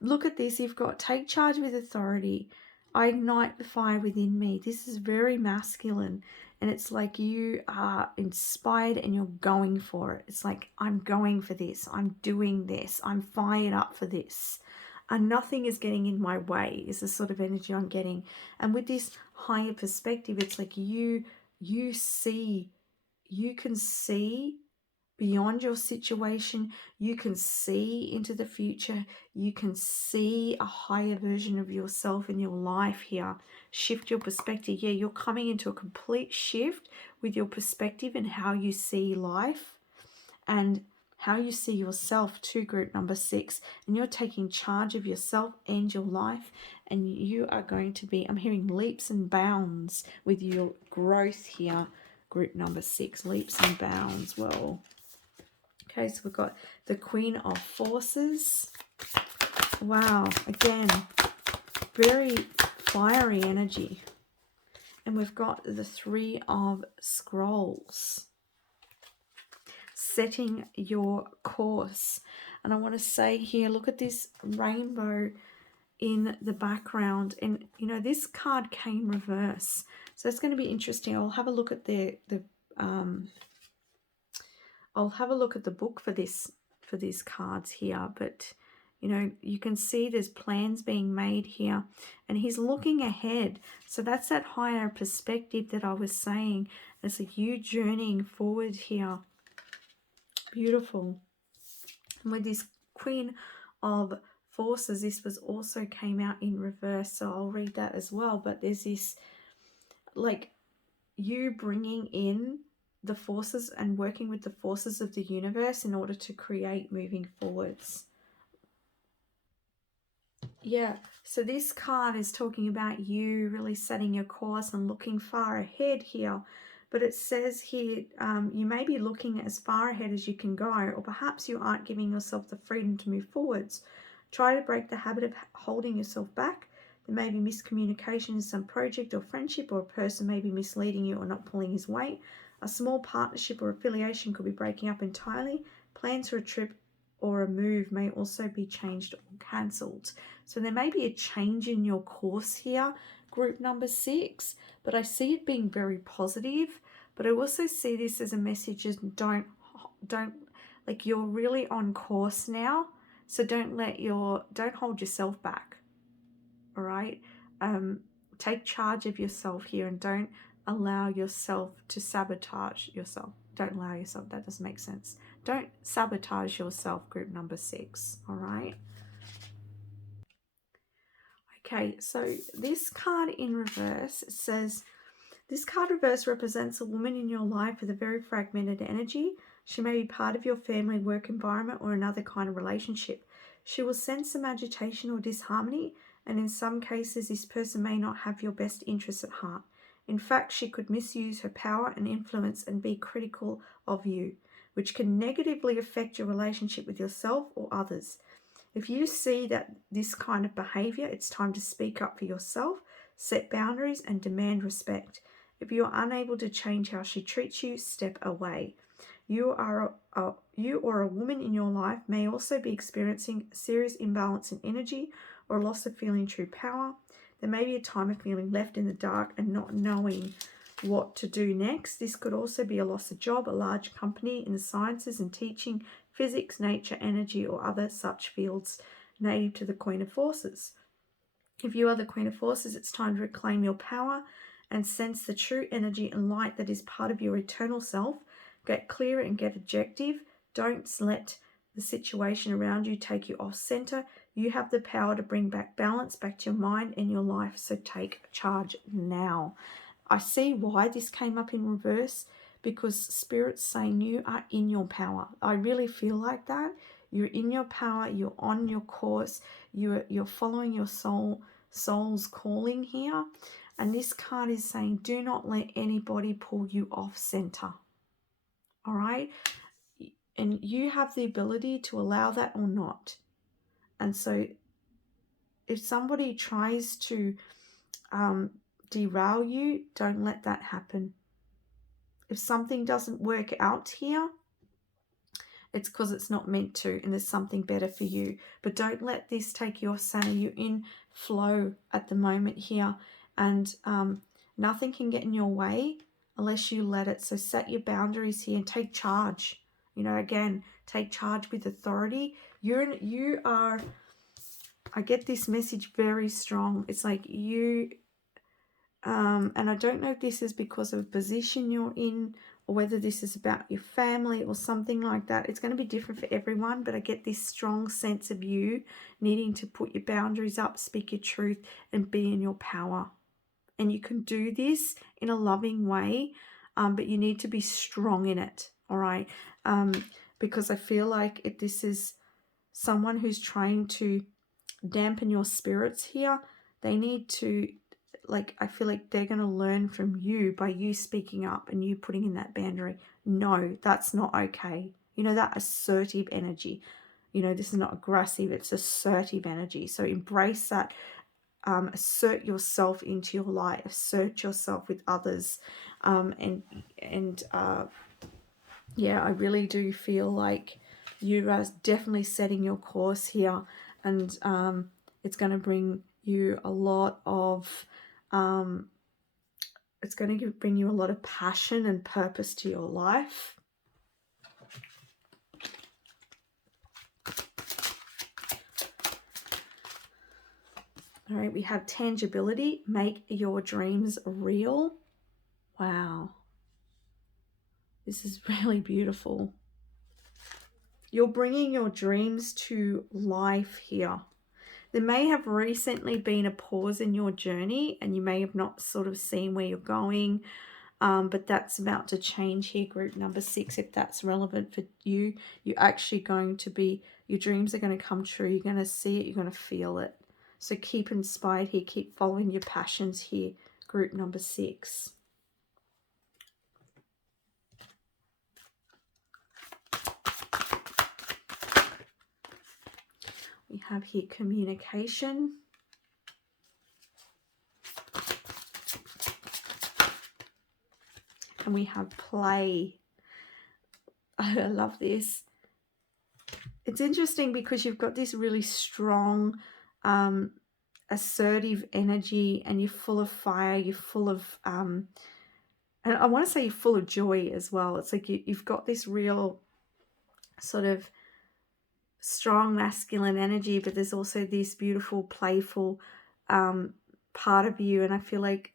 Look at this. You've got take charge with authority. I ignite the fire within me. This is very masculine. And it's like you are inspired and you're going for it. It's like, I'm going for this. I'm doing this. I'm fired up for this. And nothing is getting in my way is the sort of energy I'm getting. And with this higher perspective, it's like you see, you can see beyond your situation. You can see into the future. You can see a higher version of yourself in your life here. Shift your perspective. Yeah, you're coming into a complete shift with your perspective and how you see life and how you see yourself to group number 6. And you're taking charge of yourself and your life. And you are going to be, I'm hearing leaps and bounds with your growth here. Group number 6, leaps and bounds. Well, okay, so we've got the Queen of Forces. Wow, again, very fiery energy. And we've got the 3 of Scrolls. Setting your course. And I want to say here, look at this rainbow in the background. And, you know, this card came reverse. So it's going to be interesting. I'll have a look at I'll have a look at the book for these cards here, but you know, you can see there's plans being made here and he's looking ahead. So that's that higher perspective that I was saying. It's like you journeying forward here. Beautiful. And with this Queen of Forces, this was also came out in reverse, so I'll read that as well. But there's this like you bringing in the forces and working with the forces of the universe in order to create moving forwards. Yeah, so this card is talking about you really setting your course and looking far ahead here. But it says here, you may be looking as far ahead as you can go, or perhaps you aren't giving yourself the freedom to move forwards. Try to break the habit of holding yourself back. There may be miscommunication in some project or friendship, or a person may be misleading you or not pulling his weight. A small partnership or affiliation could be breaking up entirely. Plans for a trip or a move may also be changed or cancelled. So there may be a change in your course here, group number 6, but I see it being very positive. But I also see this as a message as don't like you're really on course now. So don't hold yourself back. All right. Take charge of yourself here and don't allow yourself to sabotage yourself. Don't allow yourself. That doesn't make sense. Don't sabotage yourself, group number 6. All right. Okay, so this card in reverse says, this card reverse represents a woman in your life with a very fragmented energy. She may be part of your family, work environment, or another kind of relationship. She will sense some agitation or disharmony, and in some cases, this person may not have your best interests at heart. In fact, she could misuse her power and influence and be critical of you, which can negatively affect your relationship with yourself or others. If you see that this kind of behavior, it's time to speak up for yourself, set boundaries, and demand respect. If you are unable to change how she treats you, step away. You or a woman in your life may also be experiencing a serious imbalance in energy or a loss of feeling true power. There may be a time of feeling left in the dark and not knowing what to do next. This could also be a loss of job, a large company in the sciences and teaching, physics, nature, energy, or other such fields native to the Queen of Forces. If you are the Queen of Forces, it's time to reclaim your power and sense the true energy and light that is part of your eternal self. Get clear and get objective. Don't let the situation around you take you off center. You have the power to bring back balance back to your mind and your life, so take charge now. I see why this came up in reverse, because Spirit's saying you are in your power. I really feel like that. You're in your power. You're on your course. You're following your soul's calling here. And this card is saying, do not let anybody pull you off center. All right? And you have the ability to allow that or not. And so if somebody tries to derail you, don't let that happen. If something doesn't work out here, it's because it's not meant to, and there's something better for you. But don't let this take your sanity. You're in flow at the moment here, and nothing can get in your way unless you let it. So set your boundaries here and take charge. You know, again, take charge with authority. You are, I get this message very strong. It's like you, and I don't know if this is because of position you're in, or whether this is about your family or something like that. It's going to be different for everyone, but I get this strong sense of you needing to put your boundaries up, speak your truth, and be in your power. And you can do this in a loving way, but you need to be strong in it, all right? Because I feel like if this is someone who's trying to dampen your spirits here, they need to, like, I feel like they're going to learn from you by you speaking up and you putting in that boundary. No, that's not okay. You know, that assertive energy. You know, this is not aggressive, it's assertive energy. So embrace that. Assert yourself into your light. Assert yourself with others. Yeah, I really do feel like you are definitely setting your course here. And it's going to bring you a lot of it's going to bring you a lot of passion and purpose to your life. All right, we have tangibility. Make your dreams real. Wow. This is really beautiful. You're bringing your dreams to life here. There may have recently been a pause in your journey and you may have not sort of seen where you're going, but that's about to change here, group number 6. If that's relevant for you, you're actually going to be, your dreams are going to come true. You're going to see it, you're going to feel it. So keep inspired here, keep following your passions here, group number 6. We have here communication. And we have play. I love this. It's interesting because you've got this really strong, assertive energy, and you're full of fire. You're full of, and I want to say you're full of joy as well. It's like you've got this real sort of strong masculine energy, but there's also this beautiful, playful part of you. And I feel like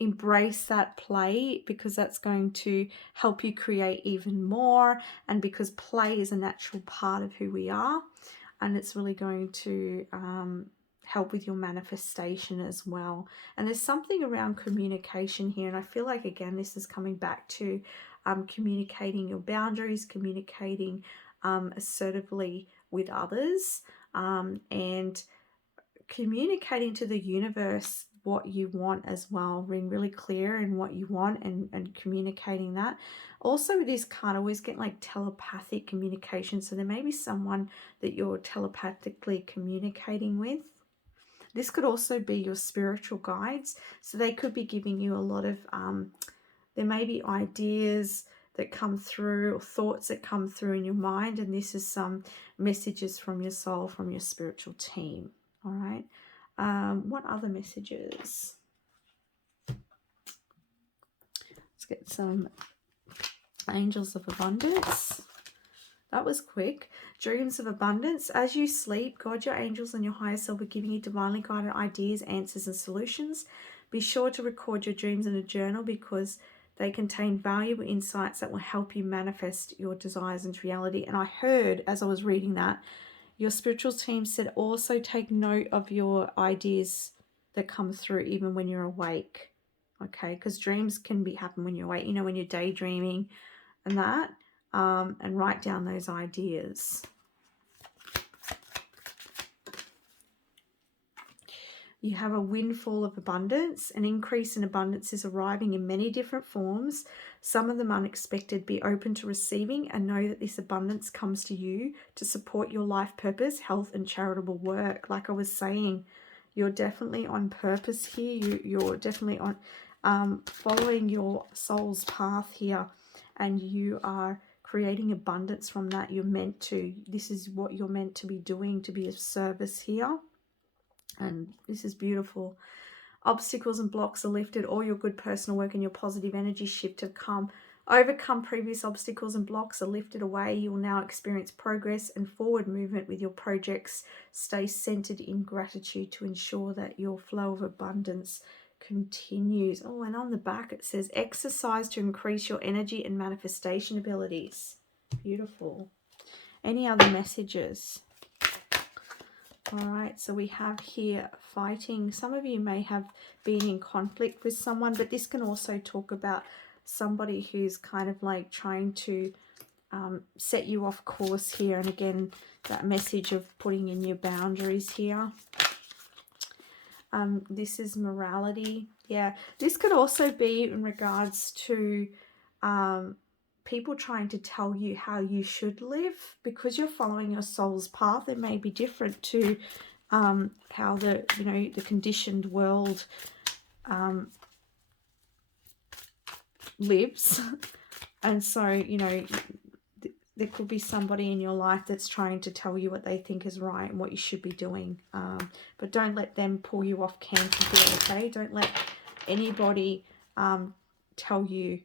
embrace that play, because that's going to help you create even more, and because play is a natural part of who we are, and it's really going to help with your manifestation as well. And there's something around communication here, and I feel like, again, this is coming back to communicating your boundaries, communicating assertively with others, and communicating to the universe what you want as well, being really clear in what you want, and communicating that. Also with this card, I always get like telepathic communication, so there may be someone that you're telepathically communicating with. This could also be your spiritual guides, so they could be giving you a lot of there may be ideas that come through, or thoughts that come through in your mind, and this is some messages from your soul, from your spiritual team. All right. What other messages? Let's get some angels of abundance. That was quick. Dreams of abundance. As you sleep, God, your angels, and your higher self are giving you divinely guided ideas, answers, and solutions. Be sure to record your dreams in a journal, because they contain valuable insights that will help you manifest your desires into reality. And I heard, as I was reading that, your spiritual team said also take note of your ideas that come through even when you're awake. Okay, because dreams can happen when you're awake, you know, when you're daydreaming and that, and write down those ideas. You have a windfall of abundance. An increase in abundance is arriving in many different forms, some of them unexpected. Be open to receiving and know that this abundance comes to you to support your life purpose, health, and charitable work. Like I was saying, you're definitely on purpose here. You're definitely on following your soul's path here, and you are creating abundance from that. You're meant to. This is what you're meant to be doing, to be of service here. And this is beautiful. Obstacles and blocks are lifted. All your good personal work and your positive energy shift have overcome previous obstacles and blocks are lifted away. You will now experience progress and forward movement with your projects. Stay centered in gratitude to ensure that your flow of abundance continues. Oh, and on the back it says exercise to increase your energy and manifestation abilities. Beautiful. Any other messages? All right, so we have here fighting. Some of you may have been in conflict with someone, but this can also talk about somebody who's kind of like trying to set you off course here. And again, that message of putting in your boundaries here. This is morality. Yeah, this could also be in regards to people trying to tell you how you should live, because you're following your soul's path. It may be different to how the conditioned world lives. And so there could be somebody in your life that's trying to tell you what they think is right and what you should be doing, but don't let them pull you off canter here. Okay, don't let anybody tell you.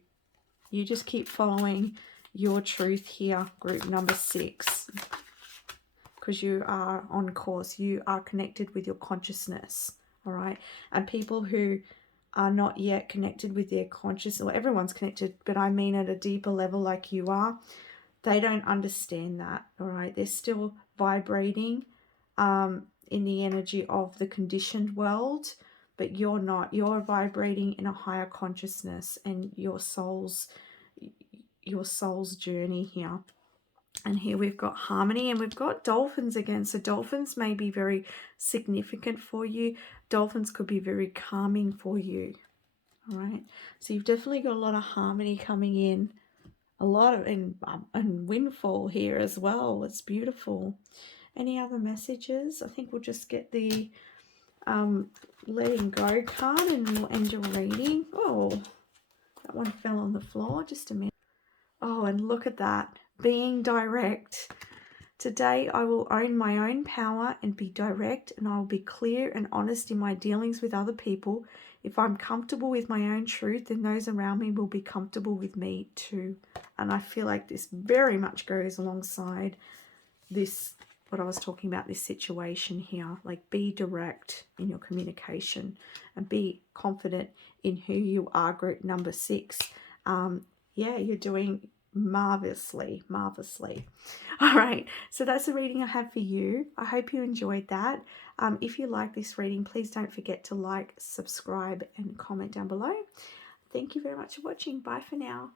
You just keep following your truth here, group number 6, because you are on course. You are connected with your consciousness, all right? And people who are not yet connected with their consciousness, well, everyone's connected, but I mean at a deeper level like you are, they don't understand that, all right? They're still vibrating in the energy of the conditioned world, but you're not. You're vibrating in a higher consciousness and your soul's journey here. And here we've got harmony, and we've got dolphins again. So dolphins may be very significant for you. Dolphins could be very calming for you. All right. So you've definitely got a lot of harmony coming in. A lot of and windfall here as well. It's beautiful. Any other messages? I think we'll just get the letting go card and we'll end your reading. Oh, that one fell on the floor. Just a minute. Oh, and look at that. Being direct. Today I will own my own power and be direct, and I will be clear and honest in my dealings with other people. If I'm comfortable with my own truth, then those around me will be comfortable with me too. And I feel like this very much goes alongside this, what I was talking about, this situation here. Like, be direct in your communication and be confident in who you are, group number 6. Yeah, you're doing marvelously. All right, so that's the reading I have for you. I hope you enjoyed that. If you like this reading, please don't forget to like, subscribe, and comment down below. Thank you very much for watching. Bye for now.